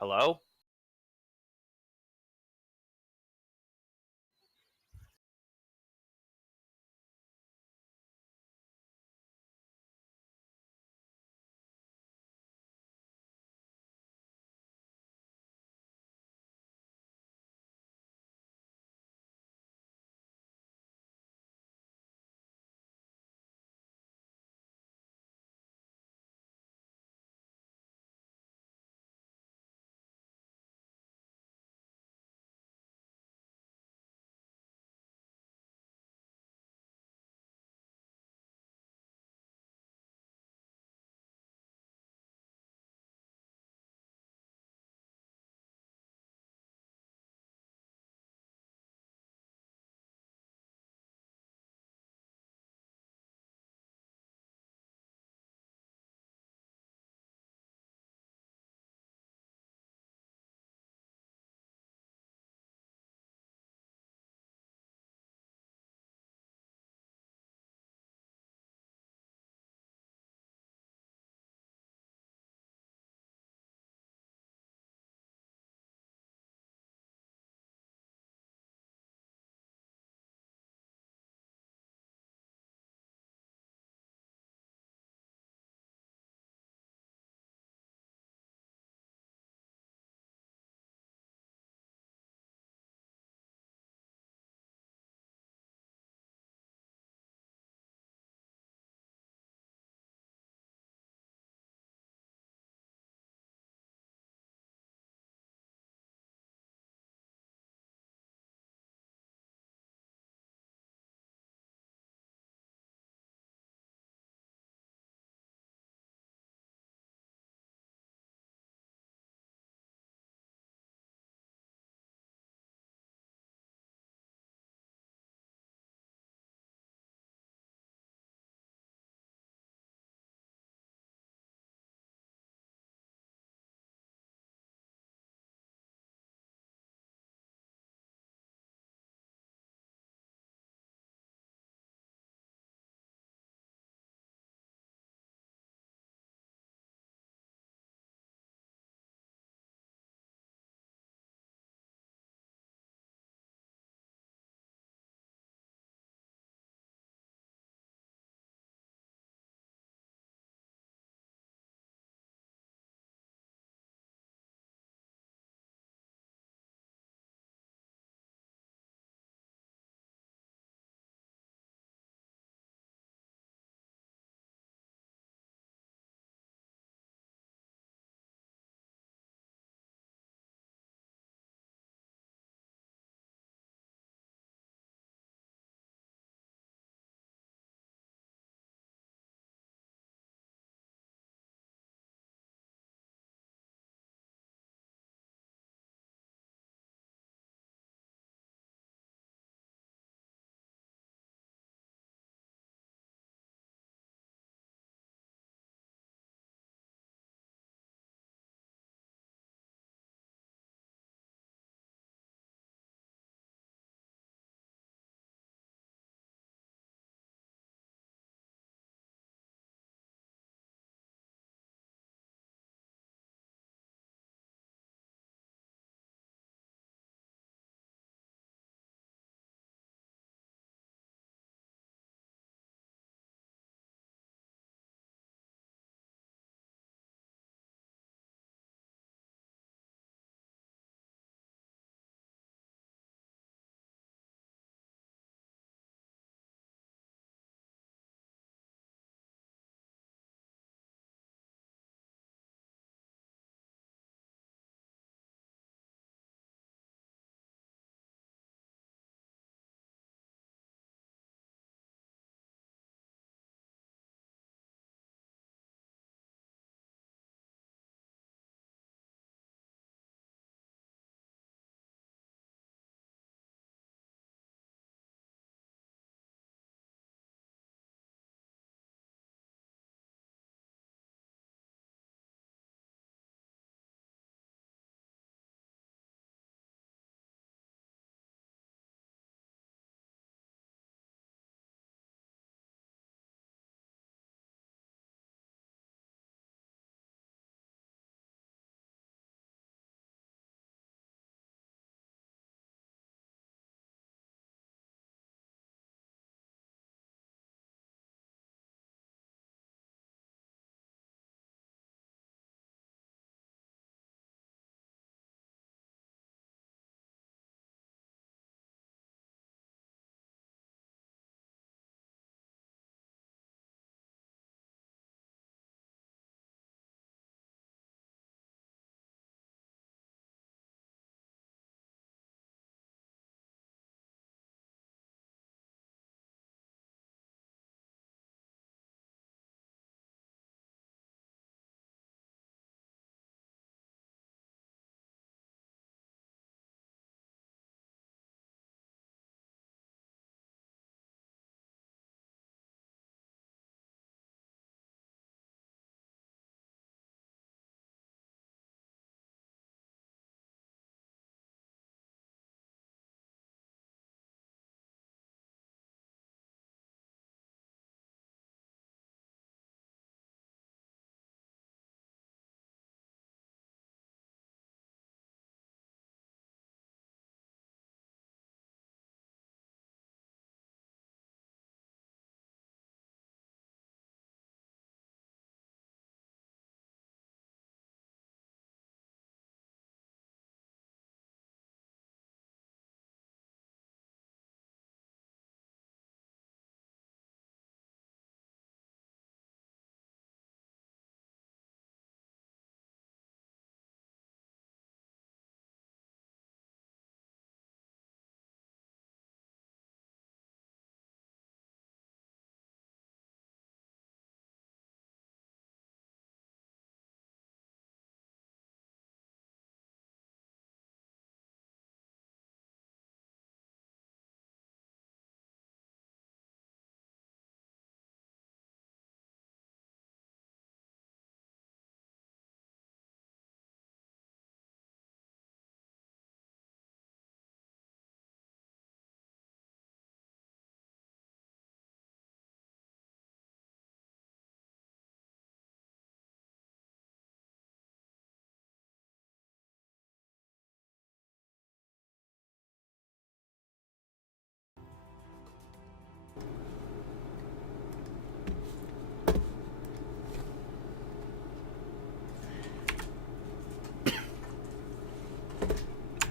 Hello?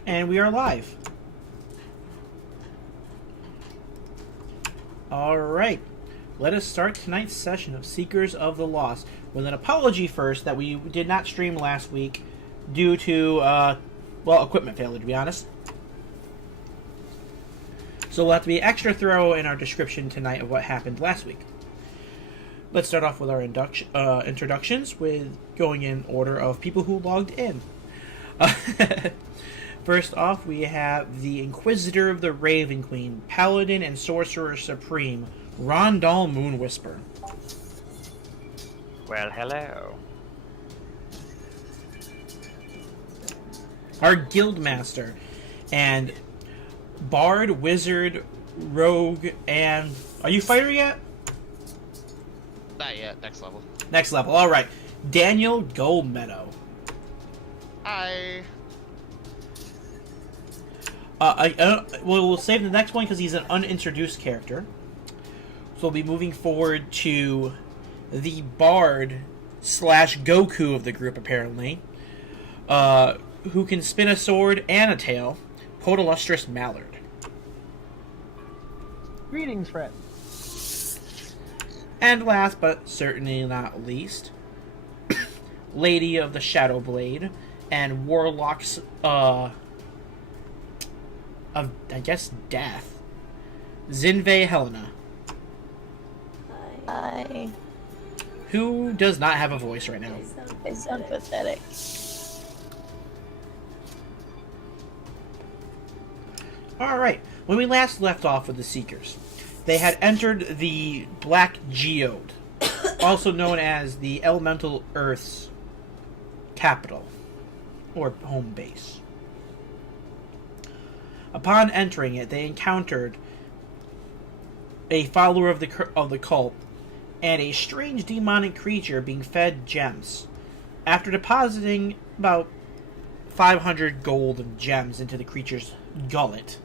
And we are live. Alright, let us start tonight's session of Seekers of the Lost with an apology first that we did not stream last week due to, equipment failure, to be honest. So we'll have to be extra thorough in our description tonight of what happened last week. Let's start off with our introductions with going in order of people who logged in. First off, we have the Inquisitor of the Raven Queen, Paladin and Sorcerer Supreme, Rondal Moonwhisper. Well, hello. Our Guildmaster and Bard, Wizard, Rogue, and... Are you fighter yet? Not yet. Next level. Next level, alright. Daniel Goldmeadow. Hi. We'll save the next one because he's an unintroduced character. So we'll be moving forward to the Bard / Goku of the group, apparently. Who can spin a sword and a tail. Podolustrous Mallard. Greetings, friends. And last but certainly not least, Lady of the Shadow Blade and Warlocks of, I guess, Death, Zinve Helena. Hi. Who does not have a voice right now? I sound pathetic. Alright, when we last left off with the Seekers, they had entered the Black Geode, also known as the Elemental Earth's capital, or home base. Upon entering it, they encountered a follower of the cult and a strange demonic creature being fed gems. After depositing about 500 gold of gems into the creature's gullet,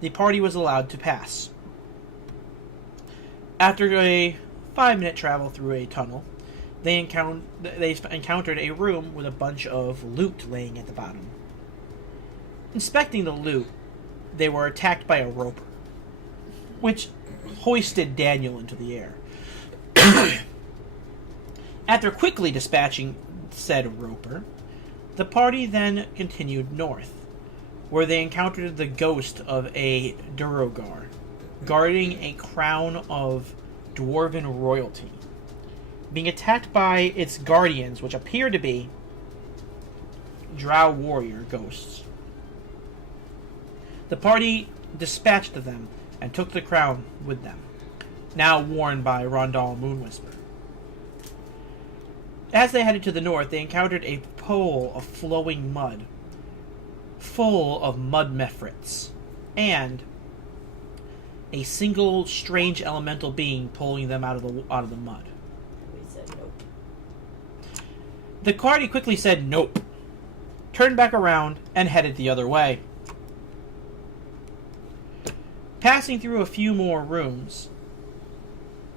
the party was allowed to pass. After a 5-minute travel through a tunnel, they encountered a room with a bunch of loot laying at the bottom. Inspecting the loot, they were attacked by a roper, which hoisted Daniel into the air. After quickly dispatching said roper, the party then continued north, where they encountered the ghost of a Duergar, guarding a crown of dwarven royalty, being attacked by its guardians, which appear to be drow warrior ghosts. The party dispatched them and took the crown with them, now worn by Rondal Moonwhisper. As they headed to the north, they encountered a pool of flowing mud, full of mud mephrites, and a single strange elemental being pulling them out of the mud. We said nope. The party quickly said nope, turned back around, and headed the other way. Passing through a few more rooms,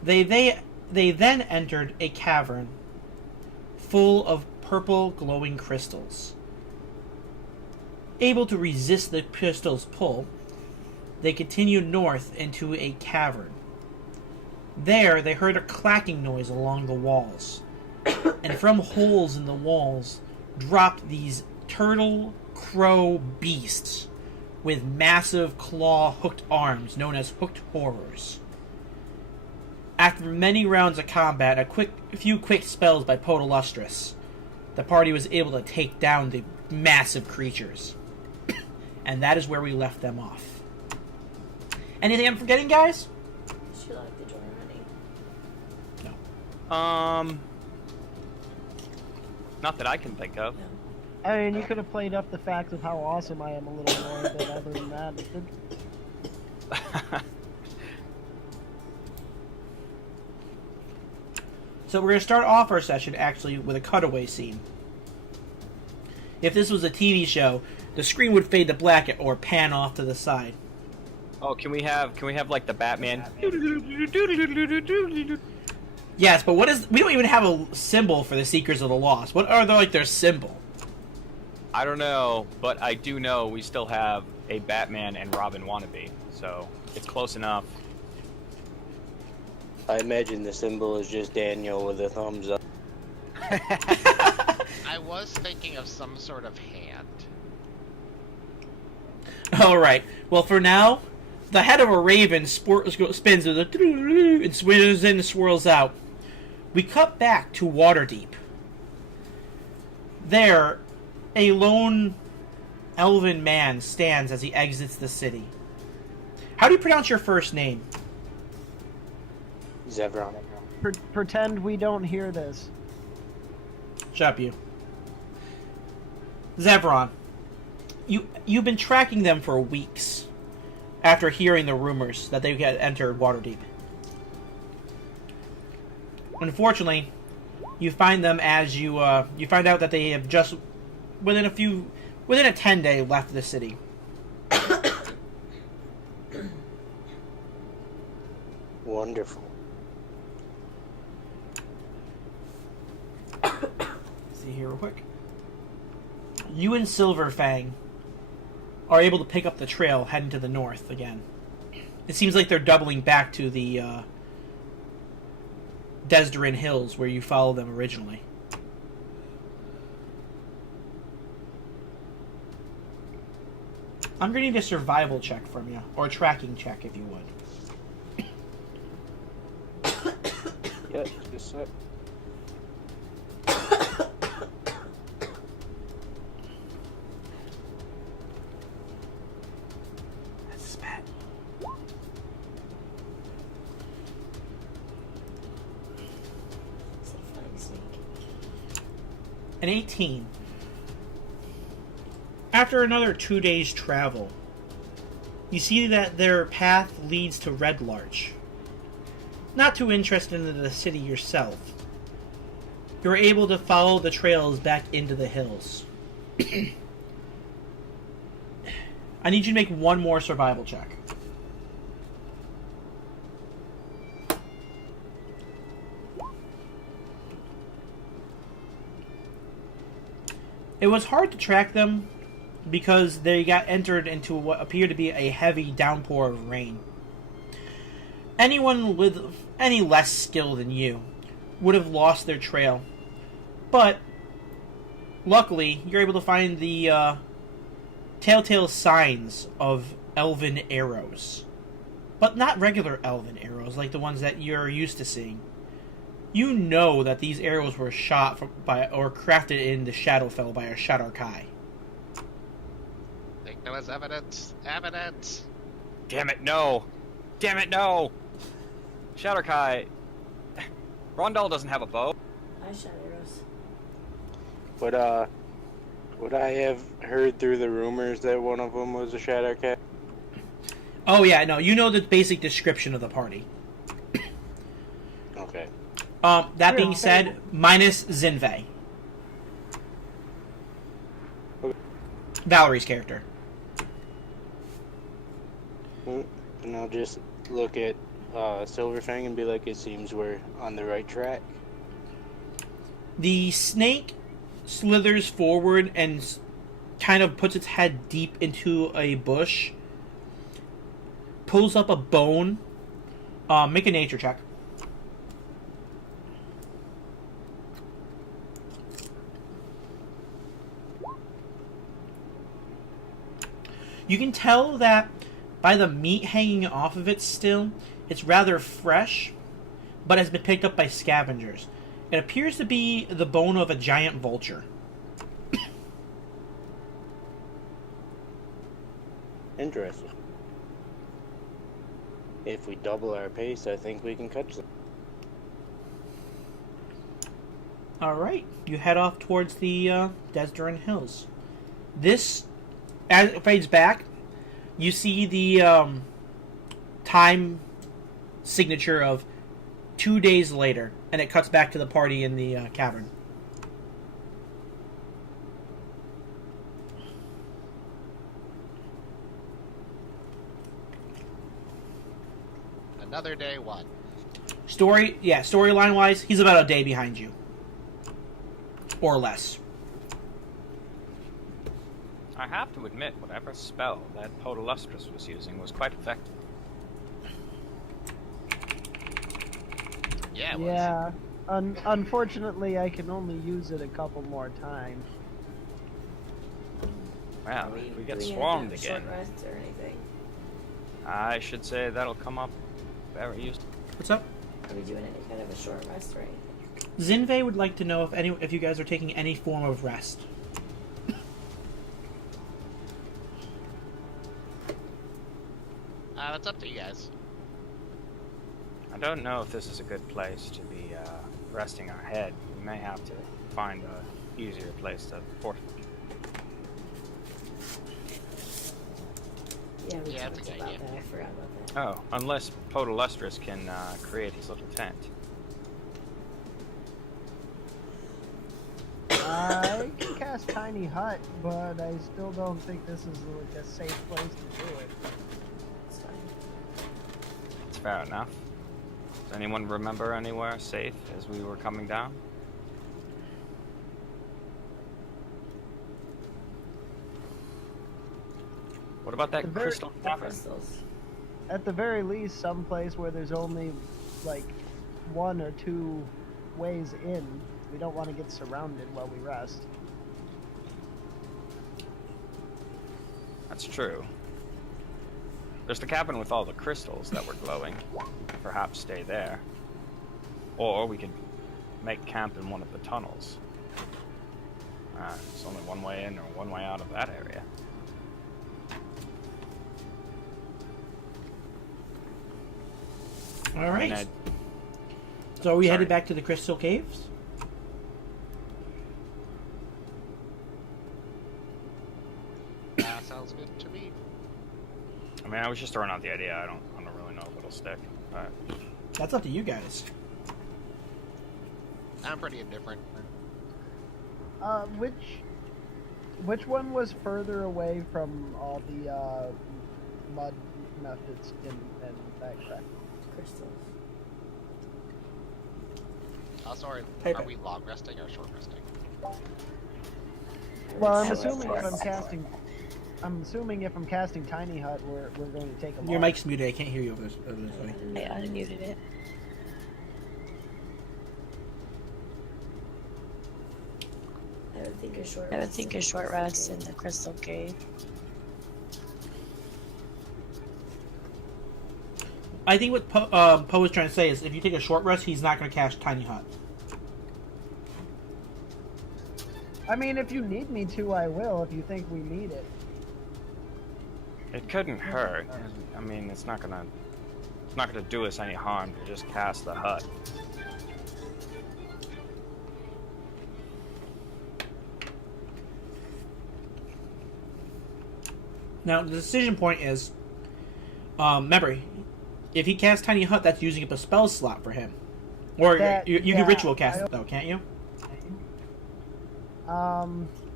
they then entered a cavern full of purple glowing crystals. Able to resist the crystal's pull, they continued north into a cavern. There, they heard a clacking noise along the walls, and from holes in the walls dropped these turtle crow beasts with massive claw-hooked arms known as hooked horrors. After many rounds of combat, a few quick spells by Podolustrous, the party was able to take down the massive creatures. And that is where we left them off. Anything I'm forgetting, guys? She like the joy running. No. Not that I can think of. I mean, you could have played up the fact of how awesome I am a little more, but other than that, So we're going to start off our session, actually, with a cutaway scene. If this was a TV show, the screen would fade to black or pan off to the side. Oh, can we have like the Batman? Yes, but we don't even have a symbol for the Seekers of the Lost. What are their symbol? I don't know, but I do know we still have a Batman and Robin wannabe, so it's close enough. I imagine the symbol is just Daniel with a thumbs up. I was thinking of some sort of hand. Alright, well for now, the head of a raven spins with a and swings in and swirls out. We cut back to Waterdeep. There, a lone elven man stands as he exits the city. How do you pronounce your first name? Zevron. Pretend we don't hear this. Shut up, you. Zevron, you've been tracking them for weeks after hearing the rumors that they had entered Waterdeep. Unfortunately, you find them as you find out that they have just within a 10-day left the city. Wonderful. See here real quick. You and Silverfang are able to pick up the trail heading to the north again. It seems like they're doubling back to the Desderin Hills where you followed them originally. I'm going to need a survival check from you, or a tracking check if you would. Yeah, just a sec. That's bad. It's a flying snake. An 18. After another 2 days' travel, you see that their path leads to Red Larch. Not too interested in the city yourself, you're able to follow the trails back into the hills. I need you to make one more survival check. It was hard to track them because they got entered into what appeared to be a heavy downpour of rain. Anyone with any less skill than you would have lost their trail, but luckily you're able to find the telltale signs of elven arrows, but not regular elven arrows like the ones that you're used to seeing. You know that these arrows were shot or crafted in the Shadowfell by a Shadar-kai. Think there was evidence. Evidence. Damn it, no! Damn it, no! Shadar-kai. Rondell doesn't have a bow. I shot arrows. Would I have heard through the rumors that one of them was a Shadow Cat? Oh yeah, no, you know the basic description of the party. Okay. That being said, minus Zinve. Okay. Valerie's character. And I'll just look at Silverfang and be like, it seems we're on the right track. The snake slithers forward and kind of puts its head deep into a bush. Pulls up a bone. Make a nature check. You can tell that by the meat hanging off of it still, it's rather fresh, but has been picked up by scavengers. It appears to be the bone of a giant vulture. Interesting. If we double our pace, I think we can catch them. Alright, you head off towards the Desderin Hills. This, as it fades back, you see the time signature of 2 days later, and it cuts back to the party in the cavern. Another day one. Storyline wise, he's about a day behind you. Or less. have to admit, whatever spell that Podolustrous was using was quite effective. Yeah, it was. Yeah. Unfortunately, I can only use it a couple more times. Wow, Do if we do get have to swarmed have a short again, rest or anything? I should say that'll come up very useful. What's up? Are we doing any kind of a short rest or anything? Zinve would like to know if you guys are taking any form of rest. That's up to you guys. I don't know if this is a good place to be resting our head. We may have to find a easier place to fortify. Yeah, we Yeah, talked that's a good about idea. that. I forgot about that. Oh, unless Podolustrous can create his little tent. I can cast Tiny Hut, but I still don't think this is like a safe place to do it. It's fine. It's fair enough. Does anyone remember anywhere safe as we were coming down? What about that The very- crystal cavern? Crystals. At the very least, some place where there's only like 1 or 2 ways in. We don't want to get surrounded while we rest. That's true. There's the cabin with all the crystals that were glowing. Perhaps stay there. Or we could make camp in one of the tunnels. There's only one way in or one way out of that area. All right. And So are we Sorry. headed back to the Crystal Caves? Sounds good to me. I mean, I was just throwing out the idea. I don't really know if it'll stick. But That's up to you guys. I'm pretty indifferent. Which one was further away from all the mud methods and backtrack? Crystals. Sorry, Hey, are we long resting or short resting? Well, I'm Short assuming if I'm rest. casting Tiny Hut, we're going to take a Your long. mic's muted. I can't hear you over this way. I unmuted it. I would think a short I would rest think in a the short Crystal rest in Cave. the Crystal Cave. I think what Poe is trying to say is if you take a short rest, he's not going to cast Tiny Hut. I mean, if you need me to, I will. If you think we need it. it couldn't hurt. I mean, it's not gonna do us any harm to just cast the hut. Now, the decision point is, remember, if he casts Tiny Hut, that's using up a spell slot for him. Or you yeah, can ritual cast it, though, can't you?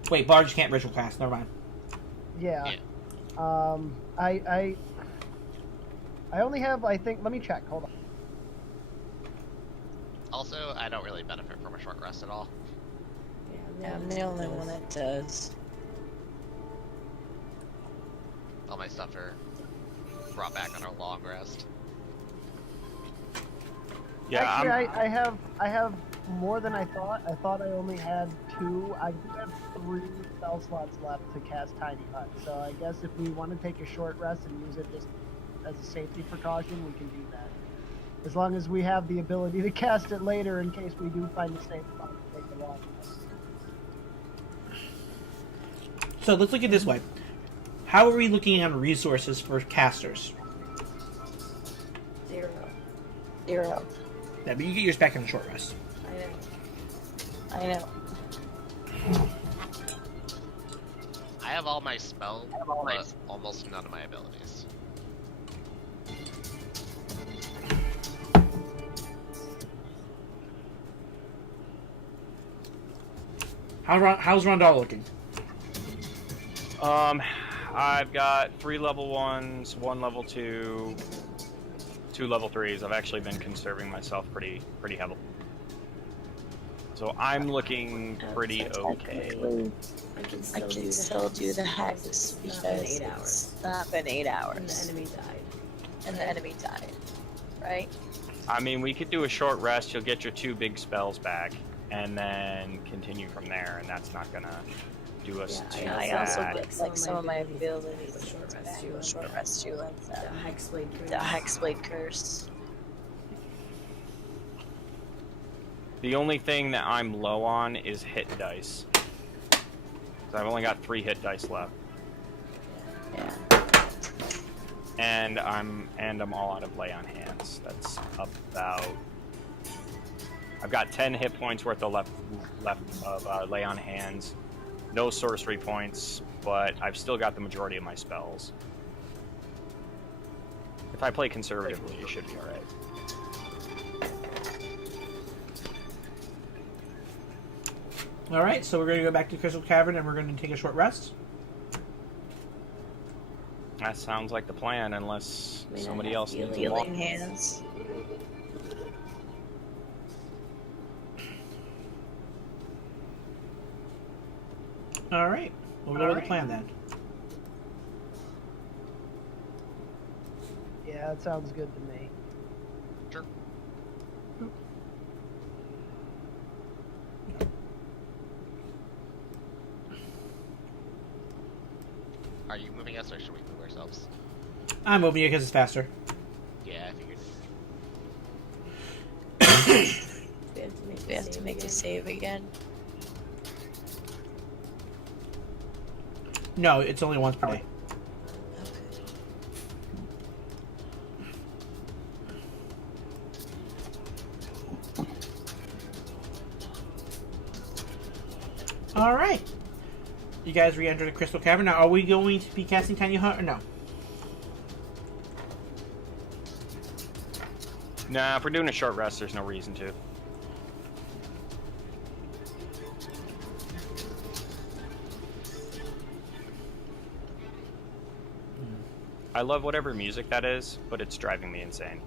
Wait, bards can't ritual cast. Never mind. Yeah. Yeah. I only have, I think, let me check, hold on. Also, I don't really benefit from a short rest at all. Yeah, I'm the only one that does. All my stuff are brought back on a long rest. Yeah, Actually, I have more than I thought. I thought I only had 2. I do have 3 spell slots left to cast Tiny Hut. So I guess if we want to take a short rest and use it just as a safety precaution, we can do that. As long as we have the ability to cast it later in case we do find a safe spot to take a long rest. So let's look at it this way. How are we looking on resources for casters? 0. 0. Yeah, but you get yours back in a short rest. I know. I know. I have all my spells, but almost none of my abilities. How's Rondal looking? I've got 3 level 1s, 1 level 2, 2 level 3s. I've actually been conserving myself pretty heavily. So I'm looking pretty So okay. technically, I I can still do the hex because it's not been 8 hours. And the enemy died. Right? I mean, we could do a short rest. You'll get your 2 big spells back, and then continue from there. And that's not gonna do us too And I bad. also get like some of my abilities back with short rest too, like the Hexblade Curse. The only thing that I'm low on is hit dice. So I've only got 3 hit dice left, Yeah. and I'm all out of lay on hands. That's about. I've got 10 hit points worth of left of lay on hands. No sorcery points, but I've still got the majority of my spells. If I play conservatively, it should be alright. Alright, so we're going to go back to Crystal Cavern and we're going to take a short rest. That sounds like the plan, unless somebody else needs a Healing walk. hands. Alright, we'll go with the plan then. Yeah, that sounds good to me. Sure. Are you moving us or should we move ourselves? I'm moving you because it's faster. Yeah, I figured. We have to make the save again. No, it's only once per day. Alright. You guys re-enter the Crystal Cavern. Now, are we going to be casting Tiny Hut or no? Nah, if we're doing a short rest, there's no reason to. I love whatever music that is, but it's driving me insane.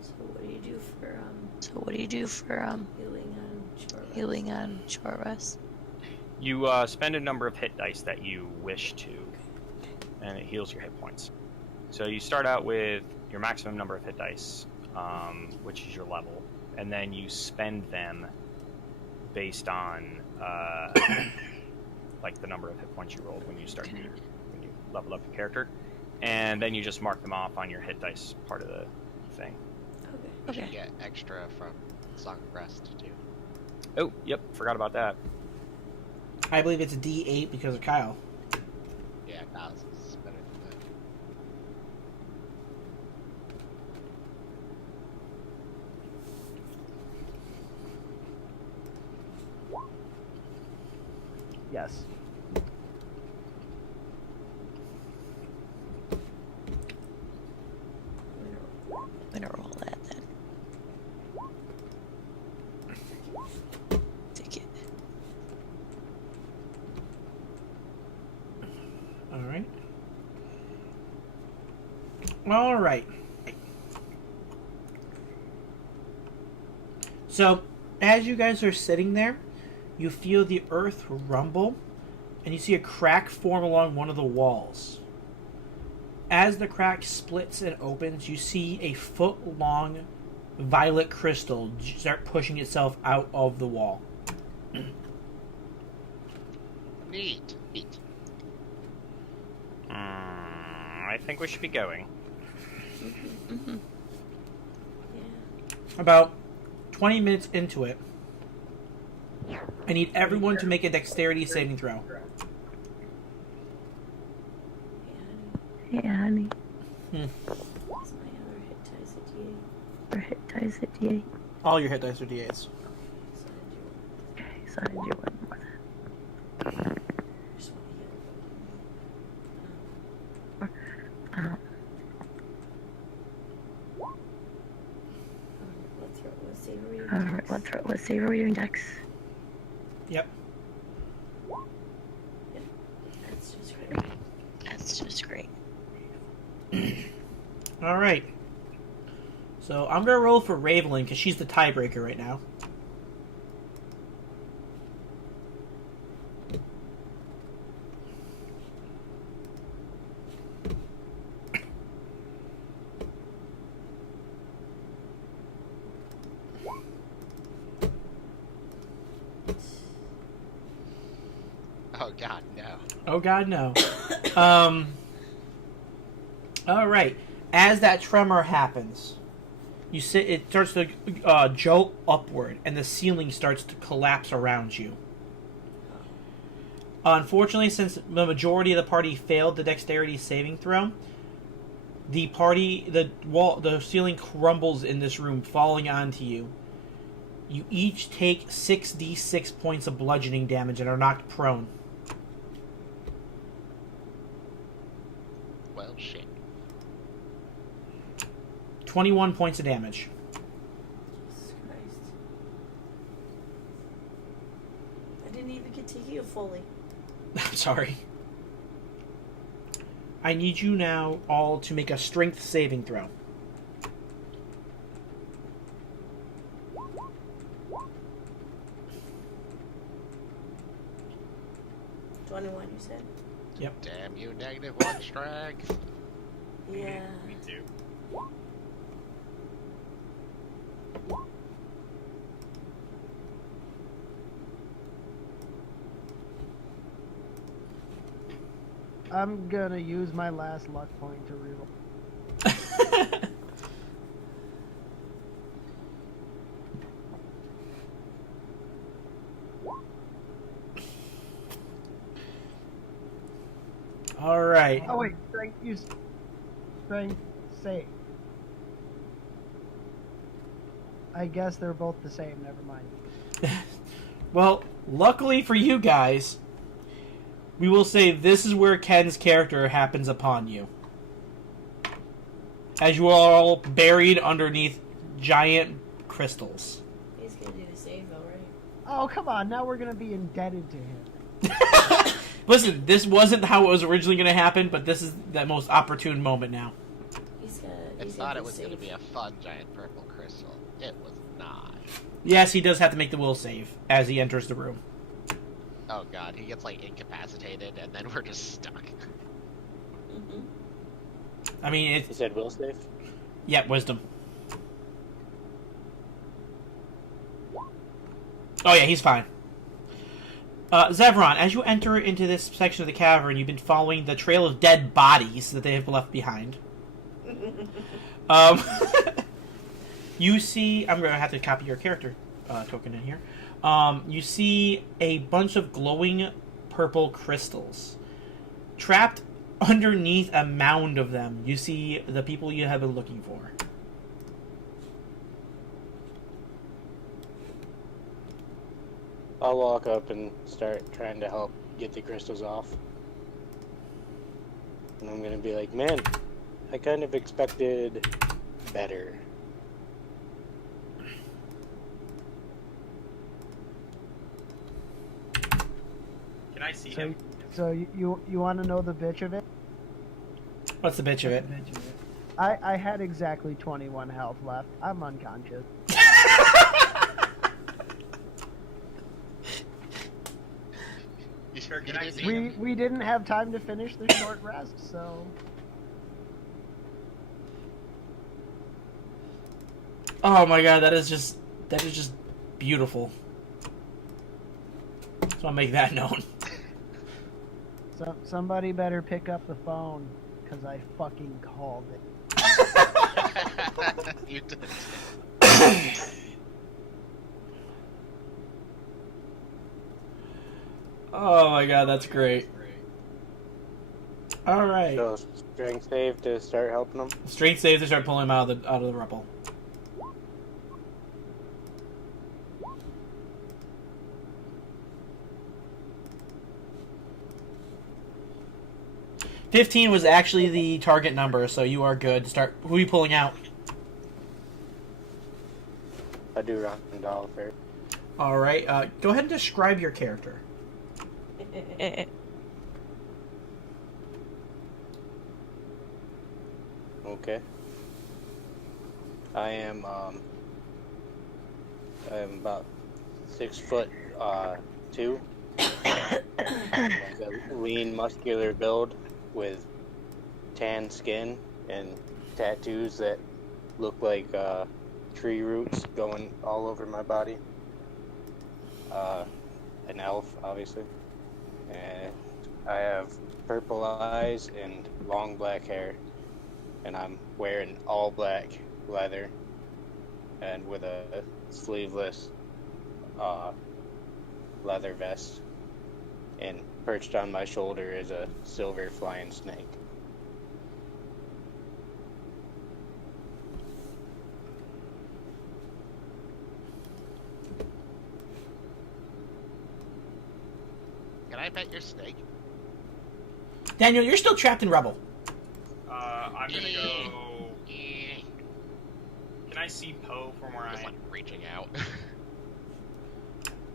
So what do you do for healing on short rest? You spend a number of hit dice that you wish to, and it heals your hit points. So you start out with your maximum number of hit dice, which is your level, and then you spend them based on like the number of hit points you rolled when you level up your character, and then you just mark them off on your hit dice part of the thing. We should get extra from Song of Rest too. Oh, yep, forgot about that. I believe it's a D8 because of Kyle. Yeah, Kyle's is better than that. Yes. I'm gonna roll that then. Take it. Alright. Alright. So, as you guys are sitting there, you feel the earth rumble, and you see a crack form along one of the walls. As the crack splits and opens, you see a foot-long violet crystal start pushing itself out of the wall. Neat. I think we should be going. About 20 minutes into it, I need everyone to make a dexterity saving throw. Yeah, honey. Is my other hit dice a D8? Or hit dice at D8. All your hit dice are d8s. So I do. Okay, so I do one more then. I just want to heal. Um, What save are you? Alright. What save are we doing, Dex? Yep. That's just great. That's just great. All right. So I'm gonna roll for Ravelin because she's the tiebreaker right now. Oh god, no. Oh God, no. All right. As that tremor happens, you sit. It starts to jolt upward, and the ceiling starts to collapse around you. Unfortunately, since the majority of the party failed the dexterity saving throw, the ceiling crumbles in this room, falling onto you. You each take 6d6 points of bludgeoning damage and are knocked prone. Well, shit. 21 points of damage. Jesus Christ. I didn't even get to heal fully. I'm sorry. I need you now all to make a strength saving throw. $21, you said? Damn you, -1 strength. Yeah. Me too. I'm gonna use my last luck point to reroll. All right. Oh wait, strength save. I guess they're both the same. Never mind. Well, luckily for you guys, we will say this is where Ken's character happens upon you. As you are all buried underneath giant crystals. He's gonna do the save though, right? Oh come on! Now we're gonna be indebted to him. Listen, this wasn't how it was originally going to happen, but this is the most opportune moment now. I thought it was going to be a fun giant purple crystal. It was not. Yes, he does have to make the will save as he enters the room. Oh god, he gets like incapacitated and then we're just stuck. Mm-hmm. I mean, You it's... said will save? Yeah, wisdom. Oh yeah, he's fine. Zevron, as you enter into this section of the cavern, you've been following the trail of dead bodies that they have left behind. You see... I'm going to have to copy your character token in here. You see a bunch of glowing purple crystals. Trapped underneath a mound of them, you see the people you have been looking for. I'll walk up and start trying to help get the crystals off. And I'm gonna be like, man, I kind of expected better. Can I see him? So you want to know the bitch of it? What's the bitch of it? I had exactly 21 health left. I'm unconscious. You sure Can I see him? We didn't have time to finish the short rest, so Oh my god, that is just beautiful. So I'll make that known. somebody better pick up the phone, because I fucking called it. You did. Oh my god, that's great. Alright. So strength save to start helping them. Strength save to start pulling him out of the rubble. $15 was actually the target number, so you are good. Start. Who are you pulling out? do Rondal first. All right. Go ahead and describe your character. Okay. I am about 6'2". Like a lean, muscular build with tan skin and tattoos that look like tree roots going all over my body. An elf, obviously. And I have purple eyes and long black hair. And I'm wearing all black leather and with a sleeveless leather vest. And perched on my shoulder is a silver flying snake. Can I pet your snake? Daniel, you're still trapped in rubble. I'm gonna go. Can I see Poe from where I Just am? like reaching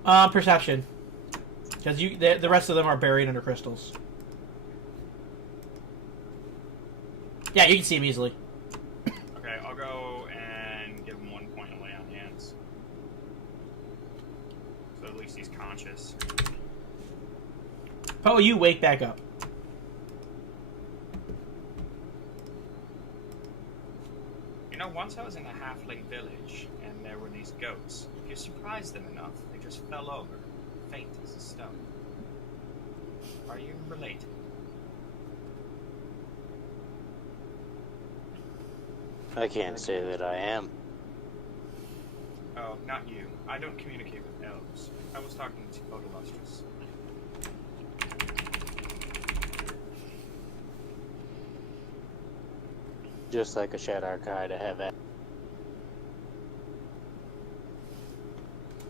out. Perception. Because the rest of them are buried under crystals. Yeah, you can see him easily. Okay, I'll go and give him 1 point of lay on hands. So at least he's conscious. Poe, you wake back up. You know, once I was in a halfling village, and there were these goats. If you surprised them enough, they just fell over, faint as a stone. Are you related? I can't say that I am. Oh, not you. I don't communicate with elves. I was talking to Podolustrous. Just like a Shadarkai to have that.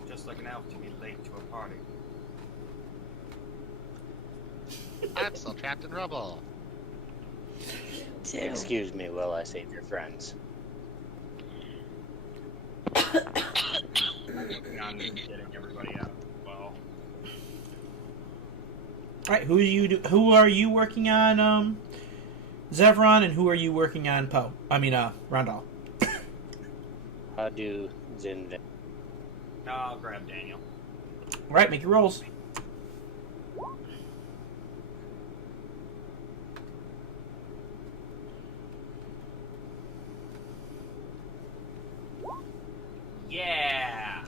Just like an elf to be late to a party. I'm still trapped in rubble. Too. Excuse me while I save your friends. I'm working on getting everybody out. Well, All right, who are you working on, Zevron, and who are you working on, Poe? I mean, Rondal. How do Zinvin? no, I'll grab Daniel. All right, make your rolls. Yeah!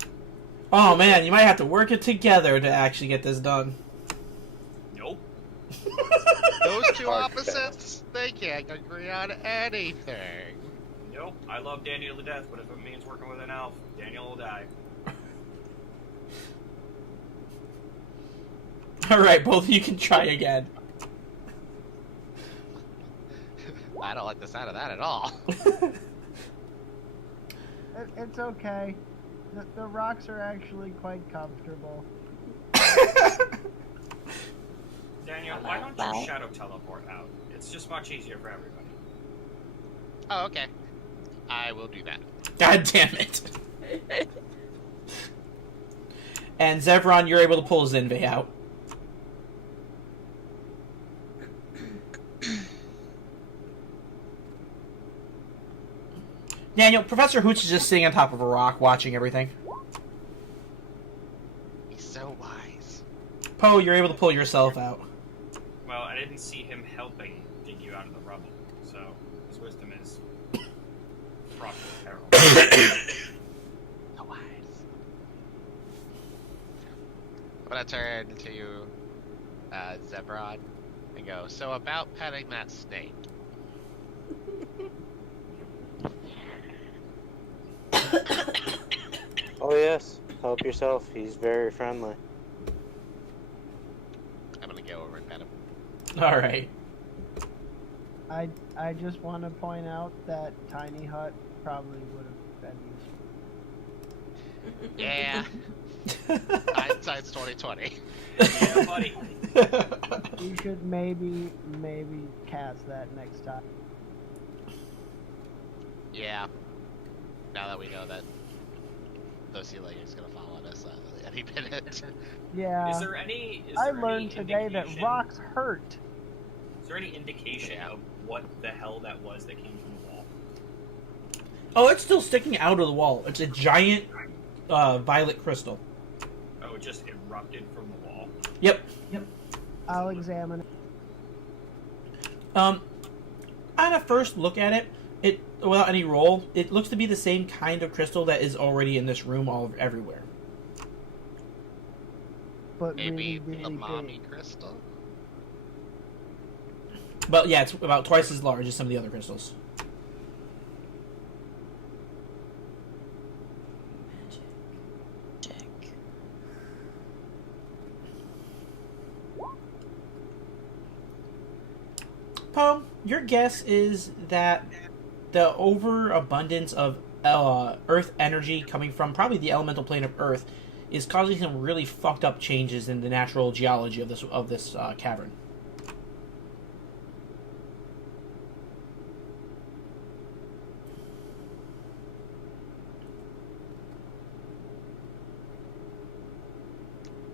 Oh man, you might have to work it together to actually get this done. Nope. Those two Hard opposites, they can't agree on anything. Nope. I love Daniel to death, but if it means working with an elf, Daniel will die. All right, both of you can try again. I don't like the sound of that at all. It's okay. The rocks are actually quite comfortable. Daniel, why don't you shadow teleport out? It's just much easier for everybody. Oh, okay. I will do that. God damn it. And Zevron, you're able to pull Zinve out. Daniel, Professor Hooch is just sitting on top of a rock watching everything. He's so wise. Poe, you're able to pull yourself out. Well, I didn't see him helping dig you out of the rubble, so his wisdom is fraught with peril. So wise. I'm gonna turn to Zebron and go, so about petting that snake. Oh yes, help yourself. He's very friendly. I'm gonna go over and pet him. All right. I just want to point out that tiny hut probably would have been useful. Yeah. Hindsight's 2020. Yeah, buddy. We should maybe cast that next time. Yeah. Now that we know that ceiling is gonna fall on us any minute. Yeah. Is there any? I learned today that rocks hurt. Is there any indication of what the hell that was that came from the wall? Oh, it's still sticking out of the wall. It's a giant violet crystal. Oh, it just erupted from the wall. Yep. I'll examine it. On a first look at it, without any roll, it looks to be the same kind of crystal that is already in this room everywhere. But Maybe really, the really mommy big. crystal? But yeah, it's about twice as large as some of the other crystals. Check. Poe, your guess is that the overabundance of Earth energy coming from probably the elemental plane of Earth is causing some really fucked up changes in the natural geology of this cavern.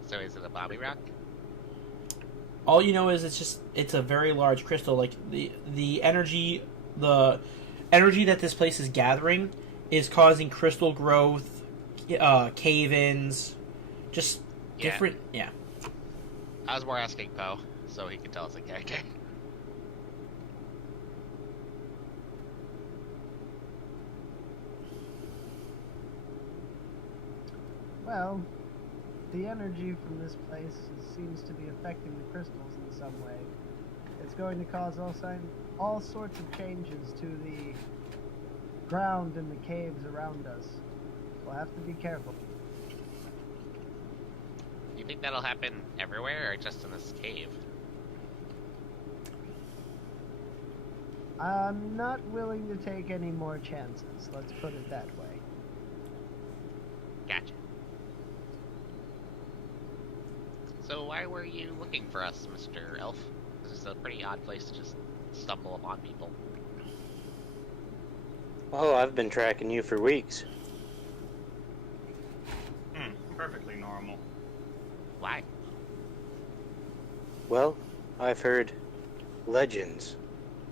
So is it a Bobby Rock? All you know is it's a very large crystal. Like the energy that this place is gathering is causing crystal growth, cave-ins, just different. Yeah. I was more asking Poe, so he can tell us a character. Well, the energy from this place seems to be affecting the crystals in some way. It's going to cause all sorts of changes to the ground and the caves around us. We'll have to be careful. You think that'll happen everywhere, or just in this cave? I'm not willing to take any more chances, let's put it that way. Gotcha. So why were you looking for us, Mr. Elf? This is a pretty odd place to just stumble upon people. Oh, I've been tracking you for weeks. Perfectly normal. Why? Well, I've heard legends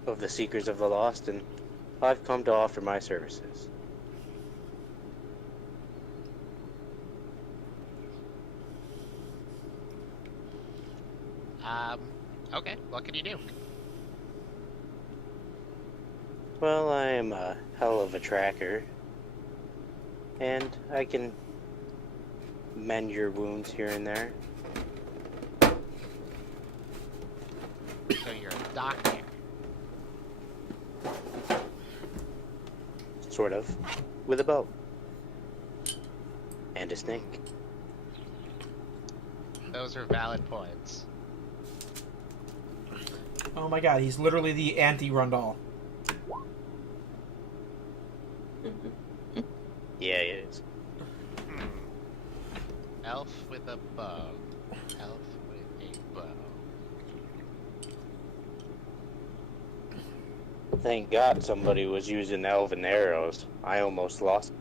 of the Seekers of the Lost, and I've come to offer my services. Okay, what can you do? Well, I am a hell of a tracker, and I can mend your wounds here and there. So you're a doctor. Sort of. With a bow. And a snake. Those are valid points. Oh my god, he's literally the anti-Rundal. Yeah, he is. Elf with a bow. Elf with a bow. Thank God somebody was using elven arrows. I almost lost.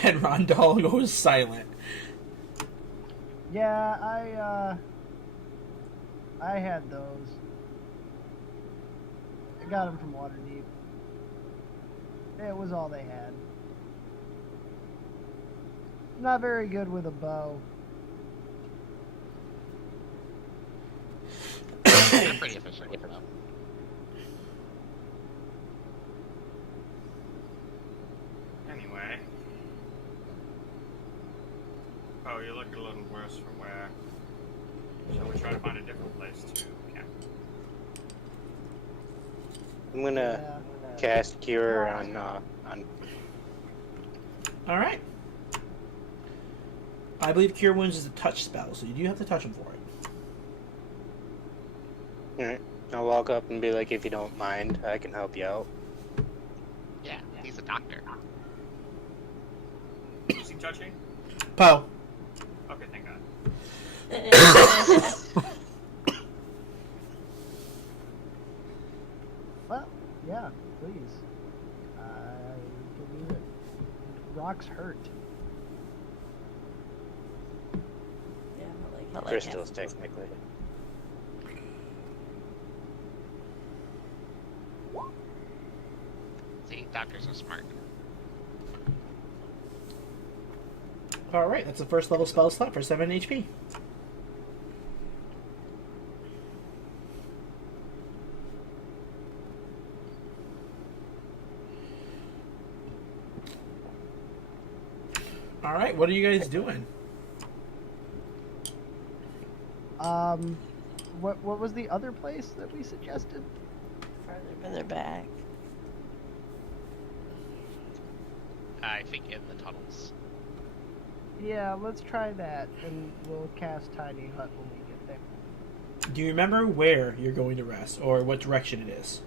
And Rondal goes silent. Yeah, I had those. I got them from Waterdeep. It was all they had. Not very good with a bow. They're pretty efficient with a bow. Anyway. Oh, you look a little worse for wear. Shall we try to find a different place to camp? I'm gonna cast Cure on Alright. I believe Cure Wounds is a touch spell, so you do have to touch him for it. Alright. I'll walk up and be like, if you don't mind, I can help you out. Yeah, he's a doctor. Is he touching? Poe. Okay, thank God. rocks hurt? Yeah, But like Crystals, technically. See, doctors are smart. Alright, that's the first level spell slot for 7 HP. Alright, what are you guys doing? What was the other place that we suggested? further back. I think in the tunnels. Yeah, let's try that, and we'll cast Tiny Hut when we get there. Do you remember where you're going to rest, or what direction it is?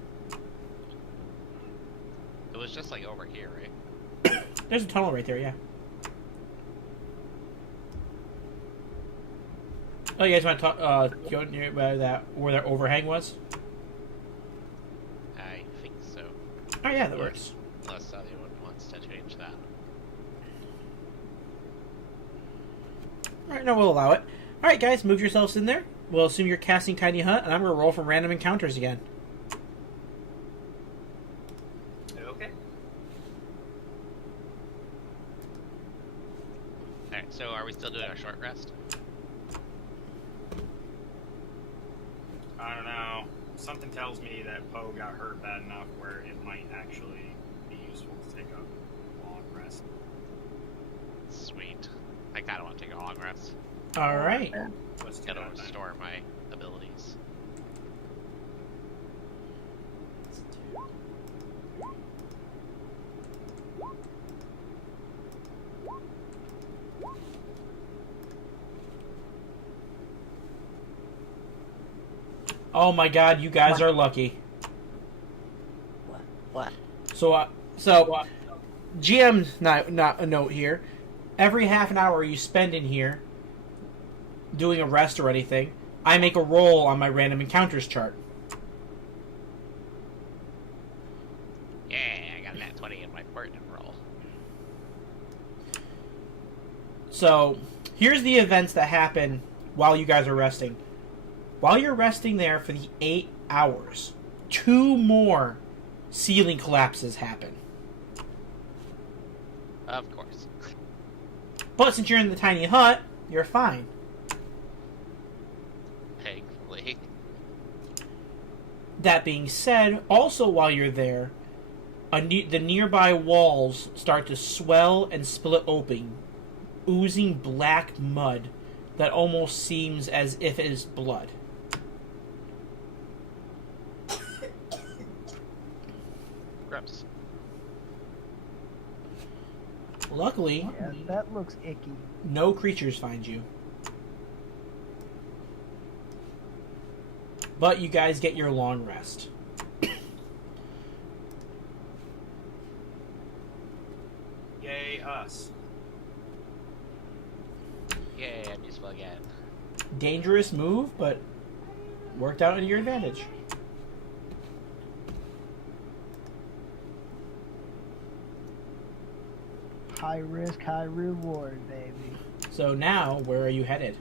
It was just like over here, right? There's a tunnel right there, yeah. Oh, you guys want to go near where that overhang was? I think so. Oh yeah, that works. Unless anyone wants to change that. Alright, no, we'll allow it. Alright, guys, move yourselves in there. We'll assume you're casting Tiny Hut, and I'm going to roll from random encounters again. Okay. Alright, so are we still doing our short rest? I don't know. Something tells me that Poe got hurt bad enough where it might actually be useful to take a long rest. Sweet. I kinda want to take a long rest. Alright. Let's do Gotta that then. restore my abilities. Oh my god, you guys are lucky. What? So, GM not a note here. Every half an hour you spend in here doing a rest or anything, I make a roll on my random encounters chart. Yeah, I got that 20 in my pertinent roll. So, here's the events that happen while you guys are resting. While you're resting there for the 8 hours, 2 more ceiling collapses happen. Of course. But since you're in the tiny hut, you're fine. Thankfully. That being said, also while you're there, the nearby walls start to swell and split open, oozing black mud that almost seems as if it is blood. Gross. Luckily, Yeah, that looks icky. no creatures find you. But you guys get your long rest. Yay, us. Yay, I'm useful again. Dangerous move, but worked out to your advantage. High risk, high reward, baby. So now, where are you headed?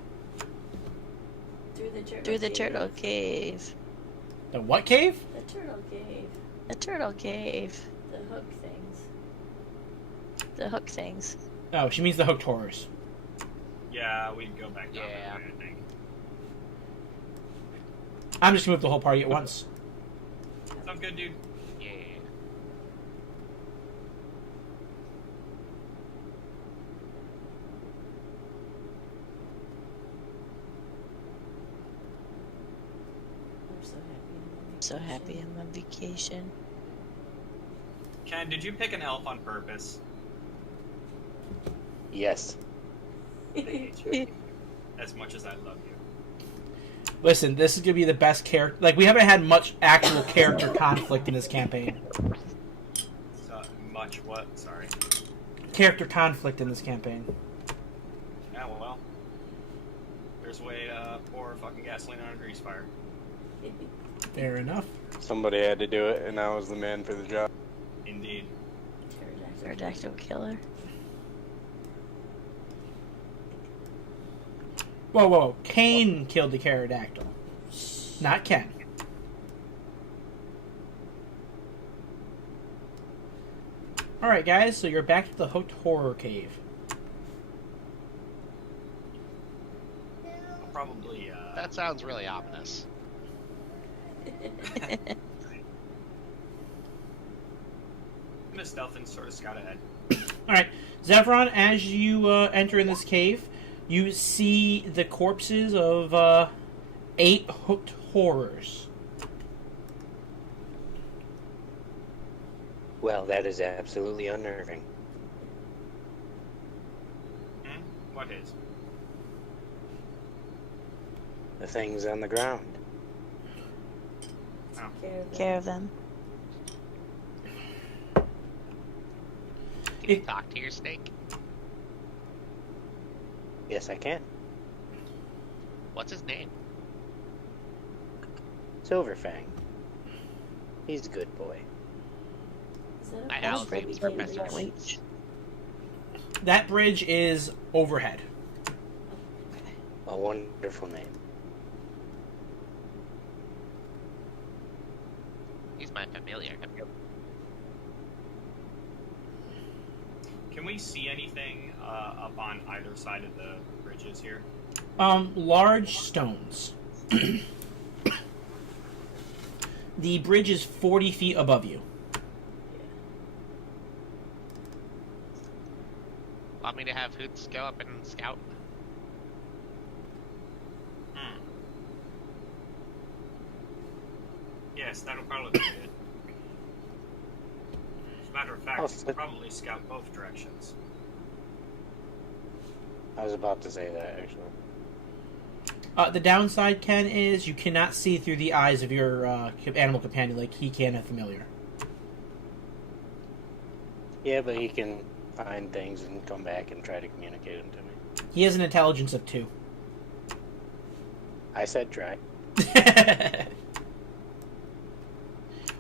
Through the turtle Turtle Cave. The what cave? The turtle cave. The Turtle Cave. The hook things. The hook things. Oh, she means the hooked horrors. Yeah, we'd go back down Yeah. that way, I think. I'm just gonna move the whole party at once. Sounds good, dude. Yeah. I'm so happy. So happy I'm on vacation. Ken, did you pick an elf on purpose? Yes. As much as I love you. Listen, this is gonna be the best character. Like, we haven't had much actual character conflict in this campaign. So much what? Sorry. Character conflict in this campaign. Yeah, well. There's a way to pour fucking gasoline on a grease fire. Fair enough. Somebody had to do it, and I was the man for the job. Indeed. Pterodactyl killer. Whoa, whoa, whoa. Kane killed the pterodactyl. Not Ken. Alright, guys, so you're back to the Hooked Horror Cave. I'll probably, That sounds really ominous. I'm gonna stealth and sort of scout ahead. Alright, Zevron, as you enter in this cave, you see the corpses of 8 hooked horrors. Well, that is absolutely unnerving. What is? The things on the ground. Care of them. Can you talk to your snake? Yes, I can. What's his name? Silverfang. He's a good boy. My Al's name is Professor Leach. That bridge is overhead. A wonderful name. He's my familiar. Can we see anything up on either side of the bridges here? Large stones. The bridge is 40 feet above you. Want me to have Hoots go up and scout? Yes, that'll probably be good. As a matter of fact, we'll probably scout both directions. I was about to say that, actually. The downside, Ken, is you cannot see through the eyes of your animal companion like he can a familiar. Yeah, but he can find things and come back and try to communicate them to me. He has an intelligence of 2. I said try.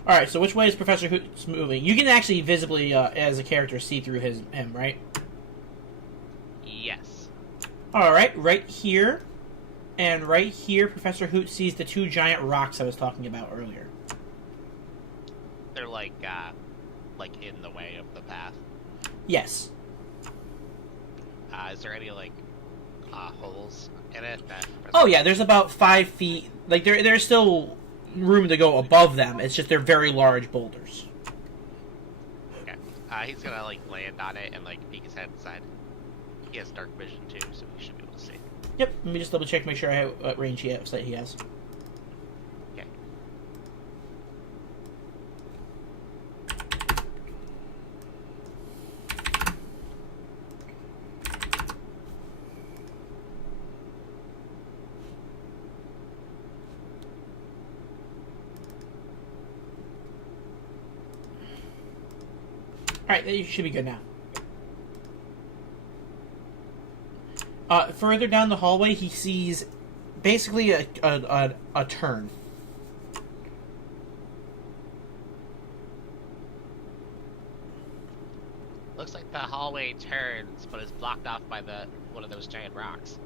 Alright, so which way is Professor Hoots moving? You can actually visibly, as a character, see through him, right? Yes. Alright, right here. And right here, Professor Hoot sees the 2 giant rocks I was talking about earlier. They're like in the way of the path. Yes. Is there any holes in it? Oh yeah, there's about 5 feet. Like there's still room to go above them. It's just they're very large boulders. Okay. He's gonna land on it and peek his head inside. He has dark vision too, so he should be able to see. Yep. Let me just double check, make sure I have what range he has. Okay. Alright, you should be good now. Further down the hallway, he sees basically a turn. Looks like the hallway turns, but is blocked off by one of those giant rocks.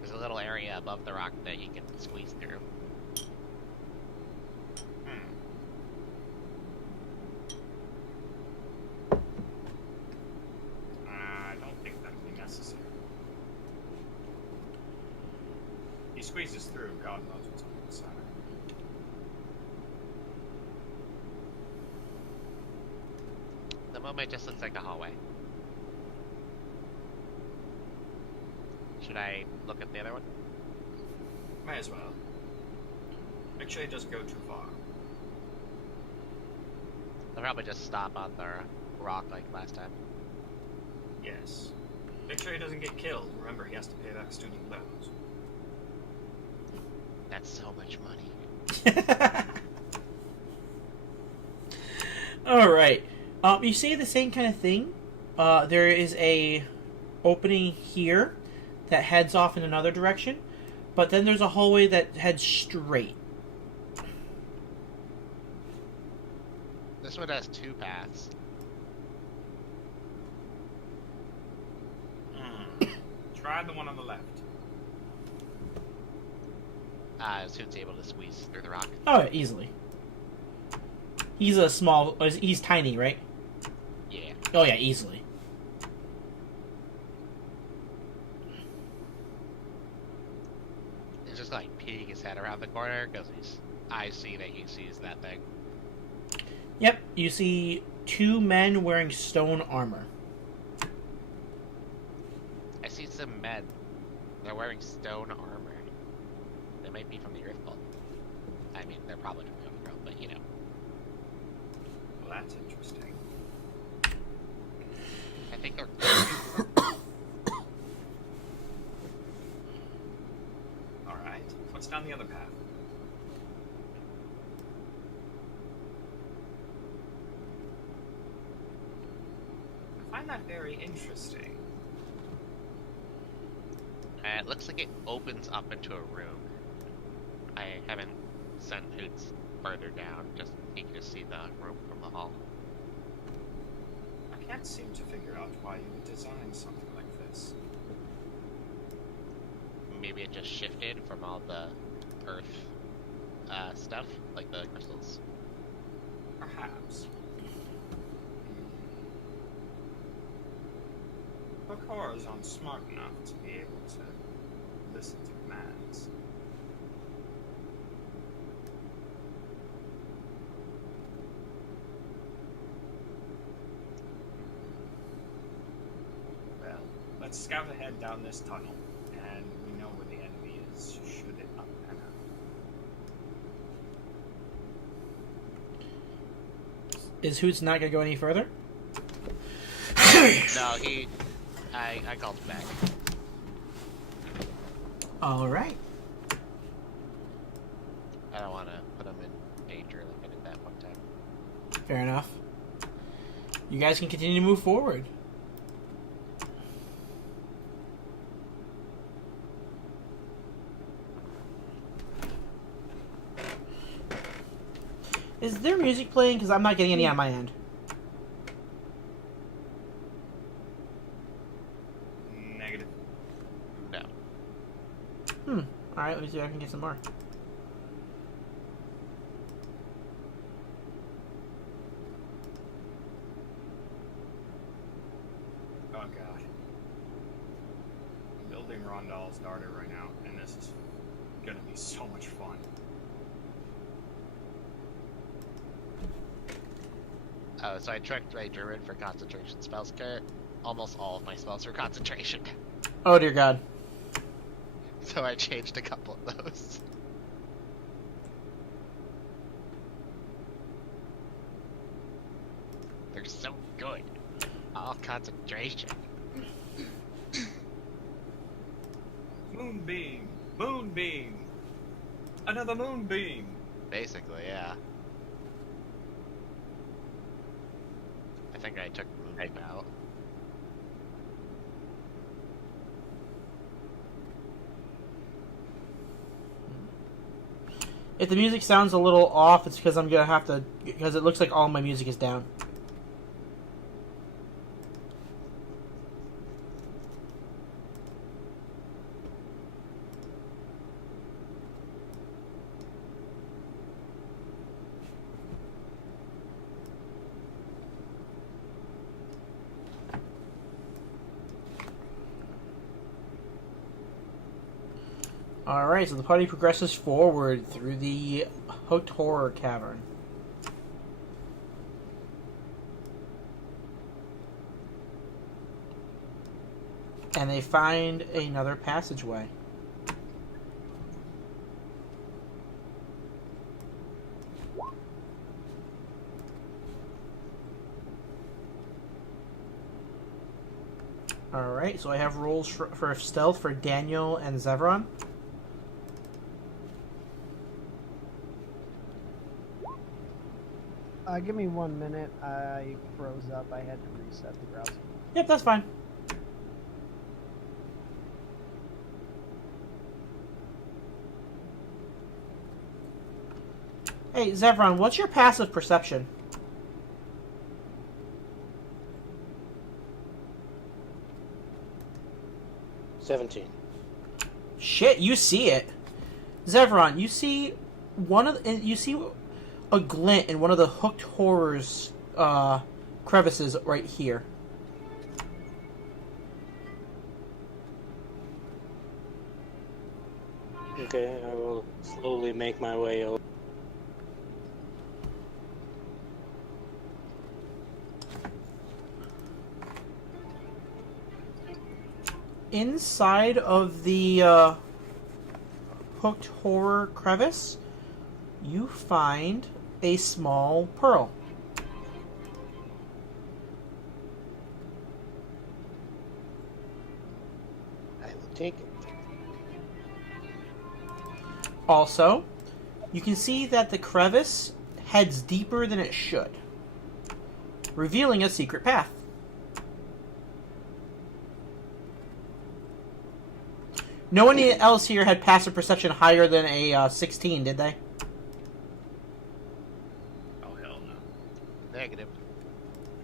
There's a little area above the rock that you can squeeze through. I don't think that would be necessary. He squeezes through, God knows what's on the side. The moment just looks like a hallway. Should I look at the other one? Might as well. Make sure he doesn't go too far. I'll probably just stop on the rock like last time. Yes. Make sure he doesn't get killed. Remember, he has to pay back student loans. That's so much money. Alright. You see the same kind of thing. There is a opening here that heads off in another direction, but then there's a hallway that heads straight. This one has 2 paths. Try the one on the left. Suit's able to squeeze through the rock. Oh, yeah, easily. He's a small... He's tiny, right? Yeah. Oh, yeah, easily. He's just like peeking his head around the corner because I see that he sees that thing. Yep, you see 2 men wearing stone armor. I see some men. They're wearing stone armor. They might be from the Earth Vault. I mean, they're probably from the Overworld, but you know. Well, that's interesting. I think they're. Alright. What's down the other path? I find that very interesting. It looks like it opens up into a room. I haven't sent Hoots further down, just he can just see the room from the hall. I can't seem to figure out why you would design something like this. Maybe it just shifted from all the Earth stuff, like the crystals. Perhaps. But Cora's aren't smart enough to be able to listen to commands. Well, let's scout ahead down this tunnel, and we know where the enemy is, should it not pan out. Is Hoots not going to go any further? No, I called him back. Alright. I don't want to put him in danger like I did that one time. Fair enough. You guys can continue to move forward. Is there music playing? Because I'm not getting any on my end. Negative. No. Alright, let me see if I can get some more. Oh god. I'm building Rondal's darter right now, and this is gonna be so much fun. Oh, so I tricked my druid for concentration spells kit. Almost all of my spells were concentration. Oh dear god. So I changed a couple of those. They're so good. All concentration. Moonbeam! Moonbeam! Another moonbeam! Basically, yeah. I think I took Moonbeam out. If the music sounds a little off, it's because I'm gonna have to, because it looks like all my music is down. Alright, so the party progresses forward through the Hooked Horror Cavern. And they find another passageway. Alright, so I have rolls for stealth for Daniel and Zevron. Give me 1 minute. I froze up. I had to reset the browser. Yep, that's fine. Hey, Zevron, what's your passive perception? 17. Shit, you see it. Zevron, you see a glint in one of the hooked horrors crevices right here. Okay, I will slowly make my way over. Inside of the hooked horror crevice, you find a small pearl. I will take it. Also, you can see that the crevice heads deeper than it should, revealing a secret path. No one else here had passive perception higher than a 16, did they? Oh, hell no. Negative.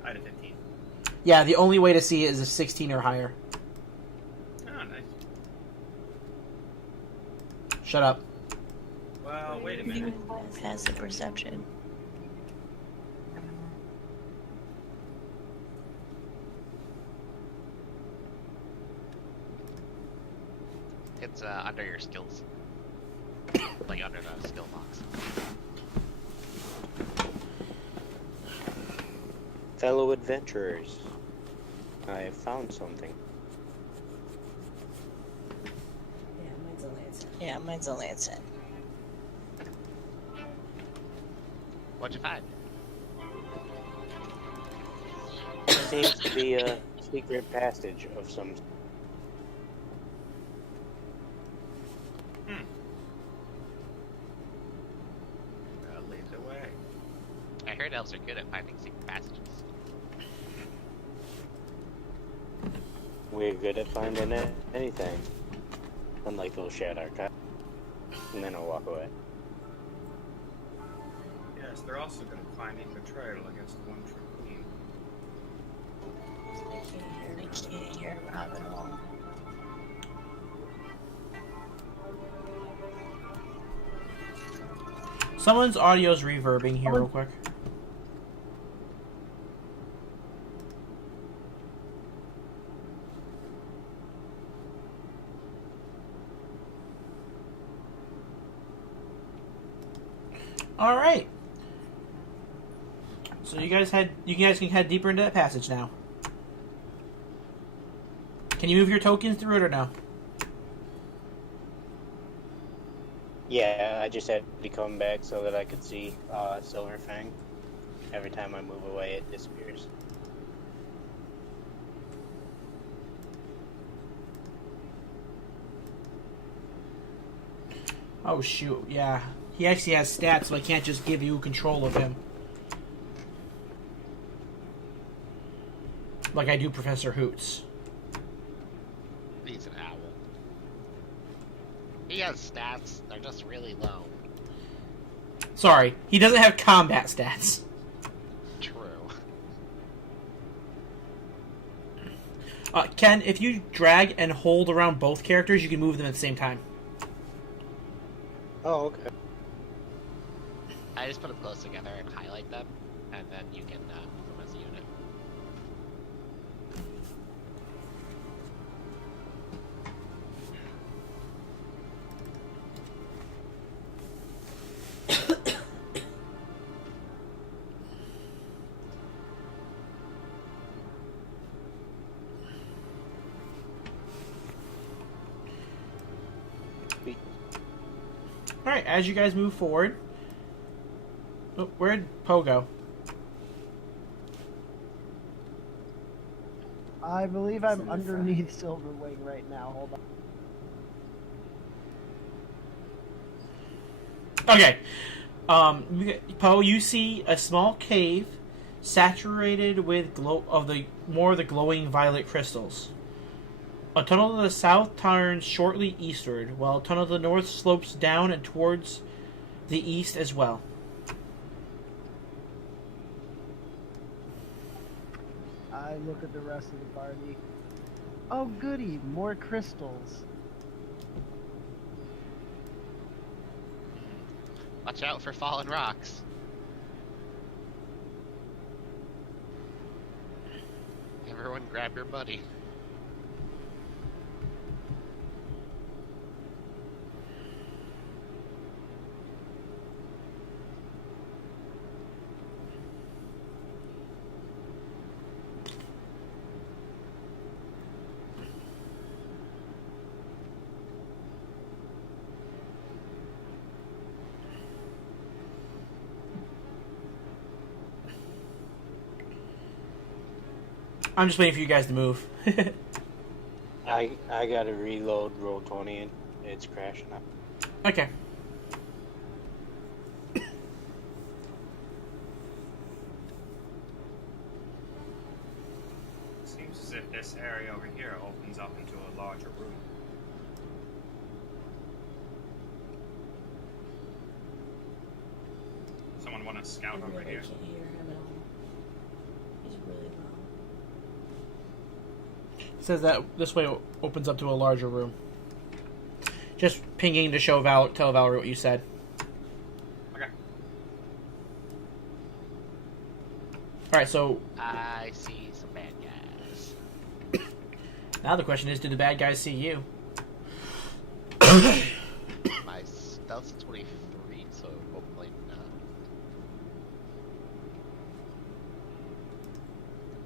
I had a 15. Yeah, the only way to see it is a 16 or higher. Oh, nice. Shut up. Well, wait a minute. Passive perception. It's under your skills. Like under the skill box. Fellow adventurers, I have found something. Yeah, mine's only at 10. Yeah, mine's only at 10. What'd you find? Seems to be a secret passage of some. Lead the way. I heard elves are good at finding secret passages. We're good at finding anything. Unlike those shared archives. And then I'll walk away. Yes, they're also good at finding betrayal against the one true queen. I can't hear Rob at all. Someone's audio's reverbing here real quick. All right. So you guys can head deeper into that passage now. Can you move your tokens through it or no? Yeah, I just had to come back so that I could see Silver Fang. Every time I move away, it disappears. Oh shoot, yeah. He actually has stats, so I can't just give you control of him. Like I do Professor Hoots. He's an owl. He has stats, they're just really low. Sorry, he doesn't have combat stats. True. Ken, if you drag and hold around both characters, you can move them at the same time. Oh, okay. I just put them close together and highlight them, and then you can move them as a unit. Alright, as you guys move forward... Oh, where'd Poe go? I believe I'm underneath Silverwing right now. Hold on. Okay. Poe, you see a small cave saturated with more of the glowing violet crystals. A tunnel to the south turns shortly eastward, while a tunnel to the north slopes down and towards the east as well. I look at the rest of the party. Oh, goody, more crystals. Watch out for fallen rocks. Everyone grab your buddy. I'm just waiting for you guys to move. I gotta reload roll 20 and it's crashing up. Okay. Seems as if this area over here opens up into a larger room. Someone want to scout I over really here? can't hear him at all. He's really loud. It says that this way opens up to a larger room. Just pinging to tell Valerie what you said. Okay. Alright, so I see some bad guys. now the question is, do the bad guys see you? My stealth's 23, so hopefully not.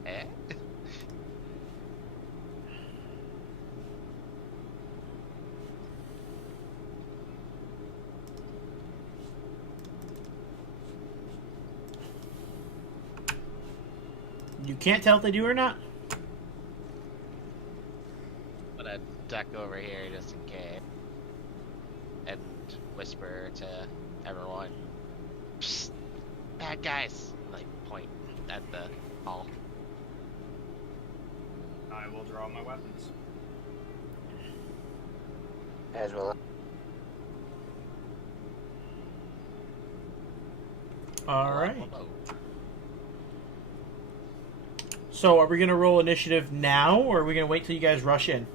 Eh? You can't tell if they do or not? I'm gonna duck over here just in case. And whisper to everyone. Psst, bad guys! Like, point at the hall. I will draw my weapons. As well. Alright. Hello. So are we going to roll initiative now, or are we going to wait till you guys rush in?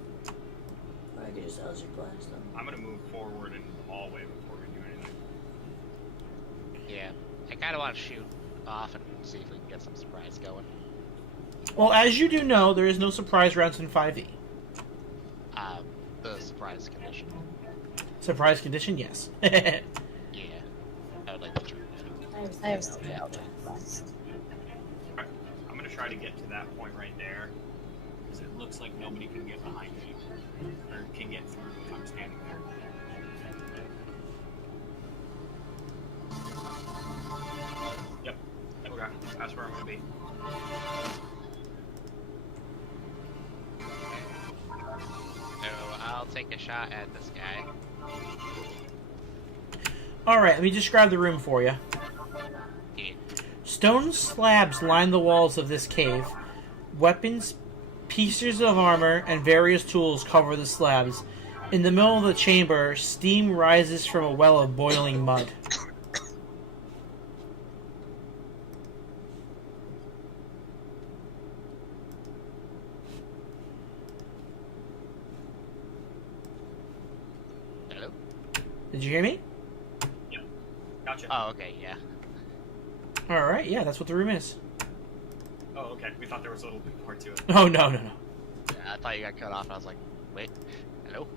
Or I could just Eldritch Blast them. I'm gonna move forward into the hallway before we do anything. Yeah, I kinda wanna shoot off and see if we can get some surprise going. Well, as you do know, there is no surprise rounds in 5e. The surprise condition. Surprise condition, yes. Yeah, I would like to try that. I have some Eldritch Blast. Okay. I'm gonna try to get to that point right there, because it looks like nobody can get behind me, or can get through if I'm standing there. Yep. Okay. That's where I'm gonna be. So I'll take a shot at this guy. Alright, let me describe the room for you. Yeah. Stone slabs line the walls of this cave. Weapons, pieces of armor, and various tools cover the slabs. In the middle of the chamber, steam rises from a well of boiling mud. Hello? Did you hear me? Gotcha. Oh, okay, yeah. Alright, yeah, that's what the room is. Oh, okay. We thought there was a little bit more to it. Oh, no, no, no. Yeah, I thought you got cut off, and I was like, wait, hello?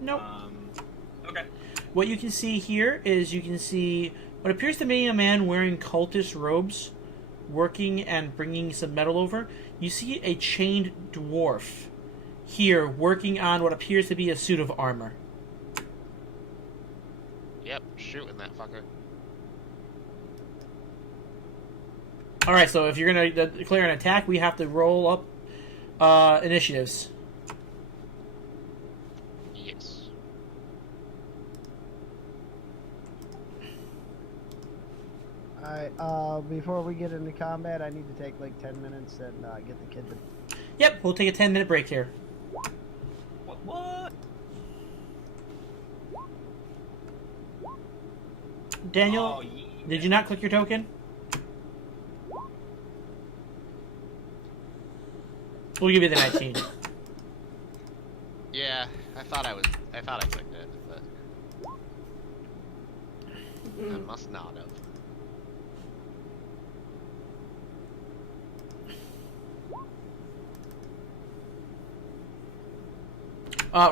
Nope. Okay. What you can see here is you can see what appears to be a man wearing cultist robes, working and bringing some metal over. You see a chained dwarf here working on what appears to be a suit of armor. Yep, shooting that fucker. Alright, so if you're going to declare an attack, we have to roll up initiatives. Yes. Alright, before we get into combat, I need to take like 10 minutes and get the kid to... Yep, we'll take a 10-minute break here. What? Daniel, Oh, yeah. did you not click your token? We'll give you the 19. thought I clicked it, but I must not have.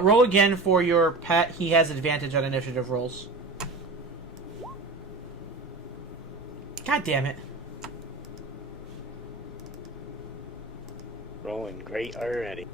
Roll again for your pet. He has advantage on initiative rolls. God damn it. Rolling great already.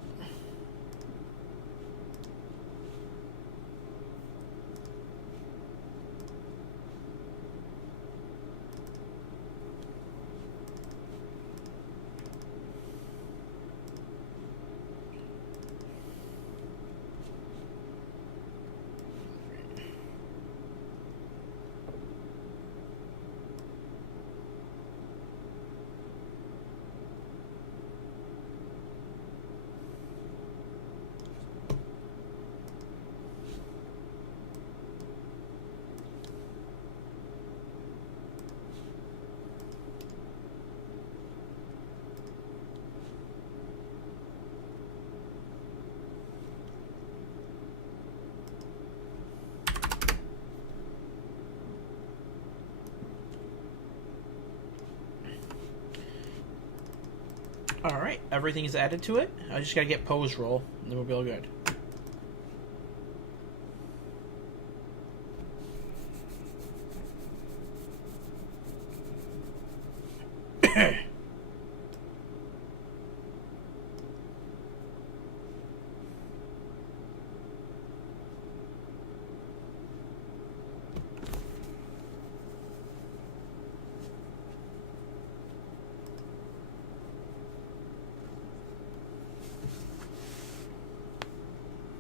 Alright, everything is added to it. I just gotta get Poe's roll, and then we'll be all good.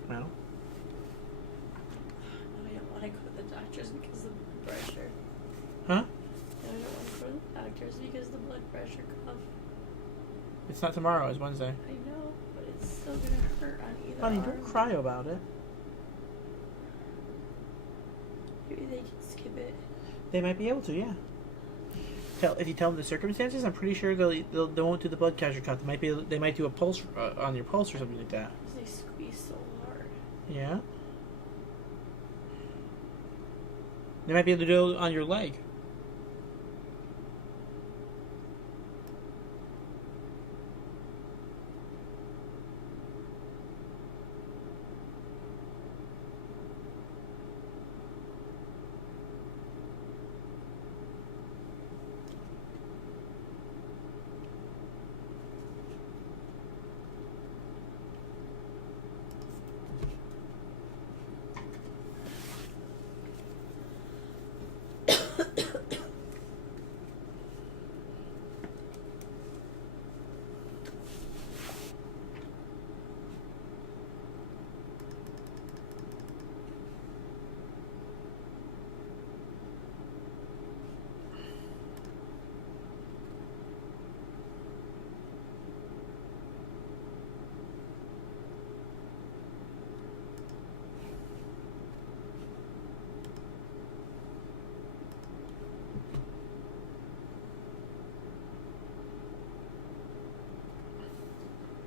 Well, I don't want to go to the doctors because of the blood pressure. huh? I don't want to go to the doctors because of the blood pressure cough. It's not tomorrow, it's Wednesday. I know, but it's still gonna hurt on either Honey, arm. don't cry about it. Maybe they can skip it. They might be able to, yeah. If you tell them the circumstances, I'm pretty sure they won't do the blood pressure cut. They might do a pulse on your pulse or something like that. They squeeze so hard. Yeah. They might be able to do it on your leg.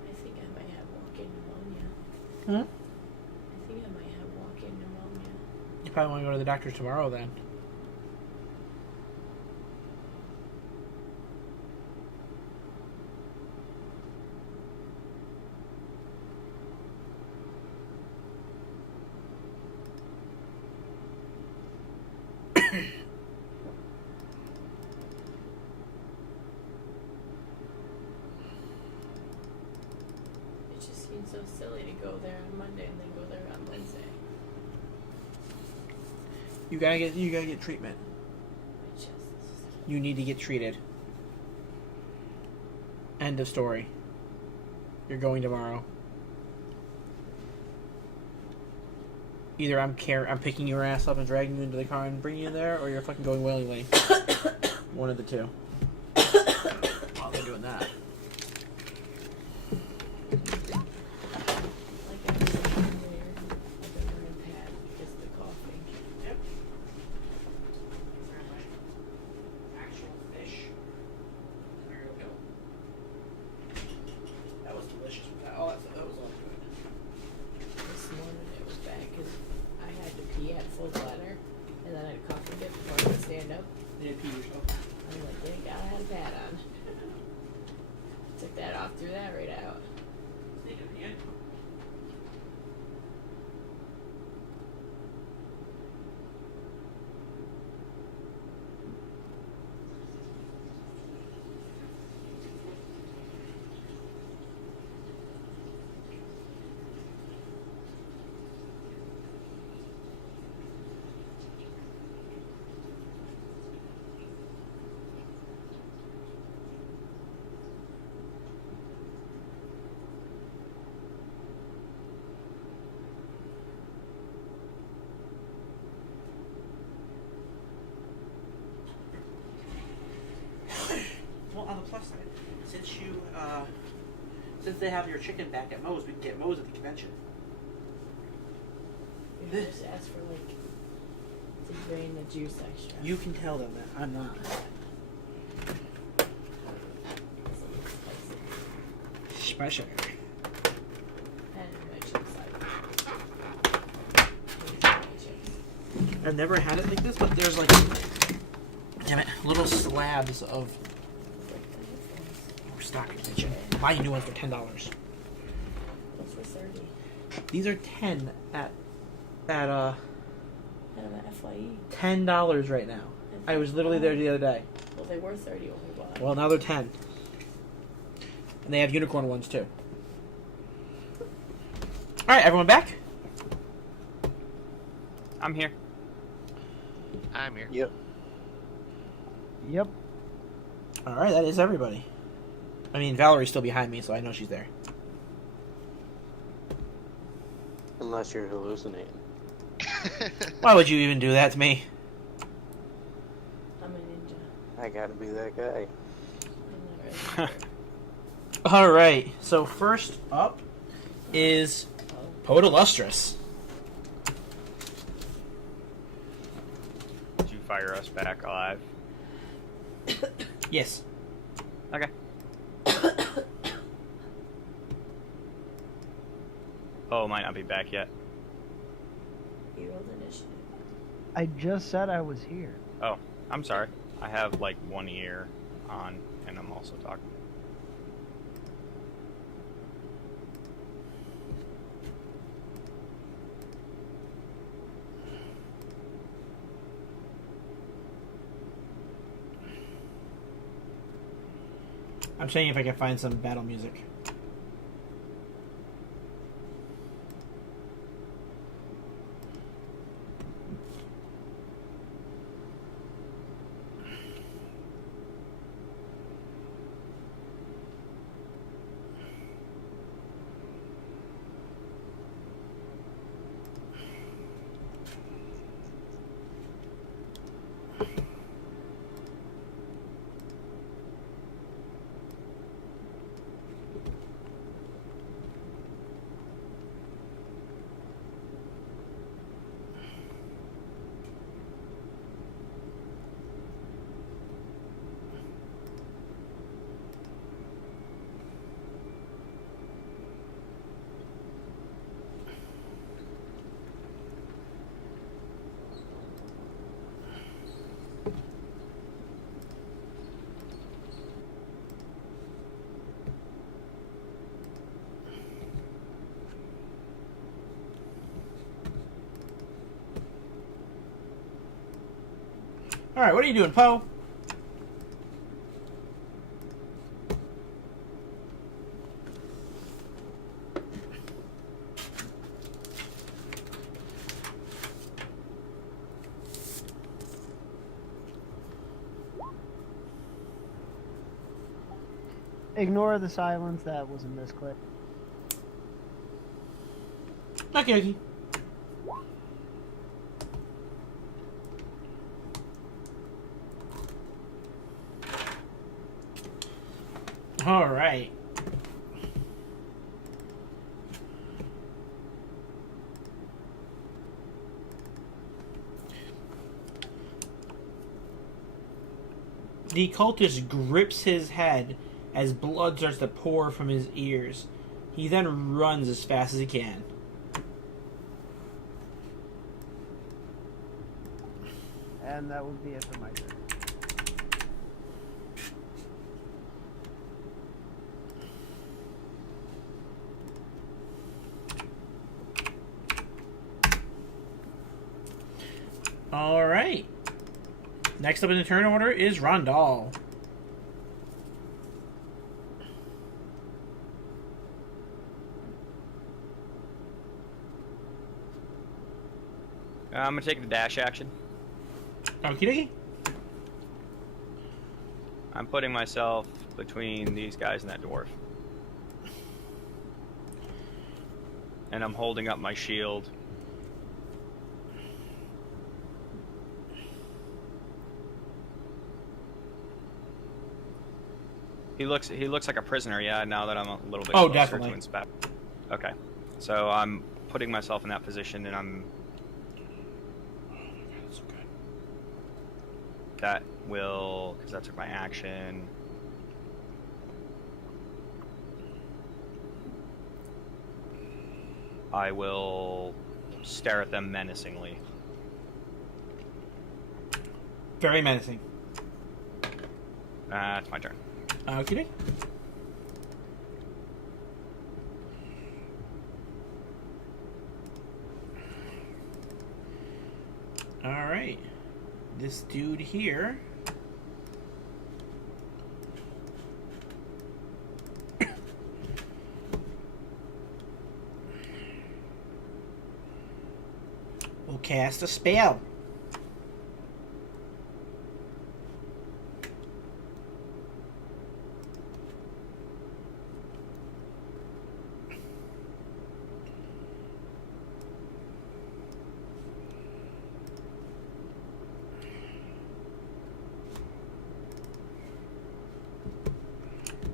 I think I might have walk-in pneumonia. Hmm? I think I might have walk-in pneumonia. You probably want to go to the doctor tomorrow then. It just seems so silly to go there on Monday and then go there on Wednesday. You gotta get treatment. My chest is just... You need to get treated. End of story. You're going tomorrow. Either I'm picking your ass up and dragging you into the car and bringing you there, or you're fucking going willingly. One of the two. While they're doing that. Like I was saying earlier, I've been wearing a pad because of the coughing. Yep. Actual fish. There you go. That was delicious. That was all good. This morning it since they have your chicken back at Moe's, we can get Moe's at the convention. You should just ask for like to drain the juice extra. You can tell them that I'm not. Special. And my chips I've never had it like this, but there's like, damn it, little slabs of stock kitchen. Buy new ones for $10. Those were 30. These are 10 at Out of the FYE. $10 right now. I was literally there the other day. Well, they were 30 when we bought. Well, now they're 10. And they have unicorn ones too. Alright, everyone back? I'm here. I'm here. Yep. Yep. Alright, that is everybody. I mean, Valerie's still behind me, so I know she's there. Unless you're hallucinating. Why would you even do that to me? I'm a ninja. I gotta be that guy. I'm not really. Alright, so first up is Podolustrous. Did you fire us back alive? Yes. Okay. Oh, might not be back yet. You rolled initiative. I just said I was here. Oh, I'm sorry. I have like one ear on, and I'm also talking. I'm saying if I can find some battle music. Alright, what are you doing, Poe? Ignore the silence. That was a misclick. Okay, okay. Alright. The cultist grips his head as blood starts to pour from his ears. He then runs as fast as he can. And that would be it for my turn. Alright. Next up in the turn order is Rondal. I'm gonna take the dash action. Okie dokie. I'm putting myself between these guys and that dwarf. And I'm holding up my shield. He looks like a prisoner, yeah, now that I'm a little bit Oh, closer definitely. to inspect. Okay. So I'm putting myself in that position and I'm That's so good. that will because that took my action. I will stare at them menacingly. Very menacing. It's my turn. Okay. Alright. This dude here. will cast a spell.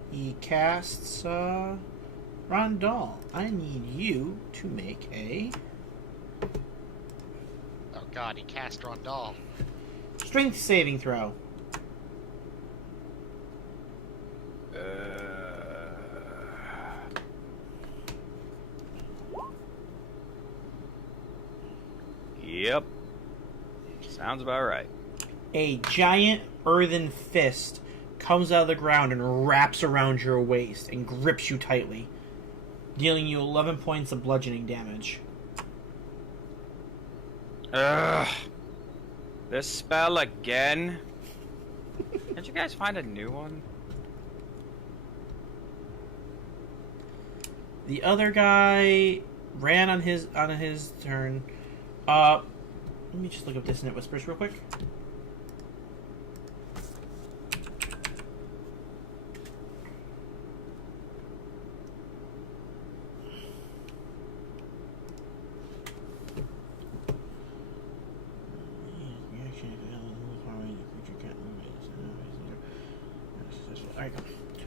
He casts Rondal. I need you to make a Oh god, he cast Rondal. strength saving throw. Yep. Sounds about right. A giant earthen fist comes out of the ground and wraps around your waist and grips you tightly, dealing you 11 points of bludgeoning damage. Ugh. This spell again? Can't you guys find a new one? The other guy ran on his turn. Let me just look up Dissonant Whispers real quick.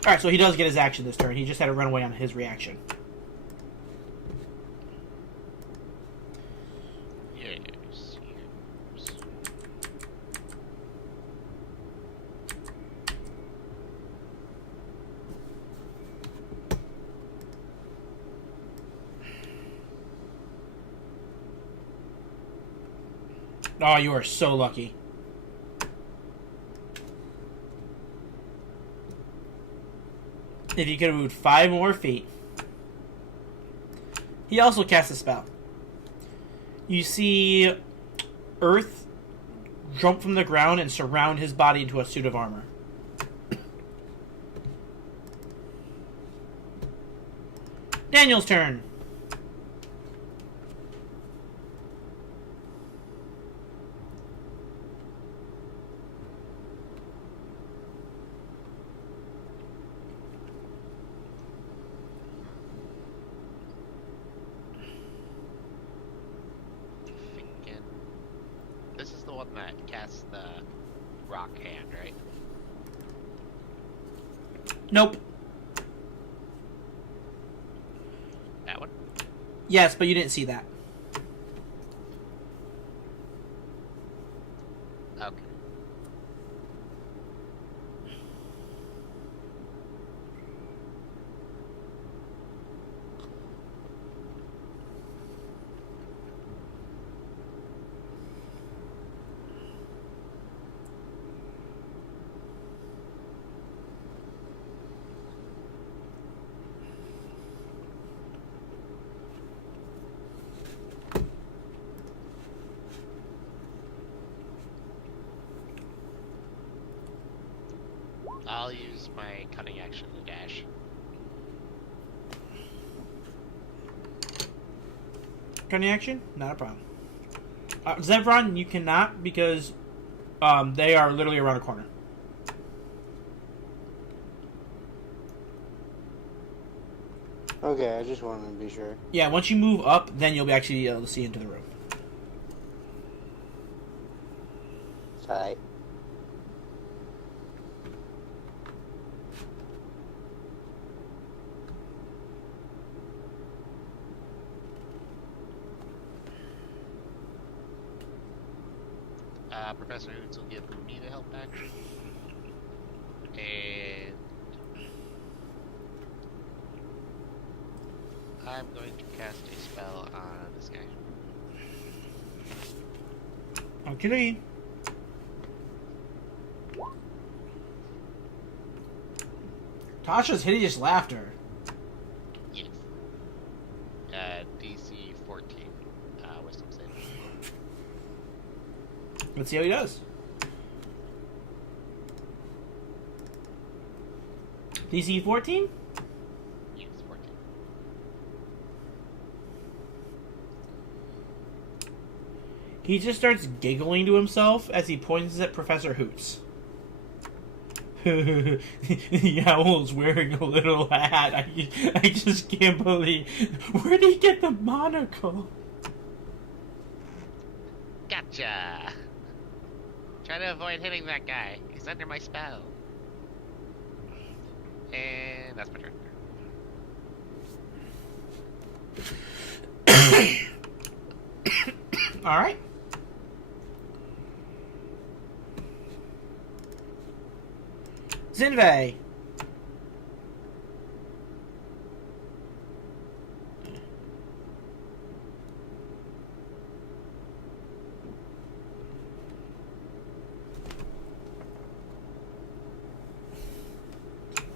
Alright, so he does get his action this turn. He just had to run away on his reaction. Yes, yes. Oh, you are so lucky. If you could have moved 5 more feet. He also casts a spell. You see earth jump from the ground and surround his body into a suit of armor. Daniel's turn. Thinking. This is the one that casts the rock hand, right? Nope. That one? Yes, but you didn't see that. Okay. I'll use my cunning action to dash. Turn the action? Not a problem. Zevron, you cannot because they are literally around a corner. Okay, I just wanted to be sure. Yeah, once you move up, then you'll be actually able to see into the room. Alright. Professor Hoots will give me the help action. And I'm going to cast a spell on this guy. Okay. Tasha's hideous laughter. Yes. DC 14. Wisdom save. Let's see how he does. DC 14? Yes, 14. He just starts giggling to himself as he points at Professor Hoots. The owl's wearing a little hat. I just can't believe. Where did he get the monocle? Gotcha! Try to avoid hitting that guy. He's under my spell. And that's my turn. Alright. Zinvei.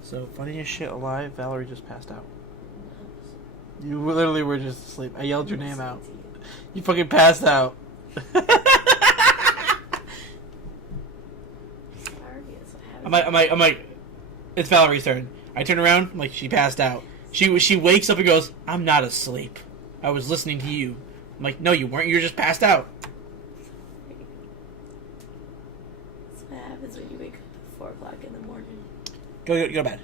So, funniest shit alive, Valerie just passed out. You literally were just asleep. I yelled your name out. You fucking passed out. I'm like, it's Valerie's turn. I turn around, I'm like, she passed out. She wakes up and goes, I'm not asleep. I was listening to you. I'm like, no, you weren't. You were just passed out. That's what happens when you wake up at 4 o'clock in the morning. Go to bed.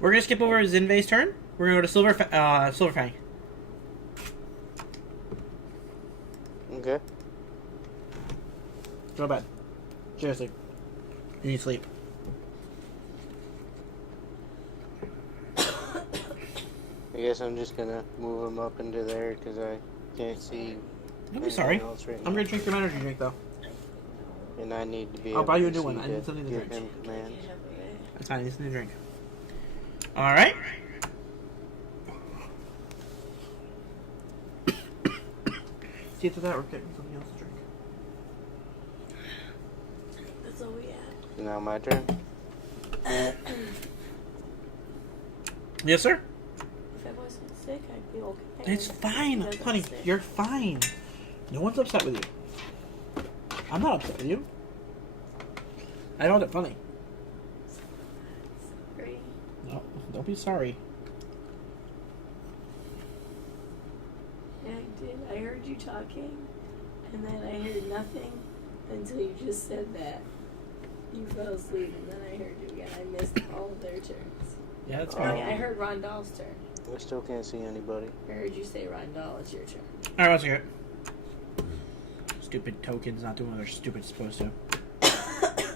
We're gonna skip over Zinvei's turn. We're gonna go to Silverfang. Okay. Go to bed. Seriously. You need sleep. I guess I'm just gonna move him up into there because I can't see. Don't be sorry. else right I'm now. gonna drink your energy drink though. And I need to be. I'll buy able you a to new one. see I need something to give drink. him commands. That's fine. It's a new drink. All right. See, after that, we're getting something else to drink. That's all we have. Now my turn. Yes, sir. If I wasn't sick, I'd be okay. It's fine, If I wasn't honey. sick. You're fine. No one's upset with you. I'm not upset with you. I found it funny. Sorry. No, don't be sorry. Yeah, I did. I heard you talking, and then I heard nothing until you just said that. You fell asleep, and then I heard you again. I missed all of their turns. Yeah, that's I fine. mean, I heard Rondal's turn. I still can't see anybody. I heard you say Rondal, it's your turn. All right, one second. Stupid tokens not doing what they're stupid supposed to.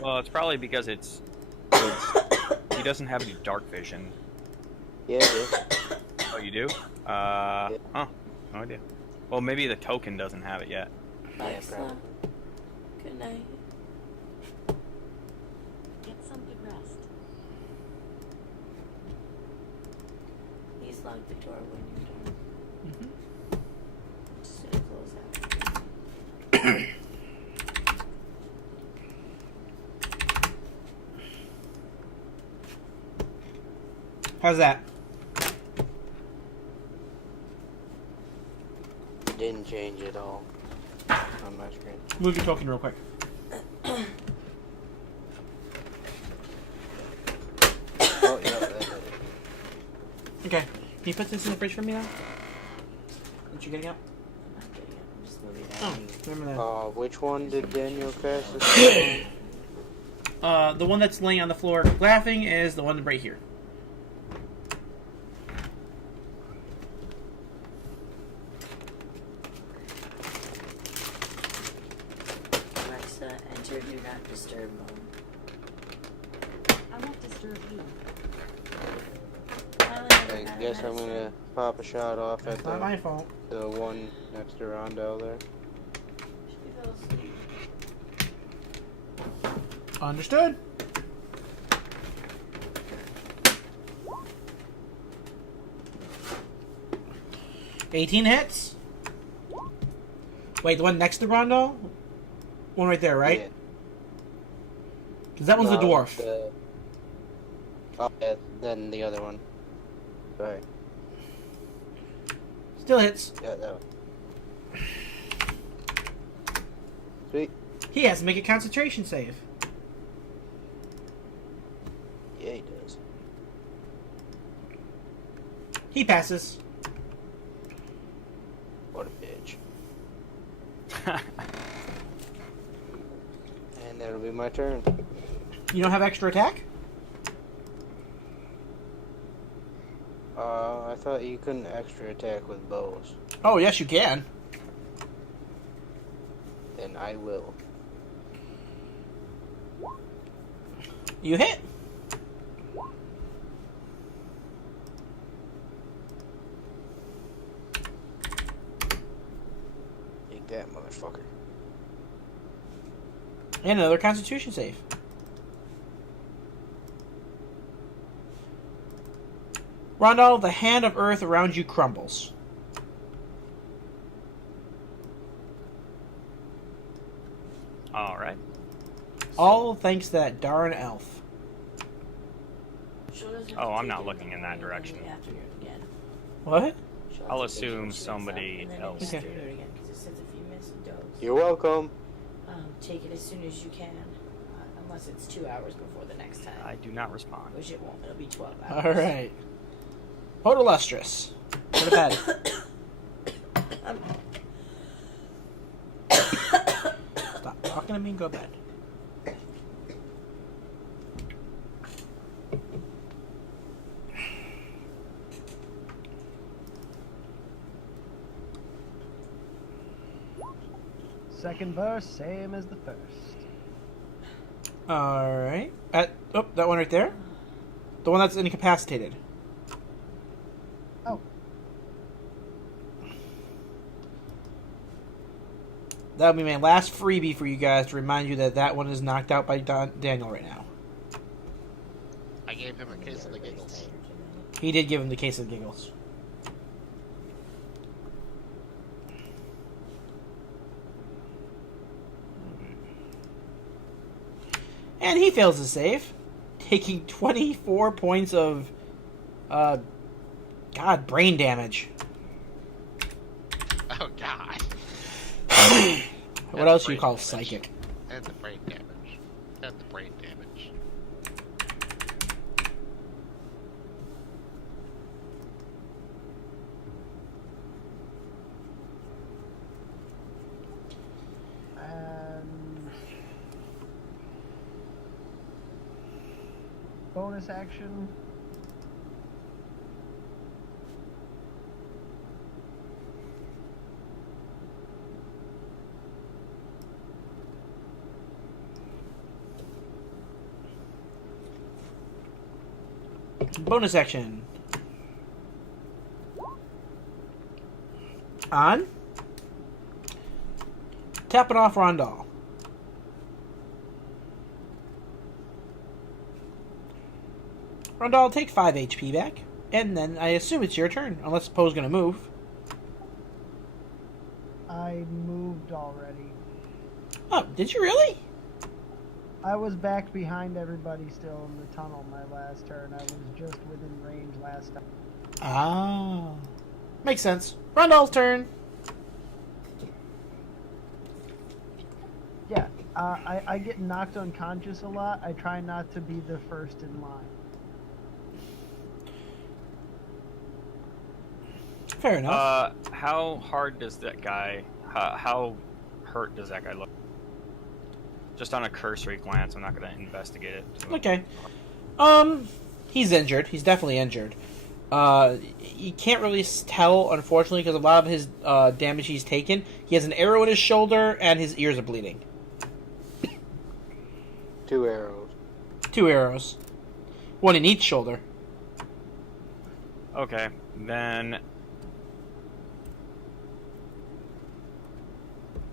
Well, it's probably because he doesn't have any dark vision. Yeah, it is. Oh, you do? Huh? No idea. Well, maybe the token doesn't have it yet. Bye, probably. Good night. Get some good rest. Please lock the door when you're done. Mm-hmm. Just gonna close out. How's that? Didn't change at all on my screen. Move your token real quick. Oh, yeah, that did it. Okay. Can you put this in the fridge for me now? What you getting up? I'm not getting it. I'm just moving it Oh, out. remember that. Which one did Daniel cast this on? The one that's laying on the floor laughing is the one right here. Alexa, enter do not disturb mode. I won't disturb you. I guess I'm gonna pop a shot off That's at not my fault. the one next to Rondell there. She fell asleep. Understood. $18 hits. Wait, the one next to Rondo? One right there, right? Yeah. Because that one's the No, dwarf. Oh, yeah, then the other one. Sorry. Still hits. Yeah, that one. Sweet. He has to make a concentration save. Yeah, he does. He passes. What a bitch. And that'll be my turn. You don't have extra attack? I thought you couldn't extra attack with bows. Oh, yes, you can. Then I will. You hit. Take that, motherfucker. And another constitution save. Rondo, the hand of earth around you crumbles. Alright. All thanks to that darn elf. Oh, I'm not looking in that direction. What? I'll assume somebody else Okay. did. You're welcome. Take it as soon as you can, unless it's 2 hours before the next time. I do not respond. Which it won't. It'll be 12 hours. All right. Podolustrous. Go to bed. Stop talking to me and go to bed. Second verse, same as the first. All right. Oh, that one right there. The one that's incapacitated. Oh. That'll be my last freebie for you guys to remind you that that one is knocked out by Daniel right now. I gave him a case of the giggles. He did give him the case of giggles. And he fails his save, taking 24 points of, brain damage. Oh God. What else do you call psychic? And the brain damage. And the brain damage. And bonus action. Bonus action. On. Tapping off Rondal. Rondal, take 5 HP back. And then I assume it's your turn, unless Poe's going to move. I moved already. Oh, did you really? I was back behind everybody still in the tunnel my last turn. I was just within range last time. Ah. Makes sense. Rondal's turn. Yeah, I get knocked unconscious a lot. I try not to be the first in line. Fair enough. How hard does that guy... How hurt does that guy look? Just on a cursory glance, I'm not going to investigate it. Okay. He's injured. He's definitely injured. You can't really tell, unfortunately, because a lot of his damage he's taken. He has an arrow in his shoulder, and his ears are bleeding. 2 arrows. 2 arrows. 1 in each shoulder. Okay, then...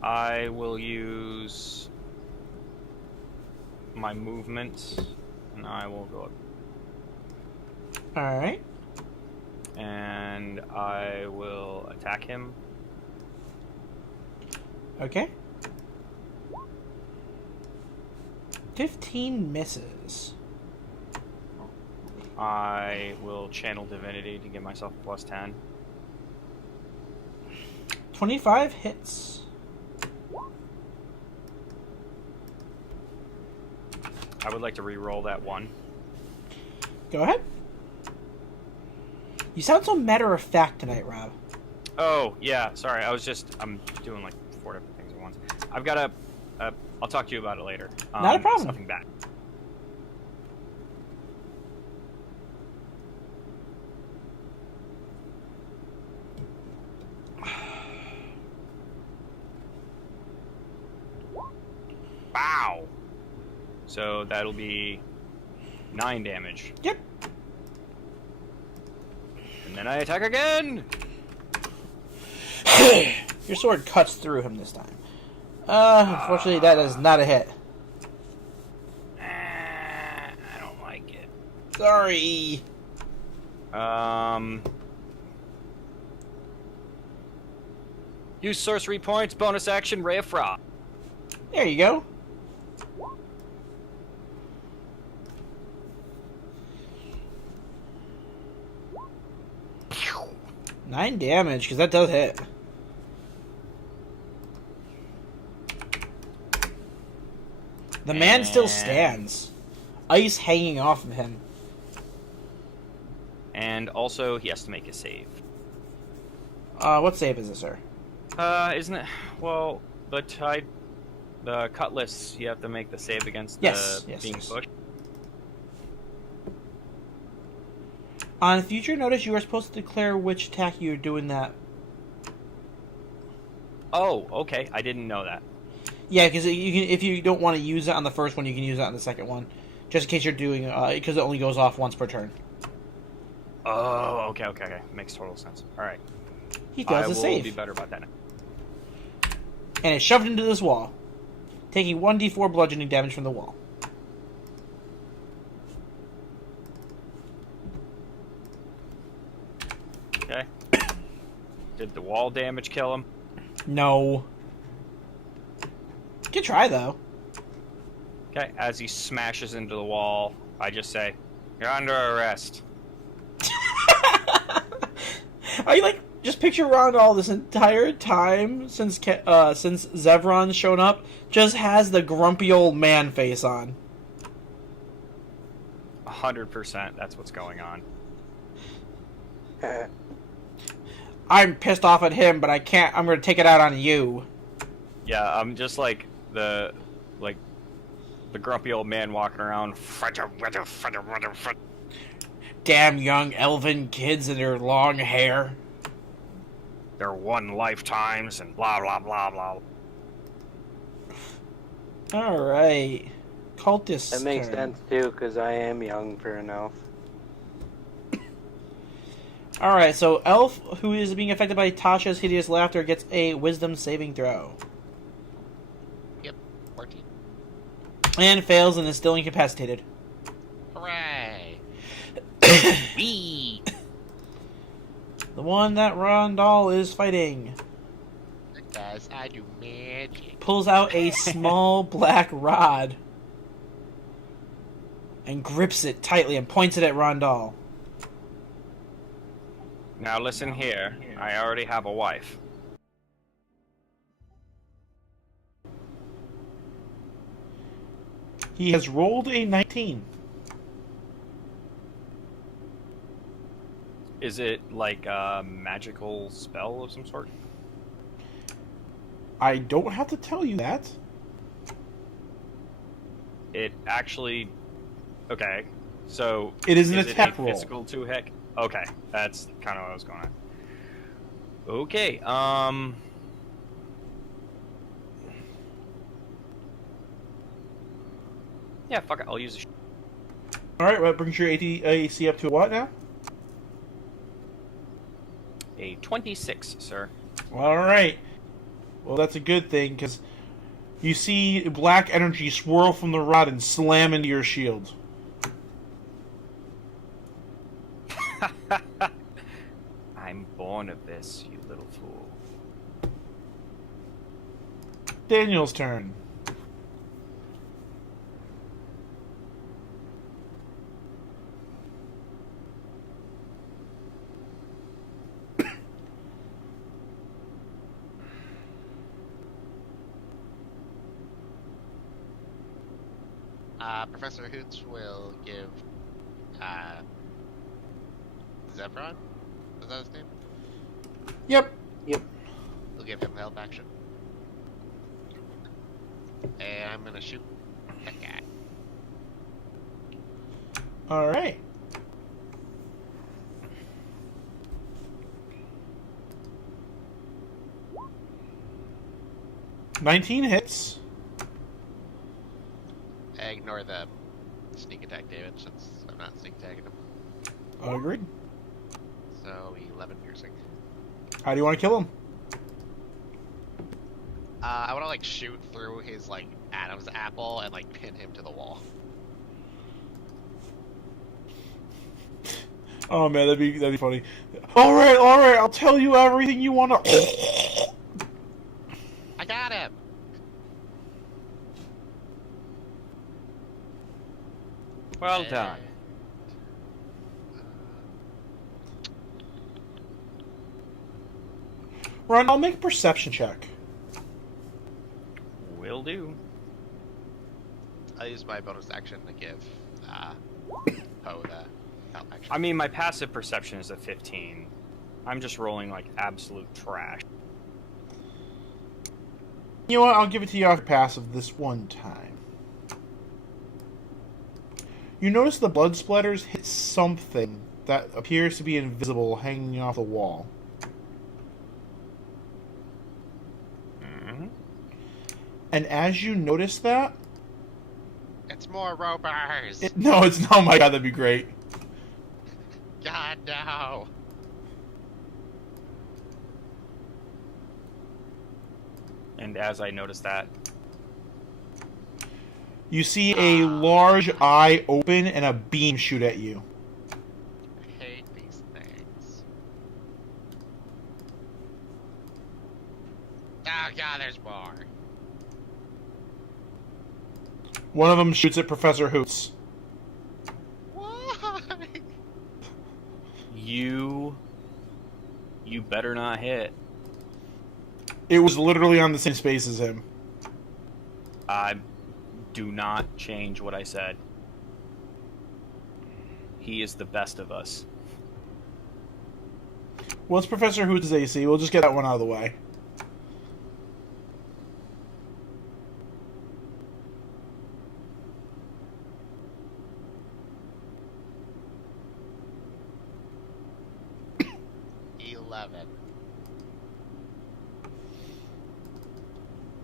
I will use... my movement, and I will go up. Alright. And I will attack him. Okay. 15 misses. I will channel divinity to give myself a plus 10. 25 hits. I would like to re-roll that one. Go ahead. You sound so matter-of-fact tonight, Rob. Oh, yeah, sorry, I'm doing like 4 different things at once. I've got I'll talk to you about it later. Not a problem. Something back. Wow! So that'll be 9 damage. Yep. And then I attack again! Your sword cuts through him this time. Unfortunately, that is not a hit. I don't like it. Sorry. Use sorcery points, bonus action, Ray of Frost. There you go. Pew! 9 damage, because that does hit. The man still stands. Ice hanging off of him. And also, he has to make a save. What save is it, sir? Isn't it? Well, the cutlass, you have to make the save against Yes, being yes. pushed. On future notice, you are supposed to declare which attack you're doing that. Oh, okay. I didn't know that. Yeah, because you can, if you don't want to use it on the first one, you can use it on the second one, just in case you're doing because it only goes off once per turn. Oh, okay. Makes total sense. All right. He does I a will save, be better about that now. and it's shoved into this wall, taking 1d4 bludgeoning damage from the wall. Okay. Did the wall damage kill him? No. Good try though. Okay. As he smashes into the wall, I just say, "You're under arrest." I just picture Rondal this entire time since Zevron's shown up just has the grumpy old man face on. 100%. That's what's going on. I'm pissed off at him, but I can't. I'm going to take it out on you. Yeah, I'm just like the grumpy old man walking around. Damn young elven kids and their long hair. They're one lifetimes and blah blah blah blah. Alright. Cultist. That makes sense too, because I am young for an elf. Alright, so Elf, who is being affected by Tasha's hideous laughter, gets a wisdom saving throw. Yep, 14. And fails and is still incapacitated. Hooray! Wee! The one that Rondal is fighting Guys, I do magic. pulls out a small black rod and grips it tightly and points it at Rondal. Now listen here. I already have a wife. He has rolled a 19. Is it like a magical spell of some sort? I don't have to tell you that. It actually... Okay, so... It is an is attack it a roll. physical 2-hit? Okay, that's kind of what I was going on. Okay, yeah, fuck it, I'll use a... Alright, well, that brings your AC up to what now? A 26, sir. Alright. Well, that's a good thing, because You see black energy swirl from the rod and slam into your shield. I'm born of this, you little fool. Daniel's turn. Professor Hoots will give Zevron, is that his name? Yep. He'll give him help action. And I'm gonna shoot that guy. Alright. $19 hits. Ignore the sneak attack damage since I'm not sneak attacking him. Agreed. So 11 piercing. How do you want to kill him? I want to like shoot through his like Adam's apple and like pin him to the wall. Oh man, that'd be funny. Alright, I'll tell you everything you want to. I got him. Well done. Ron, I'll make a perception check. Will do. I'll use my bonus action to give Poe the help action. I mean, my passive perception is a 15. I'm just rolling like absolute trash. You know what? I'll give it to you off passive this one time. You notice the blood splatters hit something that appears to be invisible hanging off the wall. Mm-hmm. And as you notice that... It's more robbers! No, it's not. Oh my god, that'd be great. God, no! And as I notice that, You see a large eye open and a beam shoot at you. I hate these things. Oh god, there's more. One of them shoots at Professor Hoots. Why? you better not hit. It was literally on the same space as him. Do not change what I said. He is the best of us. What's Professor Hoots' AC? We'll just get that one out of the way.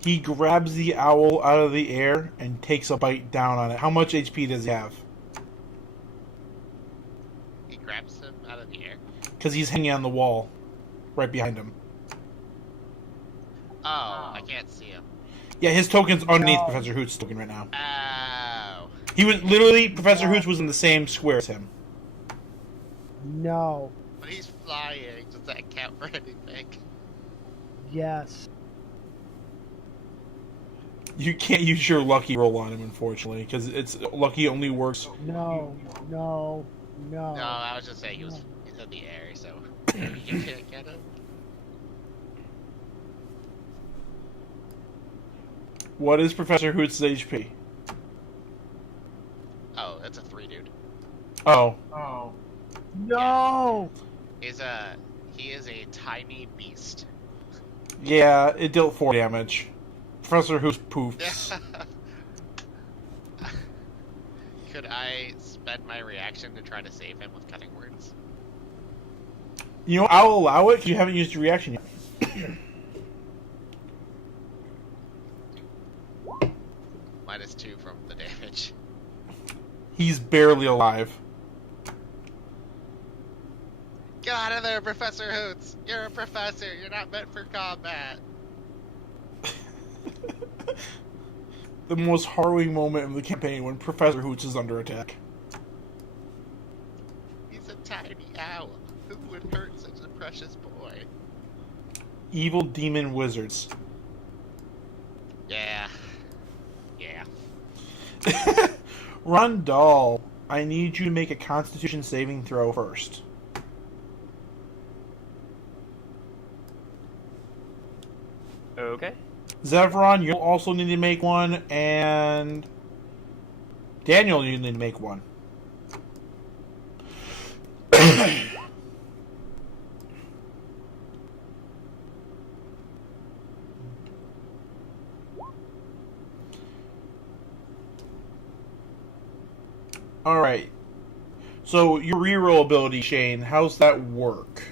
He grabs the owl out of the air and takes a bite down on it. How much HP does he have? He grabs him out of the air? Because he's hanging on the wall right behind him. Oh, I can't see him. Yeah, his token's underneath Professor Hoots' token right now. Oh. He was literally, Professor Hoots was in the same square as him. No. But he's flying. Does that count for anything? Yes. You can't use your lucky roll on him, unfortunately, because it's lucky only works. No. No, I was just saying he's in the air, so you can't get him. What is Professor Hoots' HP? Oh, that's a 3, dude. Oh. No! He is a tiny beast. Yeah, it dealt 4 damage. Professor Hoots poofs. Could I spend my reaction to try to save him with cutting words? You know, I'll allow it because you haven't used your reaction yet. -2 from the damage. He's barely alive. Get out of there, Professor Hoots! You're a professor, you're not meant for combat! the most harrowing moment of the campaign when Professor Hoots is under attack. He's a tiny owl. Who would hurt such a precious boy? Evil demon wizards. Yeah. Yeah. Rondal, I need you to make a Constitution saving throw first. Okay. Zevron, you'll also need to make one, and Daniel, you need to make one. Alright. So your reroll ability, Shane, how's that work?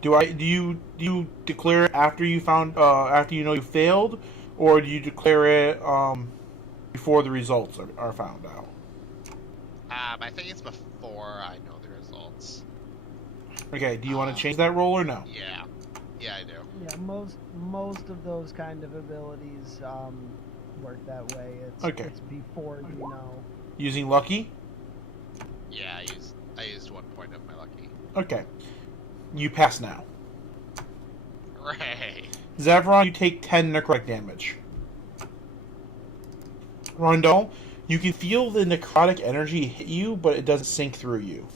Do you declare it after you after you know you failed, or do you declare it before the results are found out? I think it's before I know the results. Okay, do you want to change that roll or no? Yeah. Yeah, I do. Yeah, most of those kind of abilities work that way. Okay. It's before you know. Using lucky? Yeah, I used 1 point of my lucky. Okay. You pass now. Hooray! Zavron, you take 10 necrotic damage. Rondal, you can feel the necrotic energy hit you, but it doesn't sink through you.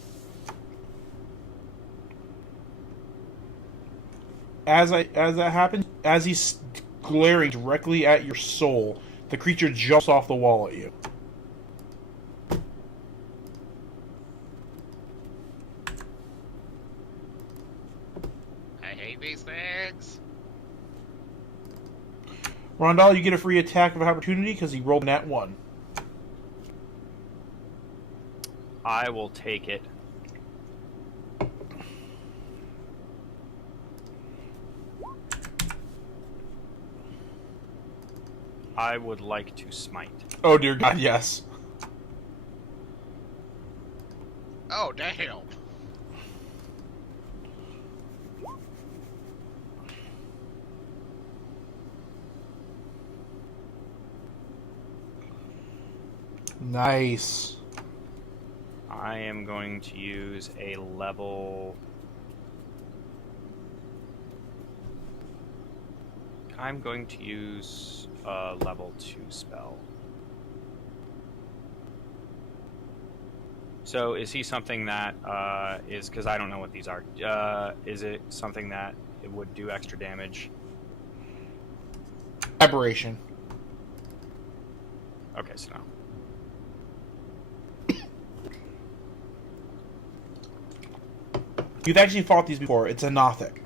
As that happens, as he's glaring directly at your soul, the creature jumps off the wall at you. I hate these things. Rondal, you get a free attack of opportunity because he rolled nat 1. I will take it. I would like to smite. Oh dear God, yes. Oh, damn. Nice. I am going to use a level... I'm going to use a level 2 spell. So is he something that is... Because I don't know what these are. Is it something that it would do extra damage? Aberration. Okay, so no. You've actually fought these before. It's a Nothic.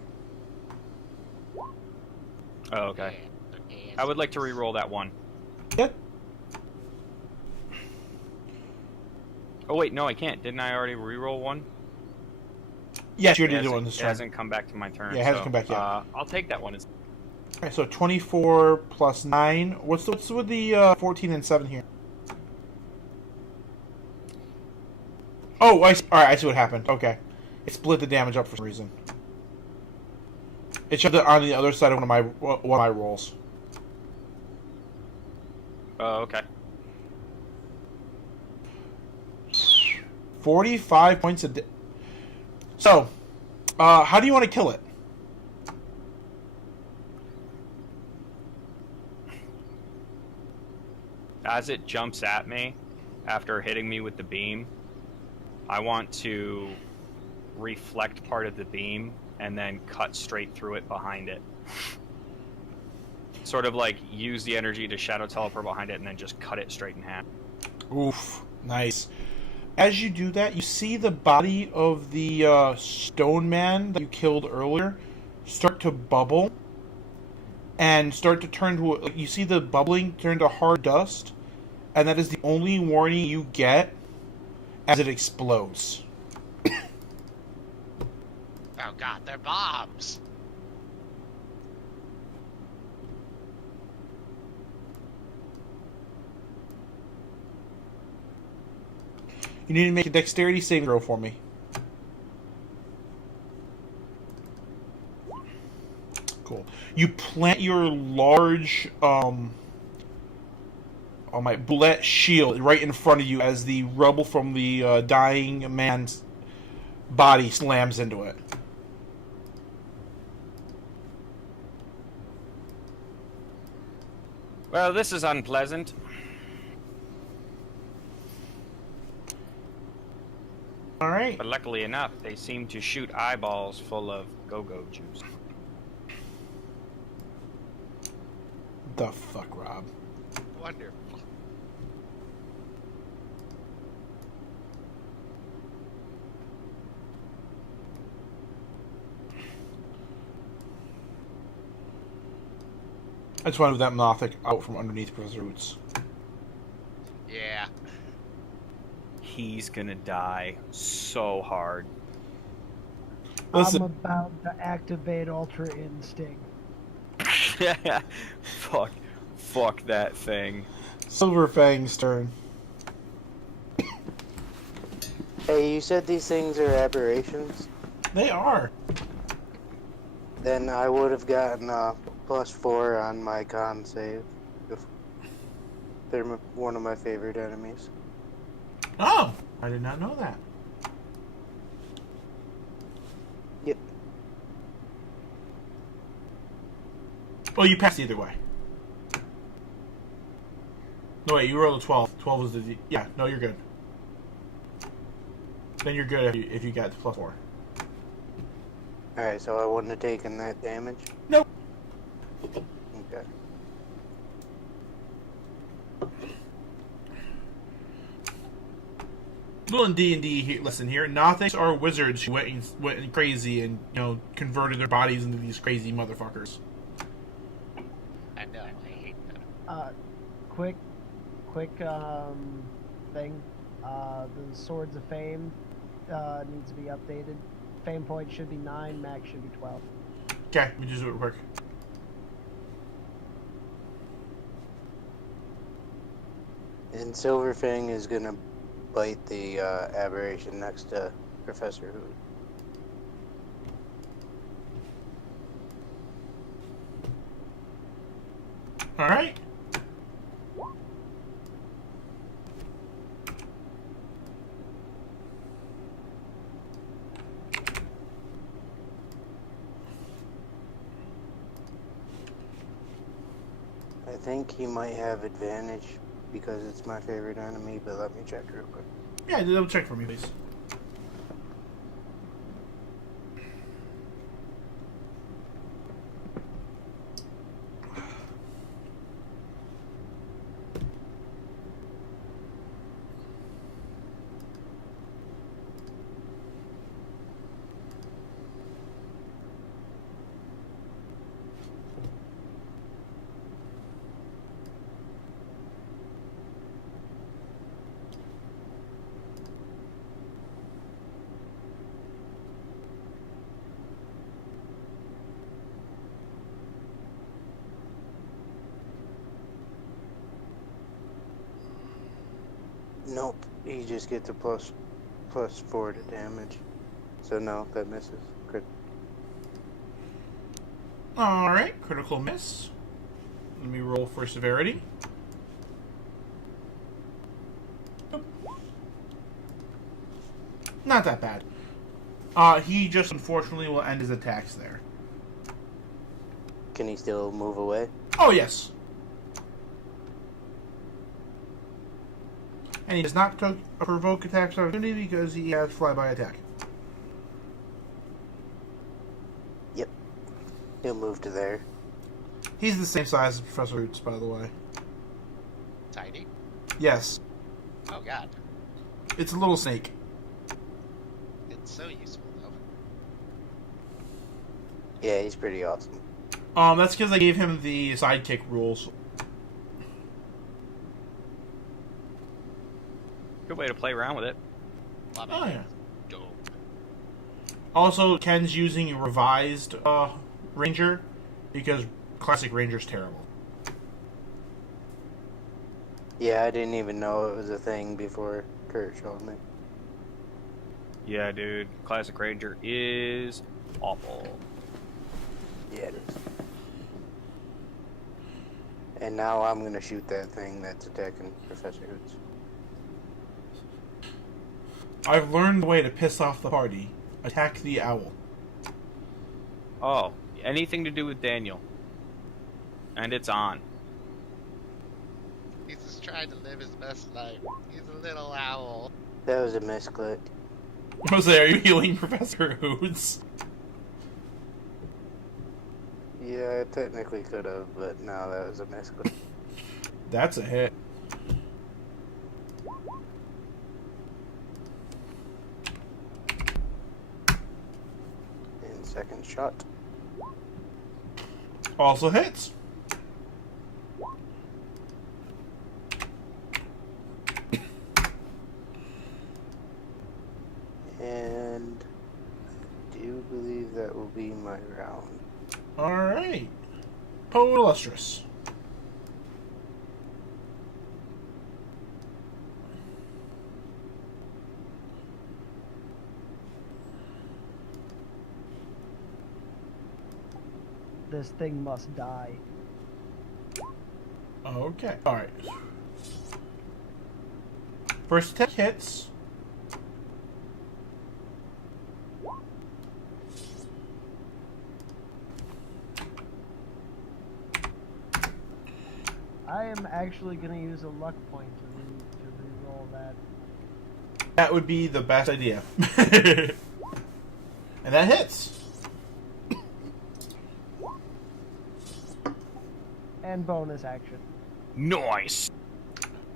Oh, okay. I would like to re-roll that one. Yeah. Oh wait, no, I can't. Didn't I already re-roll one? Yes, you already did one this It turn. hasn't come back to my turn. Yeah, it hasn't come back yet. I'll take that one. Alright, so 24 plus 9. What's with the 14 and 7 here? Oh, alright, I see what happened. Okay. It split the damage up for some reason. It shoved it on the other side of one of my rolls. Oh, okay. 45 points a day. So, how do you want to kill it? As it jumps at me, after hitting me with the beam, I want to reflect part of the beam and then cut straight through it behind it. Sort of like use the energy to shadow teleport behind it and then just cut it straight in half. Oof, nice. As you do that, you see the body of the stone man that you killed earlier start to bubble and start to turn to... You see the bubbling turn to hard dust, and that is the only warning you get as it explodes. Oh god, they're bombs! You need to make a dexterity saving throw for me. Cool. You plant your large All Might, bullet shield right in front of you as the rubble from the dying man's body slams into it. Well, this is unpleasant. All right. But luckily enough, they seem to shoot eyeballs full of go-go juice. The fuck, Rob? Wonderful. I just wanted that Mothic out from underneath Professor Roots. Yeah. He's gonna die so hard. Listen, I'm about to activate Ultra Instinct. Fuck that thing. Silverfang's turn. Hey, you said these things are aberrations? They are. Then I would have gotten +4 on my con save. If they're one of my favorite enemies. Oh, I did not know that. Yep. Well, you passed either way. No, wait, you rolled a 12. 12 was the... Yeah, no, you're good. Then you're good if you got the +4. Alright, so I wouldn't have taken that damage? Nope. Okay. Well, in D&D, listen here, Nothics are wizards who went crazy and, converted their bodies into these crazy motherfuckers. I know. I hate that. Quick thing. The Swords of Fame needs to be updated. Fame point should be 9, max should be 12. Okay, we just do it real quick. And Silverfang is gonna bite the aberration next to Professor Hood. Alright. I think he might have advantage because it's my favorite enemy, but let me check real quick. Yeah, double check for me, please. Nope, he just gets a +4 to damage. So no, that misses. Crit. Alright, critical miss. Let me roll for severity. Nope. Not that bad. He just unfortunately will end his attacks there. Can he still move away? Oh, yes. And he does not provoke attacks of opportunity because he has flyby attack. Yep. He'll move to there. He's the same size as Professor Roots, by the way. Tiny. Yes. Oh god. It's a little snake. It's so useful though. Yeah, he's pretty awesome. That's because I gave him the sidekick rules. Good way to play around with it. Love Oh, it. yeah. Dope. Also, Ken's using a revised Ranger because Classic Ranger's terrible. Yeah, I didn't even know it was a thing before Kurt showed me. Yeah, dude. Classic Ranger is awful. Yeah, it is. And now I'm gonna shoot that thing that's attacking Professor Hoots. I've learned the way to piss off the party. Attack the owl. Oh, anything to do with Daniel. And it's on. He's just trying to live his best life. He's a little owl. That was a misclick. Jose, are you healing Professor Hoots? Yeah, I technically could have, but no, that was a misclick. That's a hit. And second shot. Also hits. And I do believe that will be my round. Alright. Poe Illustrious. This thing must die. Okay. Alright. First attack hits. I am actually going to use a luck point to re-roll that. That would be the best idea. And that hits. And bonus action. Nice!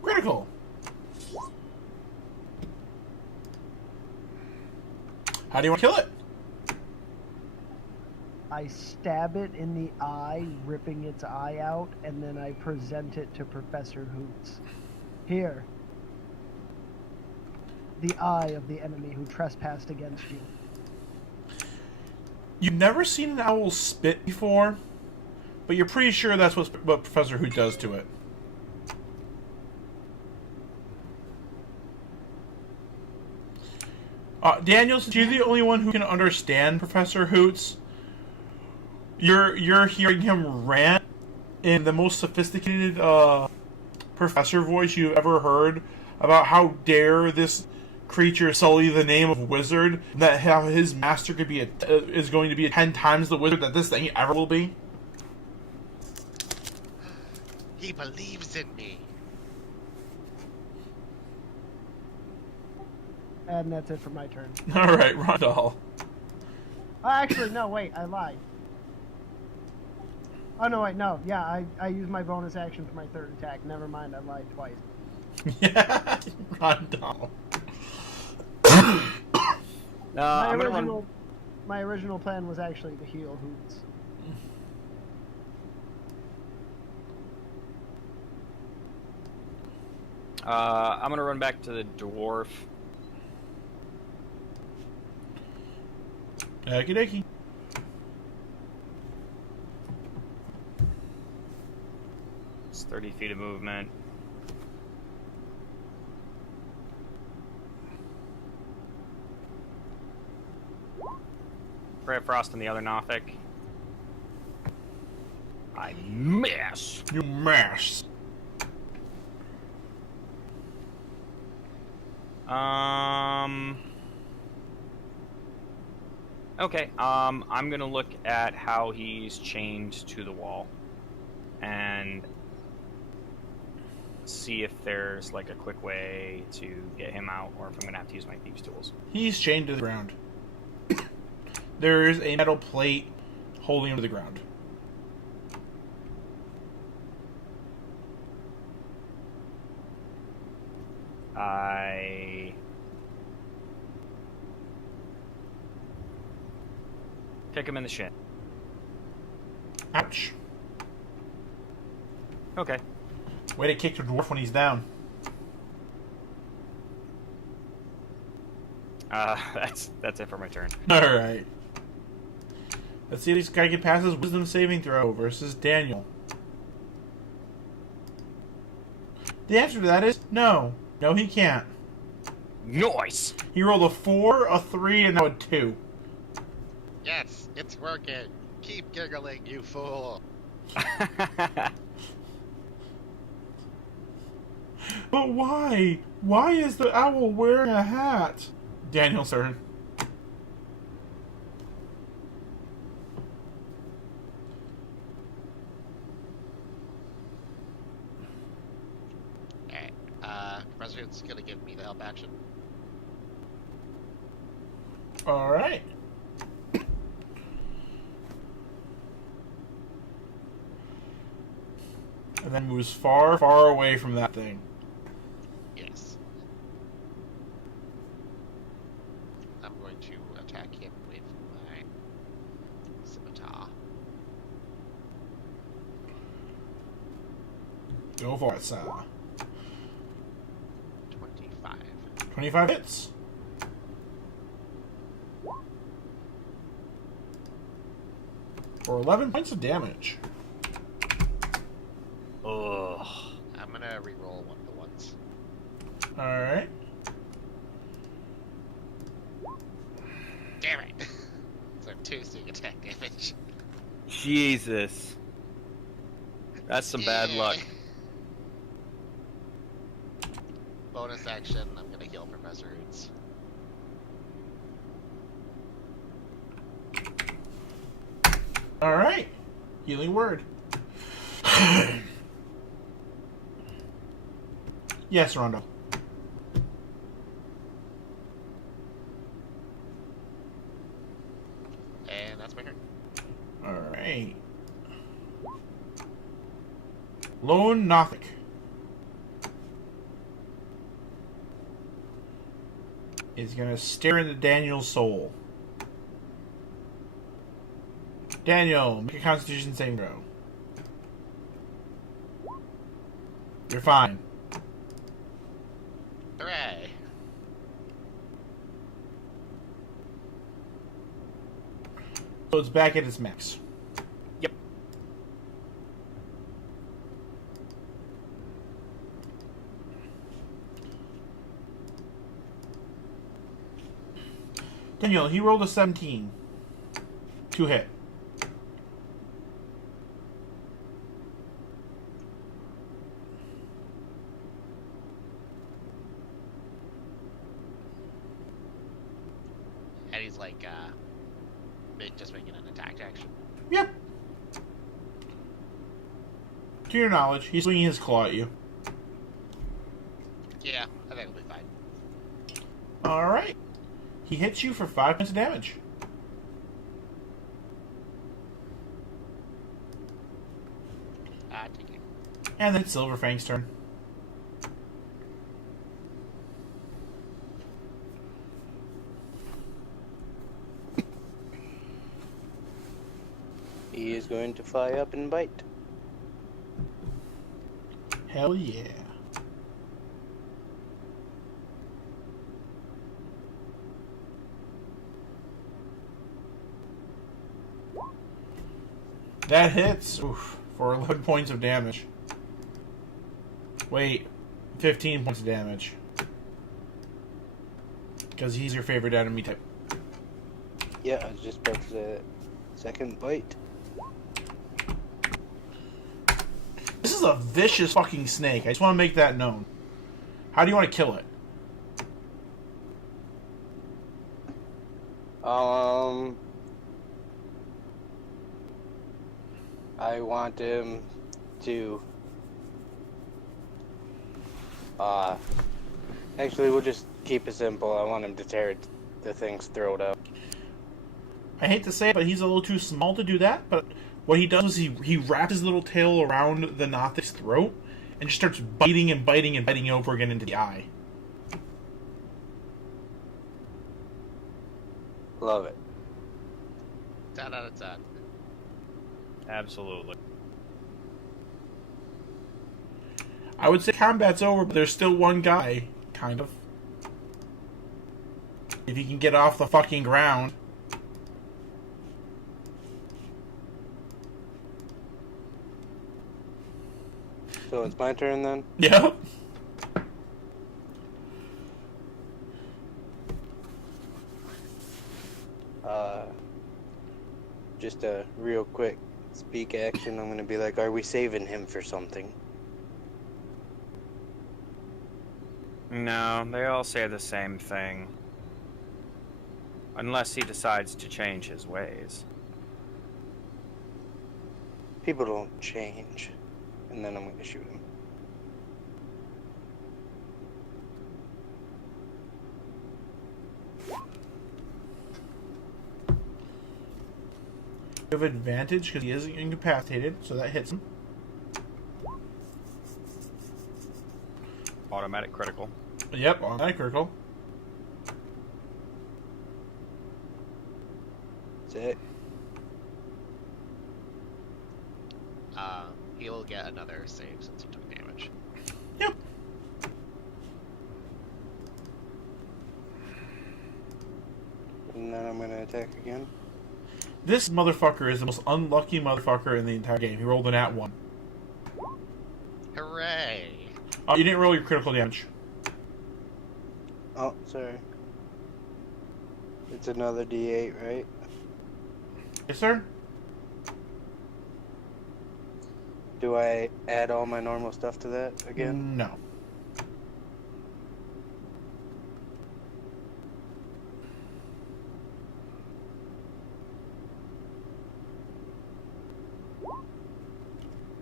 Critical. How do you want to kill it? I stab it in the eye, ripping its eye out, and then I present it to Professor Hoots. Here. The eye of the enemy who trespassed against you. You've never seen an owl spit before, but you're pretty sure that's what Professor Hoot does to it. Daniel, since you're the only one who can understand Professor Hoots, you're hearing him rant in the most sophisticated professor voice you've ever heard about how dare this creature sully the name of wizard, that how his master could be is going to be 10 times the wizard that this thing ever will be. He believes in me. And that's it for my turn. Alright, Rondell. Oh, actually, no, wait, I lied. Oh, no, wait, no. Yeah, I used my bonus action for my third attack. Never mind, I lied twice. Yeah, Rondell. My original plan was actually to heal Hoots. I'm gonna run back to the dwarf. Okie dokie. It's 30 feet of movement. Ray of Frost and the other Nothic. I miss! You mash. Okay, I'm gonna look at how he's chained to the wall and see if there's like a quick way to get him out, or if I'm gonna have to use my thieves' tools. He's chained to the ground. There is a metal plate holding him to the ground. I kick him in the shin. Ouch. Okay. Way to kick the dwarf when he's down. That's it for my turn. Alright. Let's see if this guy can pass his wisdom saving throw versus Daniel. The answer to that is no. No, he can't. Nice! He rolled a 4, a 3, and now a 2. Yes, it's working. Keep giggling, you fool. But why? Why is the owl wearing a hat? Daniel's turn. Alright. President's gonna give me the help action. Alright. And then moves far, far away from that thing. Yes. I'm going to attack him with my scimitar. Go for it, sir. 25. 25 hits. For 11 points of damage. Ugh. I'm gonna reroll one of the ones. Alright. Damn it! So 2 sneak attack damage. Jesus. That's some bad luck. Bonus action, I'm gonna heal Professor Hoots. Alright. Healing word. Yes, Rondo. And that's my turn. Alright. Lone Nothic. Is gonna stare into Daniel's soul. Daniel, make a Constitution saving throw. You're fine. Hooray! So it's back at its max. Yep. Daniel, he rolled a 17 to hit. And he's like, just making an attack action. Yep. To your knowledge, he's swinging his claw at you. Yeah, I think it'll be fine. Alright. He hits you for 5 points of damage. Take it. And then it's Silverfang's turn. He is going to fly up and bite. Hell yeah. That hits. Oof, for 11 points of damage. Wait, 15 points of damage. Because he's your favorite enemy type. Yeah, I was just about to say that. Second bite. This is a vicious fucking snake. I just want to make that known. How do you want to kill it? I want him to actually we'll just keep it simple. I want him to tear the thing's throat out. I hate to say it, but he's a little too small to do that. But what he does is he wraps his little tail around the Nothic's throat and just starts biting and biting and biting over again into the eye. Love it. 10 out of 10. Absolutely. I would say combat's over, but there's still one guy, kind of. If he can get off the fucking ground. So it's my turn then? Yep. Just a real quick speak action. I'm gonna be like, are we saving him for something? No, they all say the same thing. Unless he decides to change his ways. People don't change. And then I'm going to shoot him. You have advantage because he is incapacitated, so that hits him. Automatic critical. Yep, on that critical. That's it. He'll get another save since he took damage. Yep. And then I'm going to attack again. This motherfucker is the most unlucky motherfucker in the entire game. He rolled an @1. Hooray! You didn't roll your critical damage. Oh, sorry. It's another D8, right? Yes, sir? Do I add all my normal stuff to that again? No.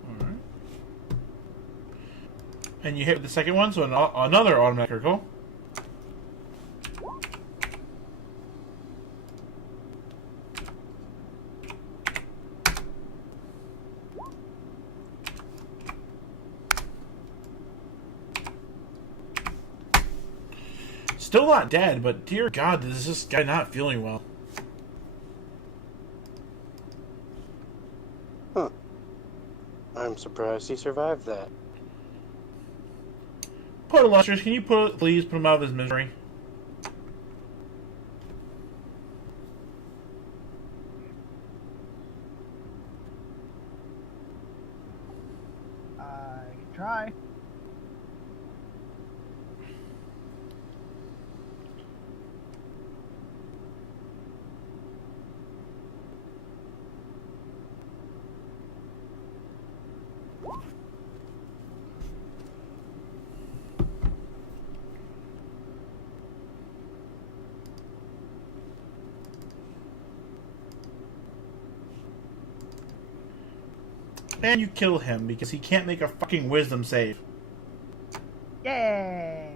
Alright. And you hit the second one, so another automatic critical. Still not dead, but dear God, is this guy not feeling well? Huh. I'm surprised he survived that. Put Illustrious, can you please put him out of his misery? I can try. And you kill him because he can't make a fucking wisdom save. Yay!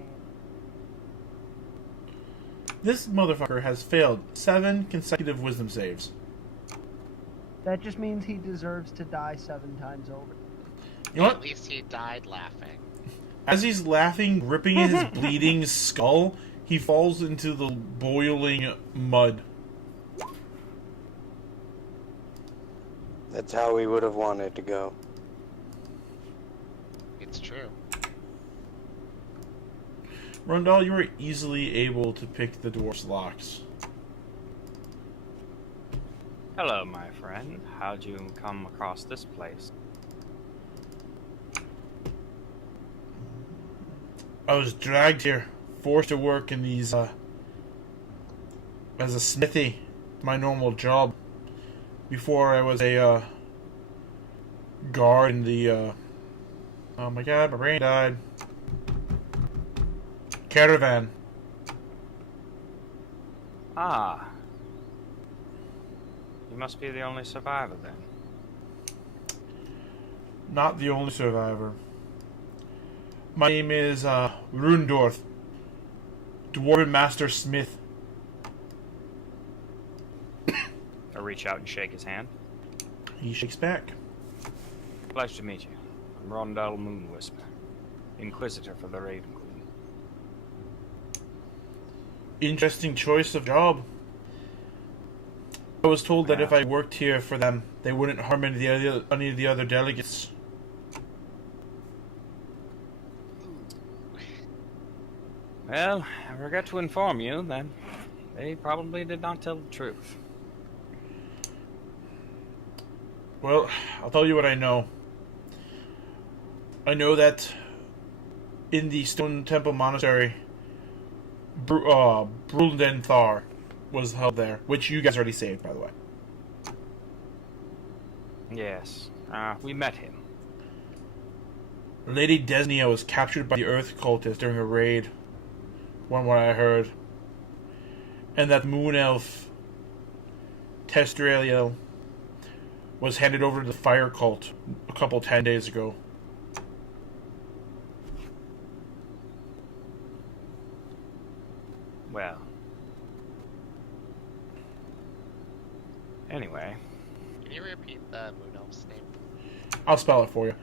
This motherfucker has failed 7 consecutive wisdom saves. That just means he deserves to die 7 times over. You know At what? least he died laughing. As he's laughing, ripping his bleeding skull, he falls into the boiling mud. That's how we would have wanted to go. It's true. Rundal, you were easily able to pick the dwarf's locks. Hello, my friend. How'd you come across this place? I was dragged here, forced to work in these, as a smithy, my normal job. Before I was a, guard in the, oh my God, my brain died. Caravan. Ah. You must be the only survivor then. Not the only survivor. My name is, Rundorth. Dwarven Master Smith. I reach out and shake his hand. He shakes back. Pleasure to meet you. I'm Rondell Moonwhisper, Inquisitor for the Raven Queen. Interesting choice of job. I was told that if I worked here for them, they wouldn't harm any of the other delegates. Well, I regret to inform you that they probably did not tell the truth. Well, I'll tell you what I know. I know that in the Stone Temple Monastery, Brulden Thar was held there, which you guys already saved, by the way. Yes, we met him. Lady Desnia was captured by the Earth cultists during a raid from what I heard. And that moon elf, Testraliel, was handed over to the fire cult 10 days ago. Well. Anyway. Can you repeat the Moon Elf's name? I'll spell it for you.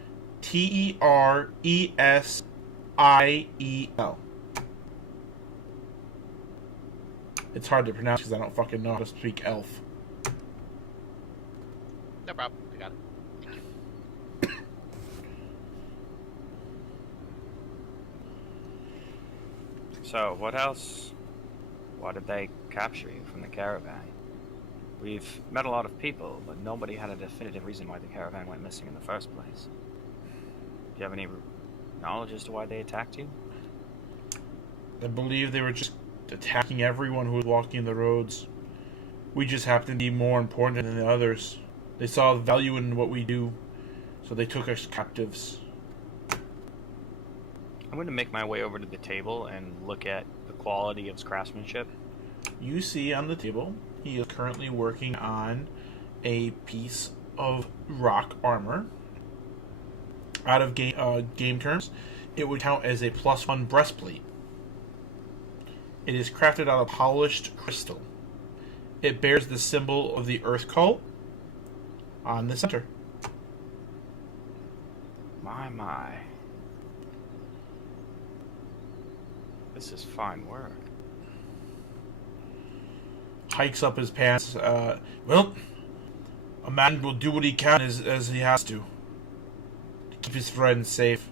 Teresliel. It's hard to pronounce because I don't fucking know how to speak elf. No problem. I got it. Thank you. So, what else? Why did they capture you from the caravan? We've met a lot of people, but nobody had a definitive reason why the caravan went missing in the first place. Do you have any knowledge as to why they attacked you? I believe they were just attacking everyone who was walking the roads. We just happened to be more important than the others. They saw value in what we do, so they took us captives. I'm going to make my way over to the table and look at the quality of his craftsmanship. You see on the table, he is currently working on a piece of rock armor. Out of game terms, it would count as a +1 breastplate. It is crafted out of polished crystal. It bears the symbol of the Earth Cult on the center. My. This is fine work. Hikes up his pants. Well, a man will do what he can as he has to keep his friends safe.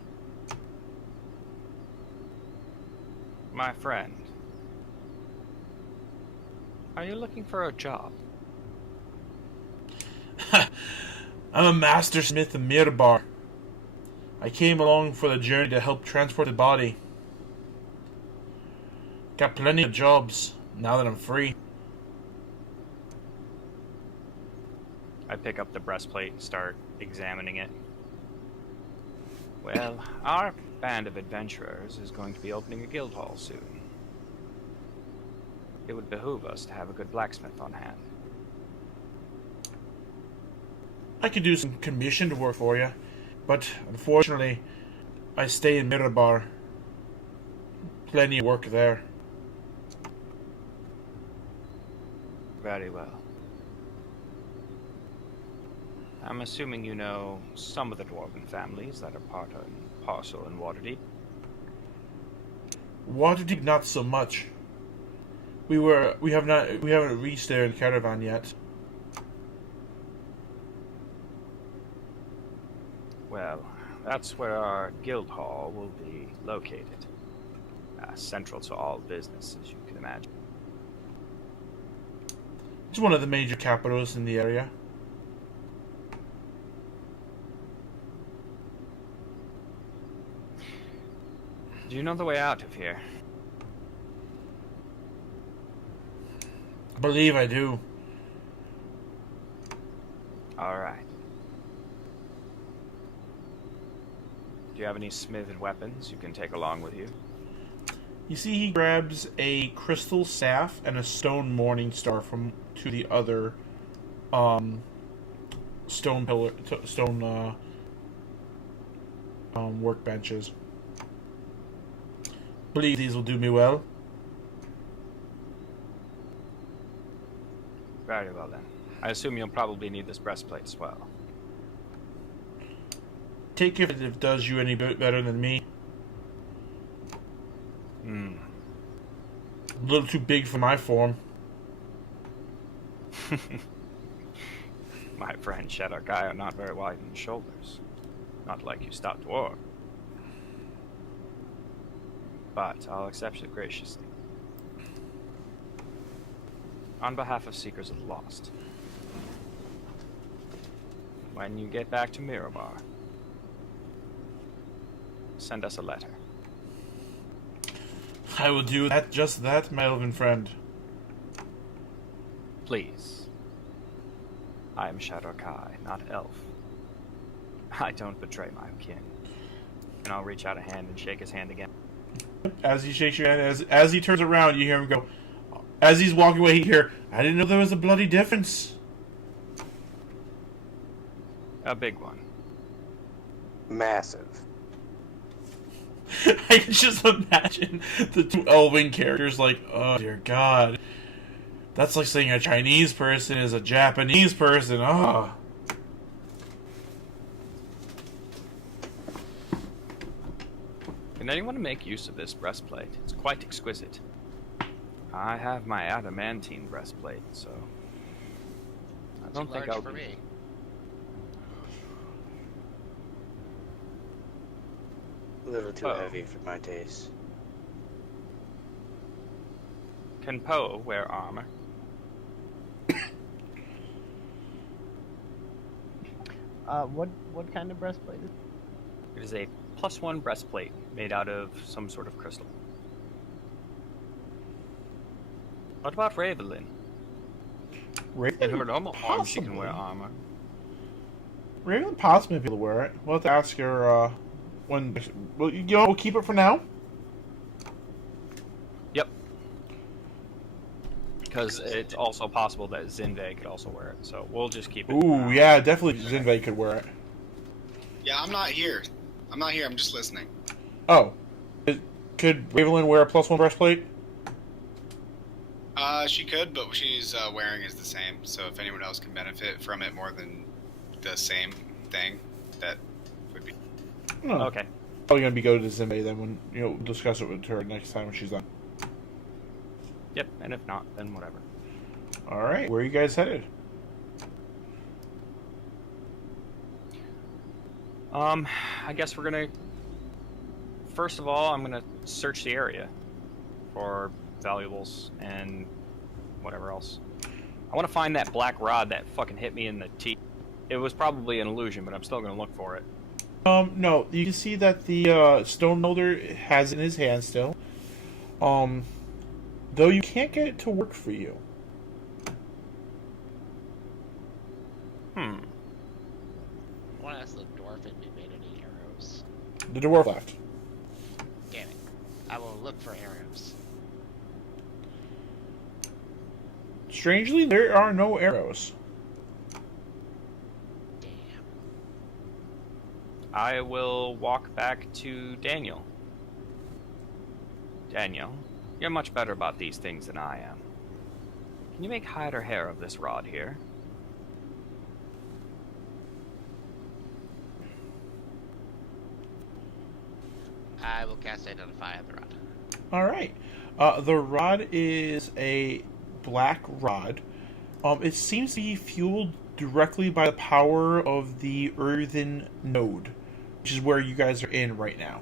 My friend, are you looking for a job? I'm a master smith of Mirbar. I came along for the journey to help transport the body. Got plenty of jobs now that I'm free. I pick up the breastplate and start examining it. Well, our band of adventurers is going to be opening a guild hall soon. It would behoove us to have a good blacksmith on hand. I could do some commissioned work for you, but unfortunately, I stay in Mirabar. Plenty of work there. Very well. I'm assuming you know some of the dwarven families that are part and parcel in Waterdeep. Waterdeep, not so much. We haven't reached there in caravan yet. Well, that's where our guild hall will be located. Central to all business, as you can imagine. It's one of the major capitals in the area. Do you know the way out of here? I believe I do. Alright. Do you have any smithed weapons you can take along with you? You see, he grabs a crystal staff and a stone morning star from to the other stone workbenches. Believe these will do me well. Very well then. I assume you'll probably need this breastplate as well. Take it if it does you any bit better than me. A little too big for my form. My friend Shadow Guy are not very wide in the shoulders. Not like you stopped war. But I'll accept it graciously. On behalf of Seekers of the Lost. When you get back to Mirabar, send us a letter. I will do that, just that, my elven friend. Please. I am Shadow Kai, not elf. I don't betray my kin. And I'll reach out a hand and shake his hand again. As he shakes your hand, as he turns around, you hear him go. As he's walking away, you hear, "I didn't know there was a bloody difference." A big one. Massive. I can just imagine the two elven characters like, oh dear God, that's like saying a Chinese person is a Japanese person. Oh. Can anyone make use of this breastplate? It's quite exquisite. I have my adamantine breastplate, so I don't think I'll for be. me. A little too Oh. heavy for my taste. Can Poe wear armor? What kind of breastplate is It is a +1 breastplate made out of some sort of crystal. What about Ravelin? In her normal form, she can wear armor. Raven possibly may be able to wear it. We'll have to ask her when. Well, we'll keep it for now. Yep. Because it's also possible that Zinve could also wear it, so we'll just keep it. Ooh, yeah, definitely Zinve could wear it. Yeah, I'm not here. I'm not here. I'm just listening. Oh. Could Ravelin wear a +1 breastplate? She could, but what she's wearing is the same. So if anyone else can benefit from it more than the same thing, that would be. Oh. Okay. Probably gonna be go to Zinve then when discuss it with her next time when she's done. Yep, and if not, then whatever. All right, where are you guys headed? I guess we're gonna. First of all, I'm gonna search the area for valuables and whatever else. I want to find that black rod that fucking hit me in the teeth. It was probably an illusion, but I'm still gonna look for it. No, you can see that the stone melder has it in his hand still. Though you can't get it to work for you. I want to ask the dwarf if he made any arrows. The dwarf left. Damn it. I will look for arrows. Strangely, there are no arrows. Damn. I will walk back to Daniel. Daniel, you're much better about these things than I am. Can you make hide or hair of this rod here? I will cast Identify on the rod. All right. The rod is a black rod. It seems to be fueled directly by the power of the earthen node, which is where you guys are in right now.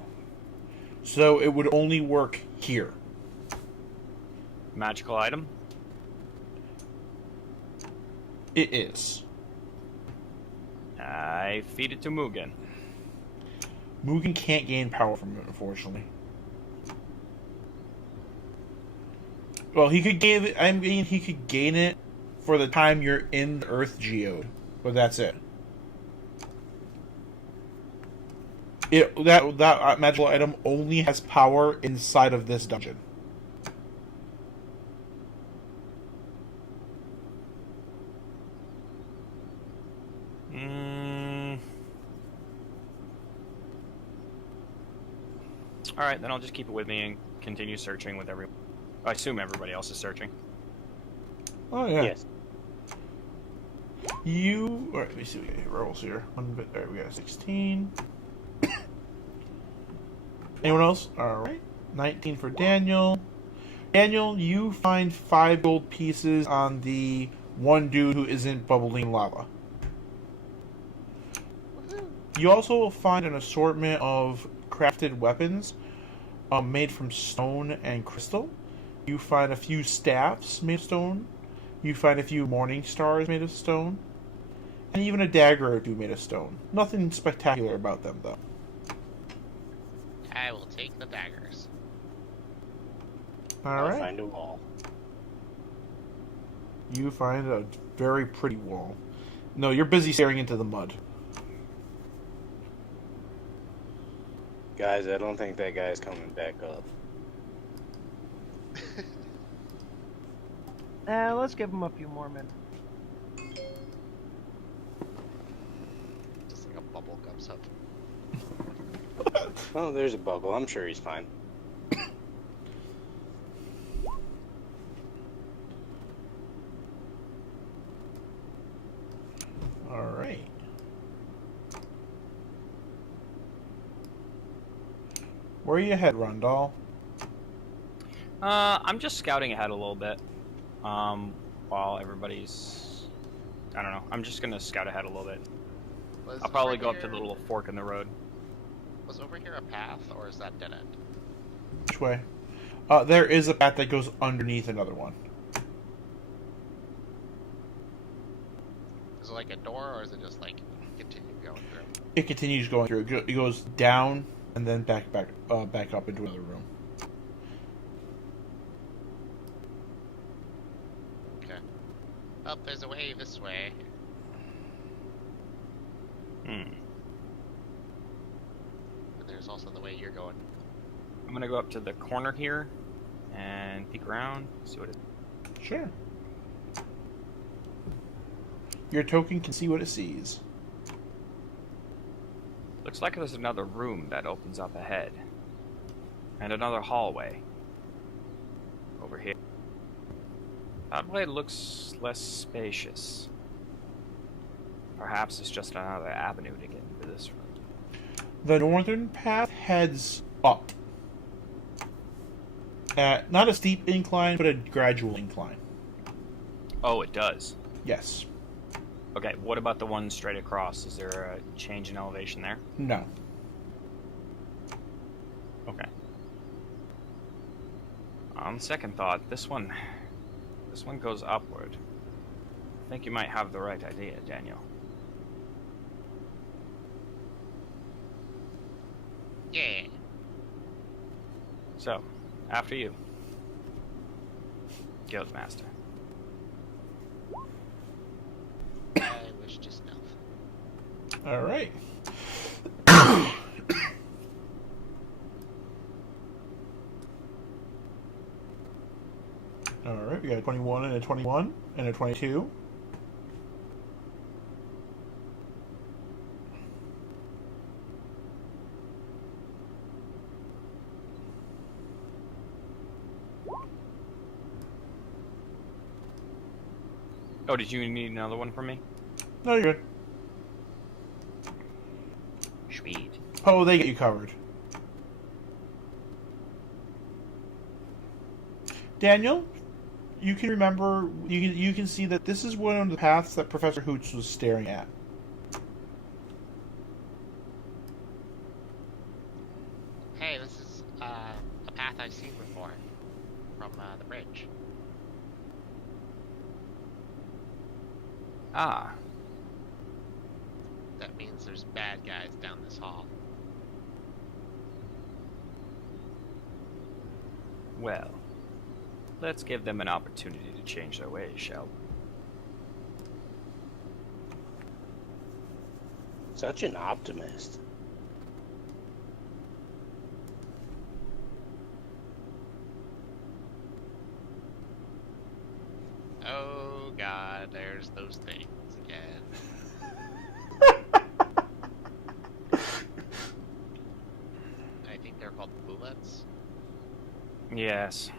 So it would only work here. Magical item? It is. I feed it to Mugen. Mugen can't gain power from it, unfortunately. Well, he could gain it. I mean, he could gain it for the time you're in the Earth Geode, but that's it. That magical item only has power inside of this dungeon. Alright, then I'll just keep it with me and continue searching with everyone. I assume everybody else is searching. Oh, yeah. Yes. Alright, let me see what we got rolls here. Alright, we got 16. Anyone else? Alright. 19 for Daniel. Daniel, you find 5 gold pieces on the one dude who isn't bubbling lava. You also will find an assortment of crafted weapons made from stone and crystal. You find a few staffs made of stone. You find a few morning stars made of stone. And even a dagger or two made of stone. Nothing spectacular about them, though. I will take the daggers. I'll Alright. find a wall. You find a very pretty wall. No, you're busy staring into the mud. Guys, I don't think that guy's coming back up. Let's give him a few more minutes. Just like a bubble comes up. Oh, there's a bubble. I'm sure he's fine. All right. Where are you head, Rundal? I'm just scouting ahead a little bit. While everybody's... I don't know. I'm just gonna scout ahead a little bit. I'll probably go up to the little fork in the road. Was over here a path, or is that dead end? Which way? There is a path that goes underneath another one. Is it like a door, or is it just like continue going through? It continues going through. It goes down and then back up into another room. Okay. Oh, there's a way this way. Hmm. And there's also the way you're going. I'm gonna go up to the corner here and peek around, see what it... Sure. Your token can see what it sees. Looks like there's another room that opens up ahead. And another hallway. Over here. That way looks less spacious. Perhaps it's just another avenue to get into this room. The northern path heads up. Not a steep incline, but a gradual incline. Oh, it does. Yes. Okay, what about the one straight across? Is there a change in elevation there? No. Okay. On second thought, this one goes upward. I think you might have the right idea, Daniel. Yeah. So, after you. Guildmaster. I wish to stealth. All right. All right, we got a 21 and a 21 and a 22. Oh, did you need another one from me? No, you're good. Sweet. Oh, they get you covered. Daniel, you can remember, you can see that this is one of the paths that Professor Hoots was staring at. Hey, this is a path I've seen before from the bridge. Ah, That means there's bad guys down this hall. well. Let's give them an opportunity to change their ways, shall we? Such an optimist. Oh god, there's those things again. I think they're called bullets. Yes.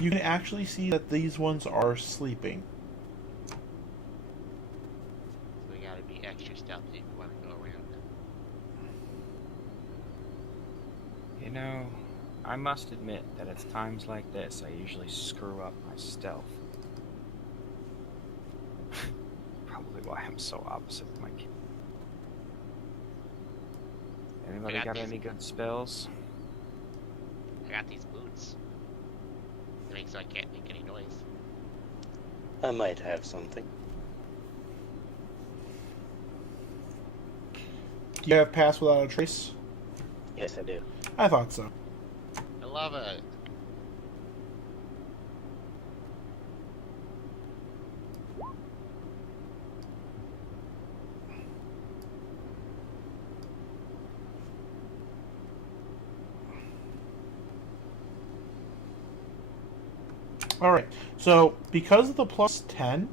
You can actually see that these ones are sleeping. So we gotta be extra stealthy if we want to go around them. You know, I must admit that at times like this, I usually screw up my stealth. Probably why I'm so opposite of my kid. Anybody got got these- any good spells? I got these boots. They make so I can't make any noise. I might have something. Do you have Pass Without a Trace? Yes, I do. I thought so. I love it. Alright, so because of the plus 10,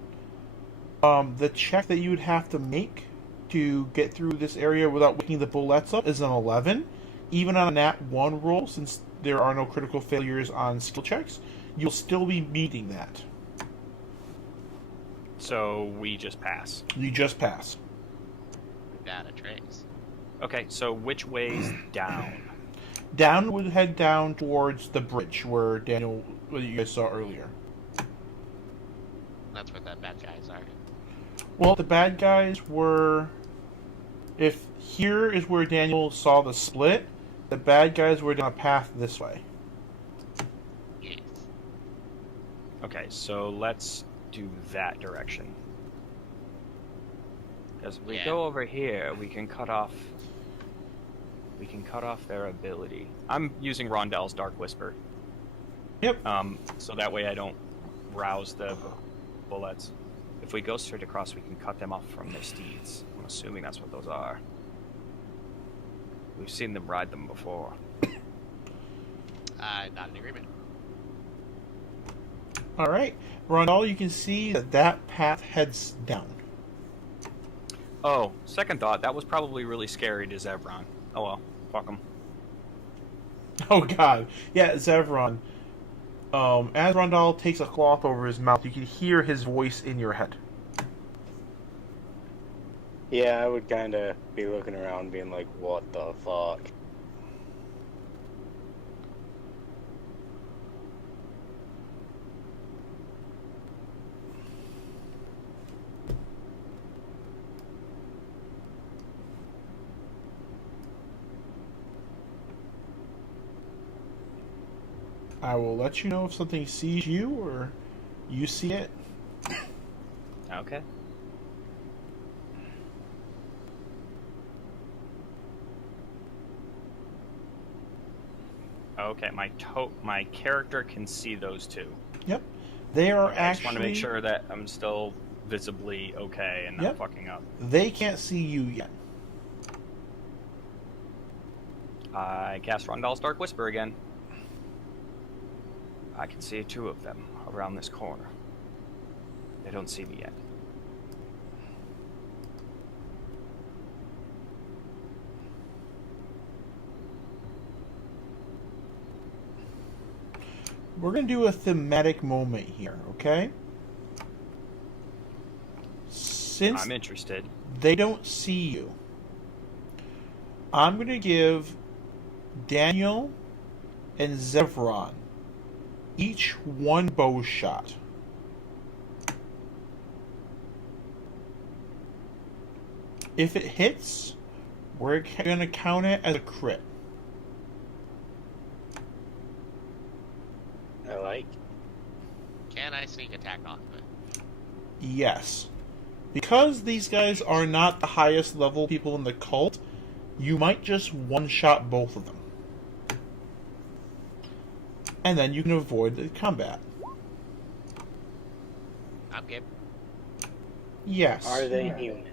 the check that you would have to make to get through this area without waking the bullets up is an 11. Even on a nat 1 roll, since there are no critical failures on skill checks, you'll still be meeting that. So we just pass. You just pass. Got a trace. Okay, so which way's down? Down would head down towards the bridge where you guys saw earlier. That's where the bad guys are. Well, the bad guys were... If here is where Daniel saw the split, the bad guys were down a path this way. Yes. Okay, so let's do that direction. Because if we Yeah. go over here, we can cut off... We can cut off their ability. I'm using Rondell's Dark Whisper. Yep. So that way I don't rouse the bullets. If we go straight across, we can cut them off from their steeds. I'm assuming that's what those are. We've seen them ride them before. Not in agreement. Alright. Rondell, you can see that path heads down. Oh, second thought, that was probably really scary to Zevron. Oh well, fuck him. Oh god. Yeah, Zevron. As Rondell takes a cloth over his mouth, you can hear his voice in your head. Yeah, I would kind of be looking around being like, what the fuck? I will let you know if something sees you or you see it. Okay. Okay, my character can see those two. Yep. They are I actually... just want to make sure that I'm still visibly okay and not Yep. fucking up. They can't see you yet. I cast Rondell's Dark Whisper again. I can see two of them around this corner. They don't see me yet. We're going to do a thematic moment here, okay? Since I'm interested. they don't see you, I'm going to give Daniel and Zevron each one bow shot. If it hits, we're going to count it as a crit. I like. Can I sneak attack off of it? Yes. Because these guys are not the highest level people in the cult, you might just one-shot both of them. And then you can avoid the combat. I'm good. Yes. Are they human?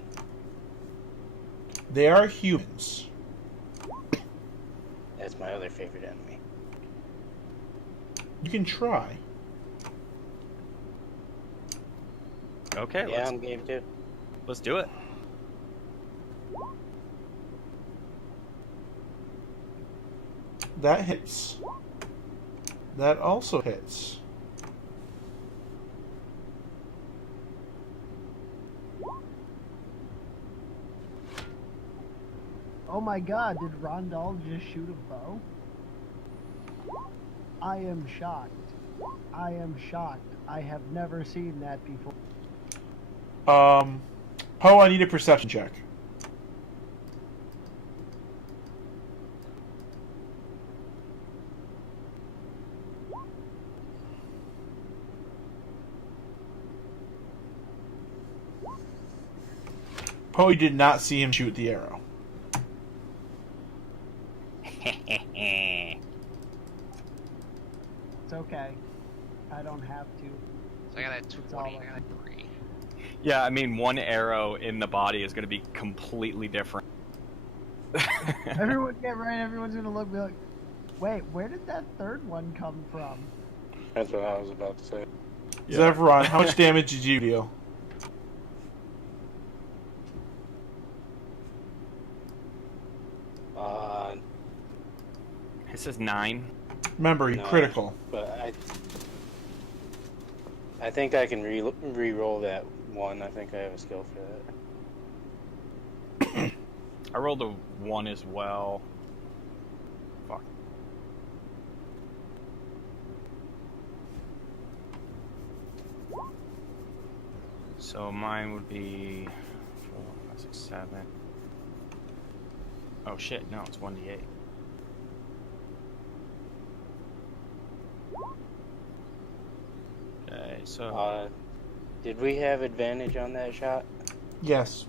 They are humans. That's my other favorite enemy. You can try. Okay, Yeah, I'm game too. let's do it. That hits. That also hits. Oh my god, did Rondell just shoot a bow? I am shocked. I am shocked. I have never seen that before. Poe, I need a perception check. Poe did not see him shoot the arrow. It's okay. I don't have to. So I got a It's all 20. right. I got a 3. Yeah, I mean, one arrow in the body is going to be completely different. Everyone get right. Everyone's gonna look and be like, "Wait, where did that third one come from?" That's what I was about to say. Yeah. Zevron, how much damage did you deal? It says 9. Remember, you're critical. But I think I can re-roll that one. I think I have a skill for that. I rolled a 1 as well. Fuck. So mine would be 4, 5, 6, 7. Oh shit, no, it's 1d8. Okay, so... did we have advantage on that shot? Yes.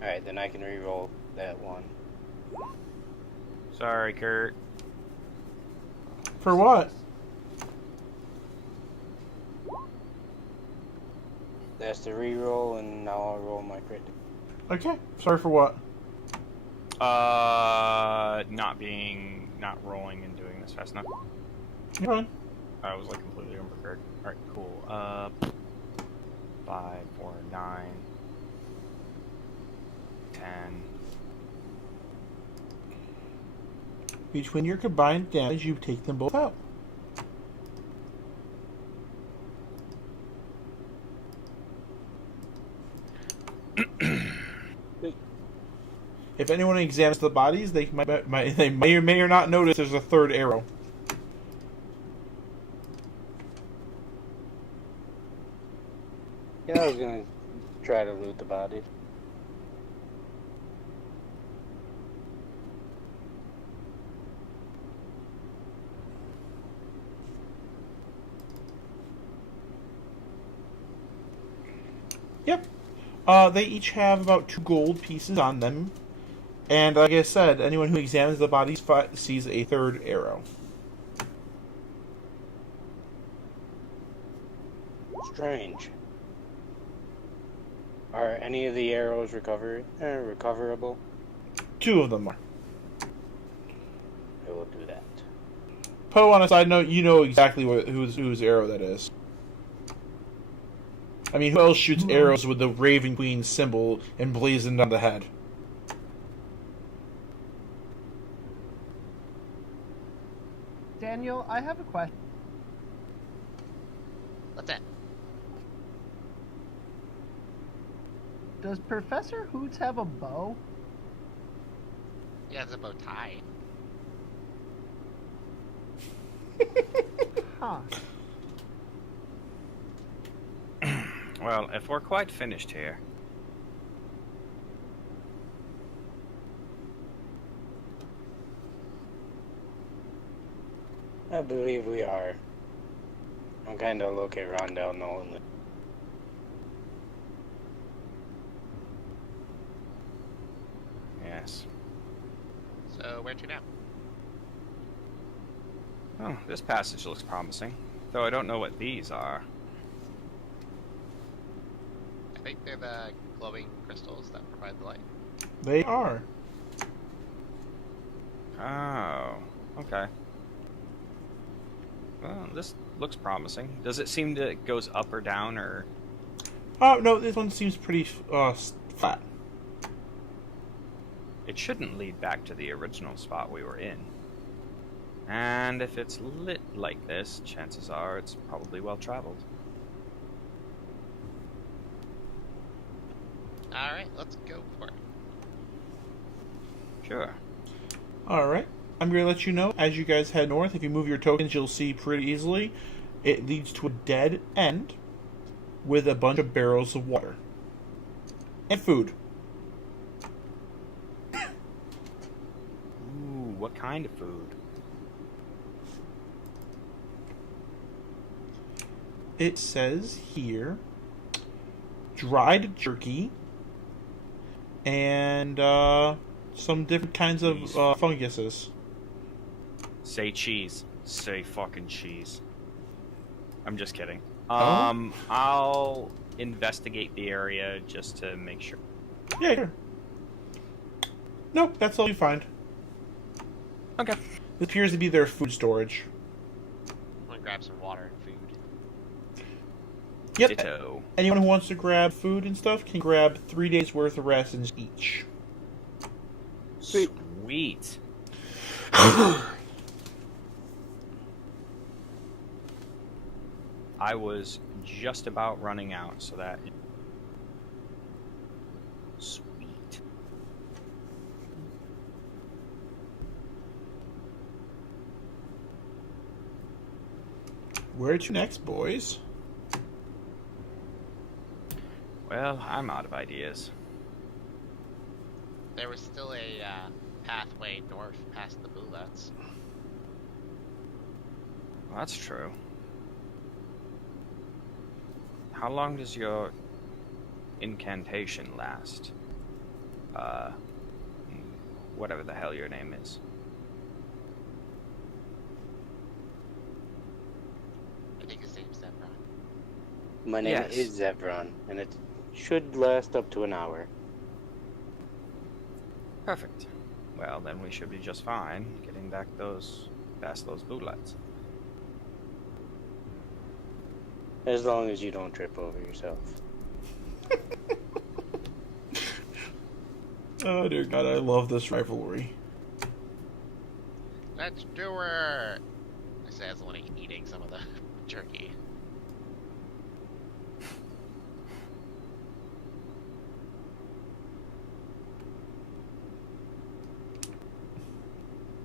Alright, then I can re-roll that one. Sorry, Kurt. For what? That's the re-roll, and now I'll roll my crit. Okay. Sorry for what? Not rolling and doing this fast enough. You're fine. I was like completely unprepared. Alright, cool. 5, 4, 9, 10. Between your combined damage, you take them both out. If anyone examines the bodies, they may or may or not notice there's a third arrow. Yeah, I was gonna try to loot the body. Yep. They each have about 2 gold pieces on them. And like I said, anyone who examines the bodies sees a third arrow. Strange. Are any of the arrows recoverable? 2 of them are. I will do that. Poe, on a side note, you know exactly whose arrow that is. I mean, who else shoots arrows with the Raven Queen symbol emblazoned on the head? Daniel, I have a question. What's that? Does Professor Hoots have a bow? He has a bow tie. Huh. Well, if we're quite finished here... I believe we are. I'm kind of looking around down the inlet. Yes. So, where to now? Oh, this passage looks promising. Though I don't know what these are. I think they're the glowing crystals that provide the light. They are. Oh, okay. Well, this looks promising. Does it seem that it goes up or down, or...? Oh, no, this one seems pretty flat. It shouldn't lead back to the original spot we were in. And if it's lit like this, chances are it's probably well traveled. Alright, let's go for it. Sure. Alright. I'm going to let you know, as you guys head north, if you move your tokens, you'll see pretty easily, it leads to a dead end with a bunch of barrels of water. And food. Ooh, what kind of food? It says here, dried jerky, and some different kinds of funguses. Say cheese. Say fucking cheese. I'm just kidding. Oh? I'll investigate the area just to make sure. Yeah, sure. Nope, that's all you find. Okay. It appears to be their food storage. I'm gonna grab grab some water and food. Yep. Ditto. Anyone who wants to grab food and stuff can grab 3 days worth of rations each. Sweet. I was just about running out, so that. Sweet. Where to next, boys? Well, I'm out of ideas. There was still a pathway north past the bullets. Well, that's true. How long does your incantation last? Whatever the hell your name is. I think his name's Zebron. My name Yes. is Zevron, and it should last up to an hour. Perfect. Well, then we should be just fine getting back past those bullets. As long as you don't trip over yourself. Oh dear God, I love this rivalry. Let's do it! I say as the one eating some of the jerky.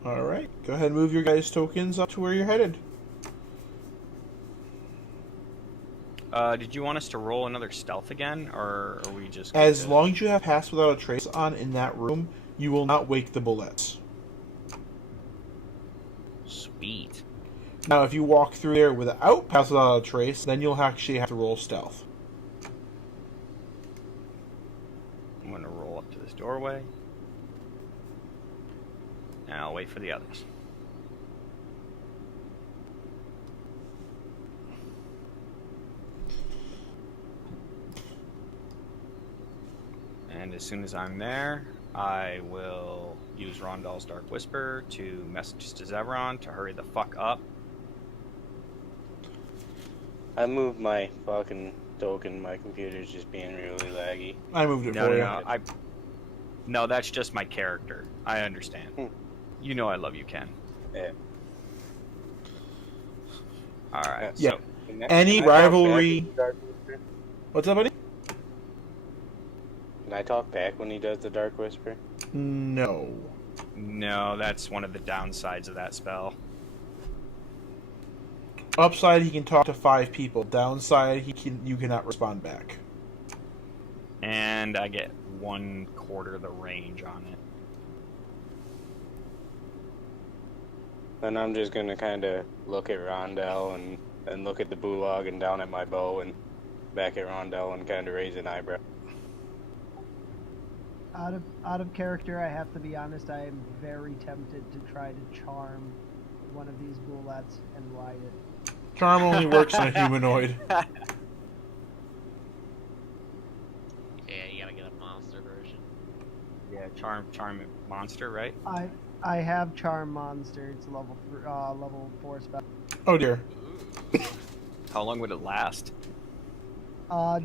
Alright, go ahead and move your guys' tokens up to where you're headed. Did you want us to roll another stealth again, or are we just... As long as you have Pass Without a Trace on in that room, you will not wake the bullets. Sweet. Now, if you walk through there without Pass Without a Trace, then you'll actually have to roll stealth. I'm going to roll up to this doorway. And I'll wait for the others. And as soon as I'm there, I will use Rondell's Dark Whisper to message to Zevron to hurry the fuck up. I moved my fucking token. My computer's just being really laggy. I moved it No, for you. No, that's just my character. I understand. Hmm. You know I love you, Ken. Yeah. Alright, Yeah. so... Any Can I talk back rivalry- when he Dark Whisper? What's up, buddy? Can I talk back when he does the Dark Whisper? No. No, that's one of the downsides of that spell. Upside, he can talk to 5 people. Downside, you cannot respond back. And I get 1/4 the range on it. Then I'm just gonna kind of look at Rondell and look at the Bulog and down at my bow and back at Rondell and kind of raise an eyebrow. Out of character, I have to be honest. I am very tempted to try to charm one of these bullets and ride it. Charm only works on a humanoid. Yeah, you gotta get a monster version. Yeah, charm monster, right? I have charm monster. It's level 4 spell. Oh dear. Ooh. How long would it last?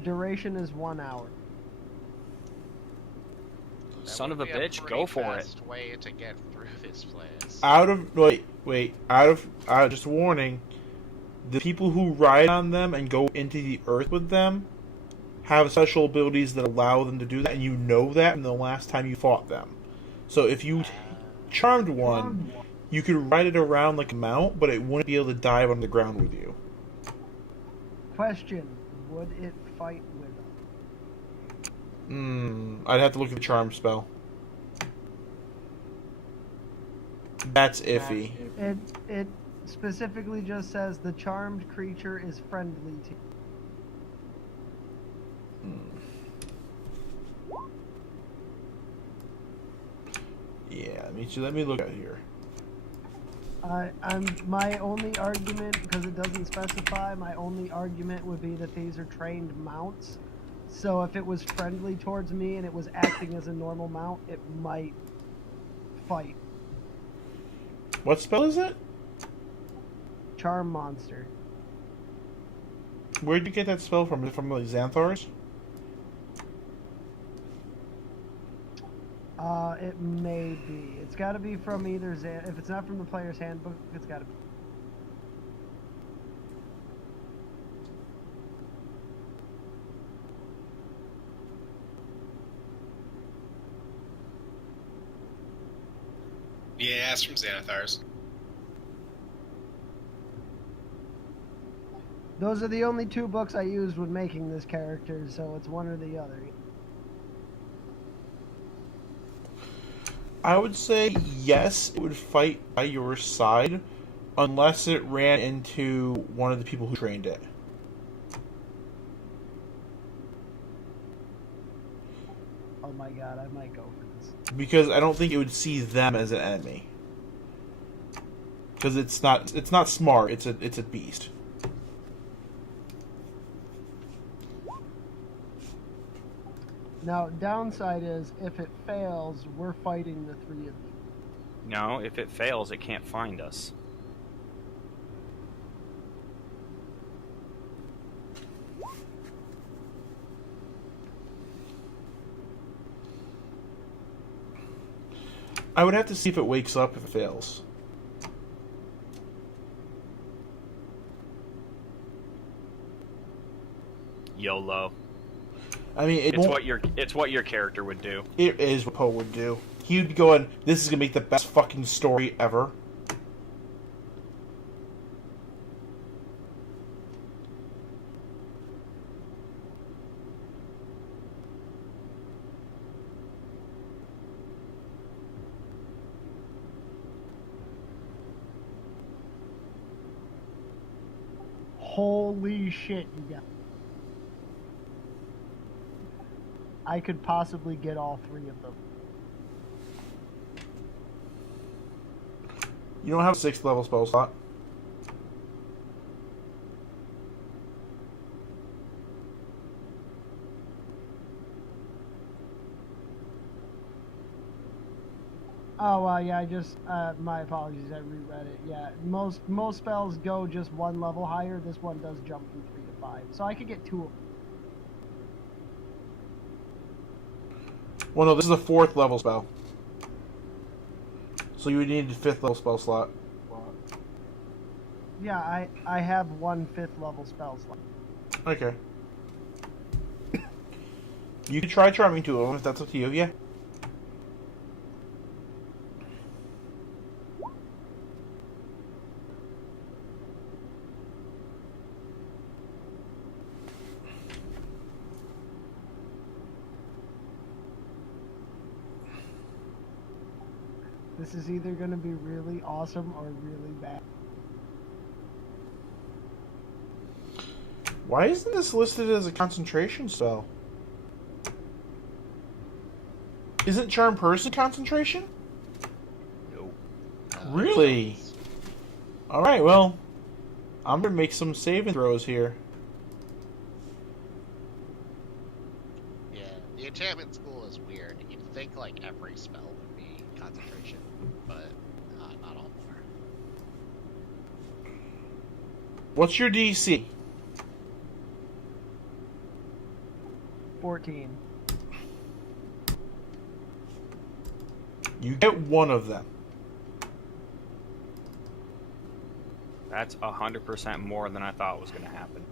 Duration is 1 hour. That Son would of a be bitch, pretty go for it. fast way to get through this place. Just a warning. The people who ride on them and go into the earth with them have special abilities that allow them to do that, and you know that from the last time you fought them. So if you charmed one, you could ride it around like a mount, but it wouldn't be able to dive on the ground with you. Question: would it fight with us? I'd have to look at the charm spell. That's iffy. It specifically just says the charmed creature is friendly to Yeah, let me look at it here. my only argument, because it doesn't specify, my only argument would be that these are trained mounts. So if it was friendly towards me and it was acting as a normal mount, it might fight. What spell is it? Charm monster. Where'd you get that spell from? Is it from like Xanthars? It may be. It's got to be from either if it's not from the player's handbook, it's got to be. Yeah, it's from Xanathars. Those are the only two books I used when making this character, so it's one or the other. I would say yes, it would fight by your side, unless it ran into one of the people who trained it. Oh my god, I might go for this. Because I don't think it would see them as an enemy. Because it's not smart. It's a beast. Now, downside is, if it fails, we're fighting the three of you. No, if it fails, it can't find us. I would have to see if it wakes up if it fails. YOLO. I mean, it's what your character would do. It is what Poe would do. He would be going, "This is gonna make the best fucking story ever." Holy shit, you got. I could possibly get all three of them. You don't have a 6th level spell slot. Oh, yeah, I just, my apologies, I reread it. Yeah, most spells go just one level higher. This one does jump from 3 to 5. So I could get 2 of them. Well, no, this is a 4th level spell. So you would need a 5th level spell slot. Yeah, I have 1 5th level spell slot. Okay. You could try charming 2 of them if that's up to you, yeah. This is either going to be really awesome or really bad. Why isn't this listed as a concentration spell? Isn't Charm Person concentration? Nope. Really? Alright, well, I'm going to make some saving throws here. Yeah, the enchantment school is weird. You'd think like every spell would be concentration, but not all are. What's your DC? 14. You get one of them. That's 100% more than I thought was going to happen.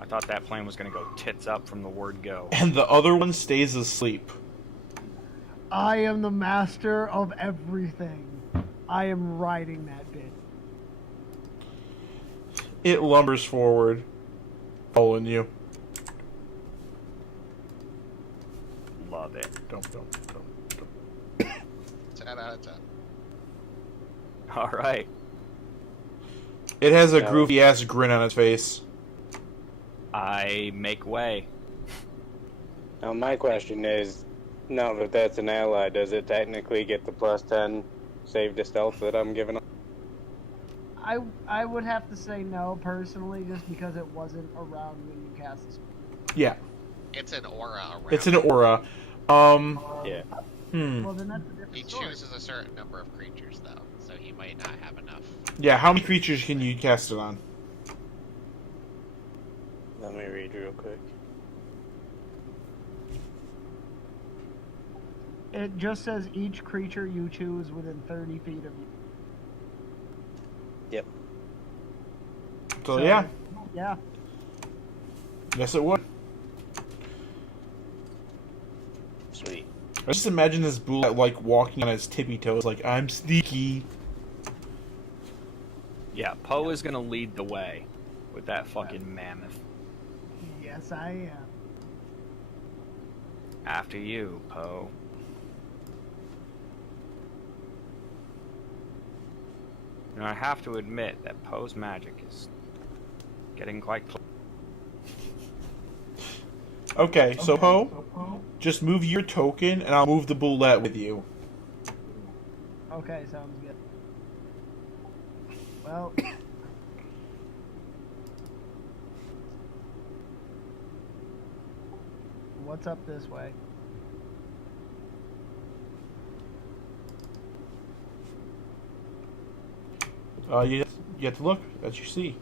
I thought that plane was going to go tits up from the word go. And the other one stays asleep. I am the master of everything. I am riding that bit. It lumbers forward, following you. Love it. Don't. 10 out of 10. All right. It has a groovy ass grin on its face. I make way. Now my question is, now that that's an ally, does it technically get the plus 10 save to stealth that I'm giving? I would have to say no, personally, just because it wasn't around when you cast the spell. Yeah. It's an aura around. It's an aura. Yeah. Well, then that's a different He story. chooses a certain number of creatures, though. So so he might not have enough. Yeah, how many creatures can you cast it on? Let me read real quick. It just says each creature you choose within 30 feet of you. Yep. So yeah, Yeah. yes it would. Sweet. I just imagine this bullet like walking on his tippy toes, like I'm sneaky. Yeah, Poe is gonna lead the way with that fucking mammoth. Yes, I am. After you, Poe. You know, I have to admit that Poe's magic is getting quite close. Okay, so Poe, just move your token, and I'll move the bullet with you. Okay, sounds good. Well, what's up this way? You have to look as you see.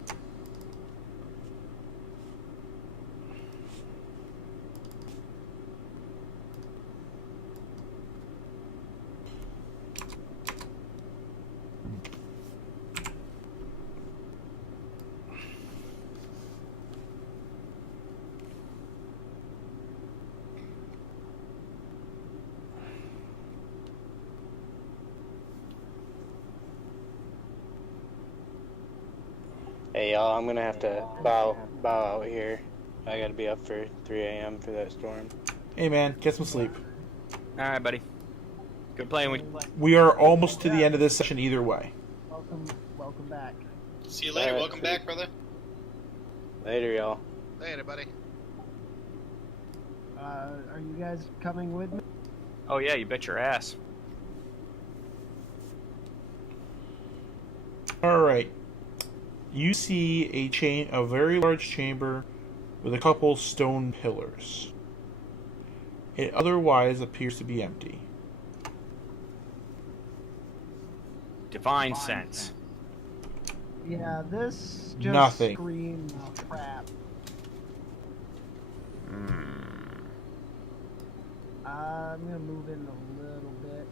Hey y'all, I'm gonna have to bow out here. I gotta be up for 3 a.m. for that storm. Hey man, get some sleep. Alright, buddy. Good playing with you. We are almost to the end of this session either way. Welcome back. See you later. Alright, Welcome sweet. back, brother. Later, y'all. Later, buddy. Are you guys coming with me? Oh yeah, you bet your ass. Alright. You see a very large chamber with a couple stone pillars. It otherwise appears to be empty. Divine sense. Yeah, this just Nothing. screams trap. I'm gonna move in a little bit.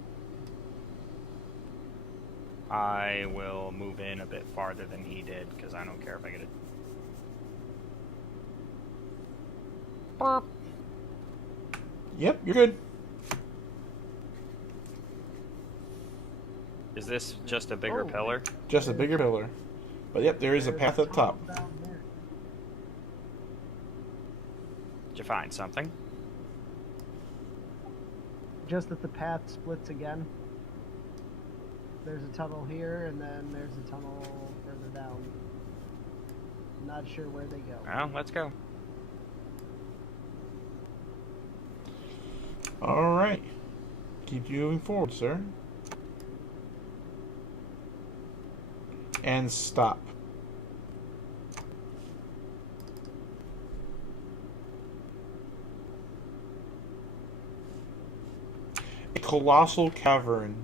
I will move in a bit farther than he did, because I don't care if I get it. Burp. Yep, you're good. Is this just a bigger pillar? Just a bigger pillar. But yep, there is a path up top. Down there. Did you find something? Just that the path splits again. There's a tunnel here, and then there's a tunnel further down. Not sure where they go. Well, let's go. Alright. Keep moving forward, sir. And stop. A colossal cavern.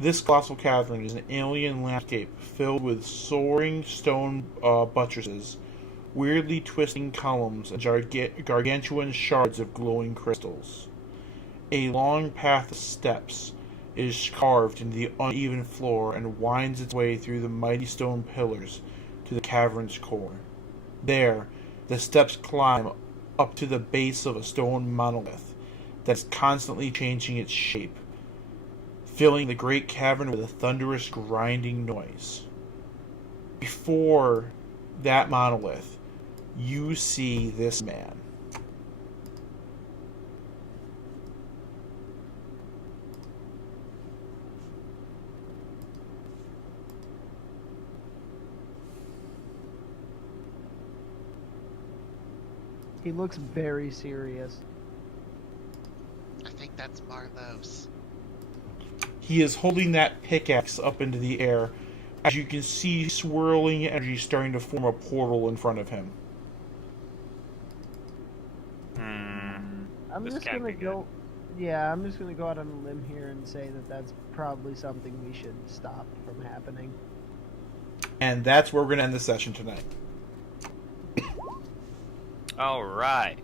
This colossal cavern is an alien landscape filled with soaring stone buttresses, weirdly twisting columns, and gargantuan shards of glowing crystals. A long path of steps is carved into the uneven floor and winds its way through the mighty stone pillars to the cavern's core. There, the steps climb up to the base of a stone monolith that's constantly changing its shape, filling the great cavern with a thunderous grinding noise. Before that monolith, you see this man. He looks very serious. I think that's Marlos. He is holding that pickaxe up into the air, as you can see swirling energy starting to form a portal in front of him. I'm This just can't gonna be go. Yeah, I'm just gonna go out on a limb here and say that that's probably something we should stop from happening. And that's where we're going to end the session tonight. All right.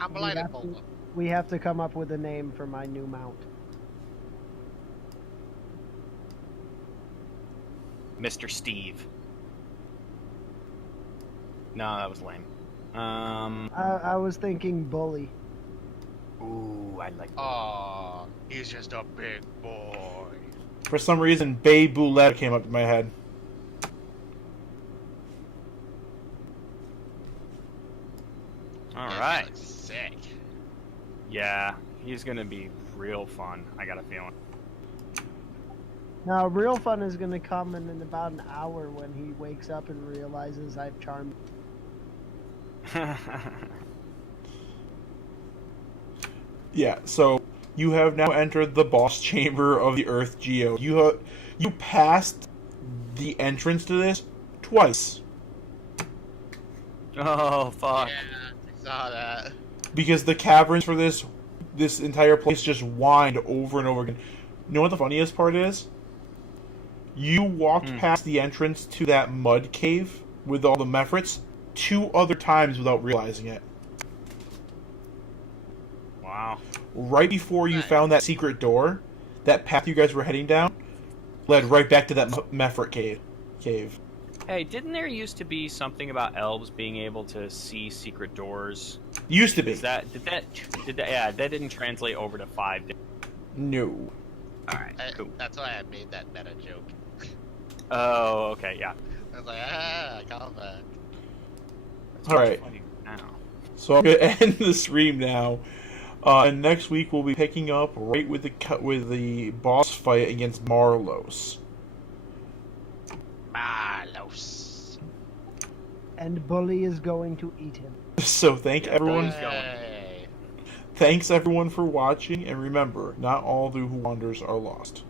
I'm We lighting have, to, bulb. we have to come up with a name for my new mount. Mr. Steve. No, that was lame. I was thinking Bully. Ooh, I like. Oh, he's just a big boy. For some reason, Bay Boulette came up in my head. All That right. looks sick. Yeah, he's gonna be real fun. I got a feeling. Now, real fun is gonna come in about an hour when he wakes up and realizes I've charmed. Yeah, so you have now entered the boss chamber of the Earth Geo. You passed the entrance to this twice Oh fuck. Yeah, I saw that. because the caverns for this entire place just wind over and over again. You know what the funniest part is? You walked past the entrance to that mud cave with all the Mephits 2 other times without realizing it. Wow. Right before you Nice. found that secret door, that path you guys were heading down led right back to that Mephit cave. Hey, didn't there used to be something about elves being able to see secret doors? Used to be. Did that? Yeah, that didn't translate over to 5. No. All right, cool. That's why I made that meta joke. Oh, okay, yeah. I was like, I call that. All right. Funny now. So I'm gonna end the stream now. And next week we'll be picking up right with the boss fight against Marlos. Malos. And Bully is going to eat him. So thanks everyone Hey. for watching, and remember, not all who wanders are lost.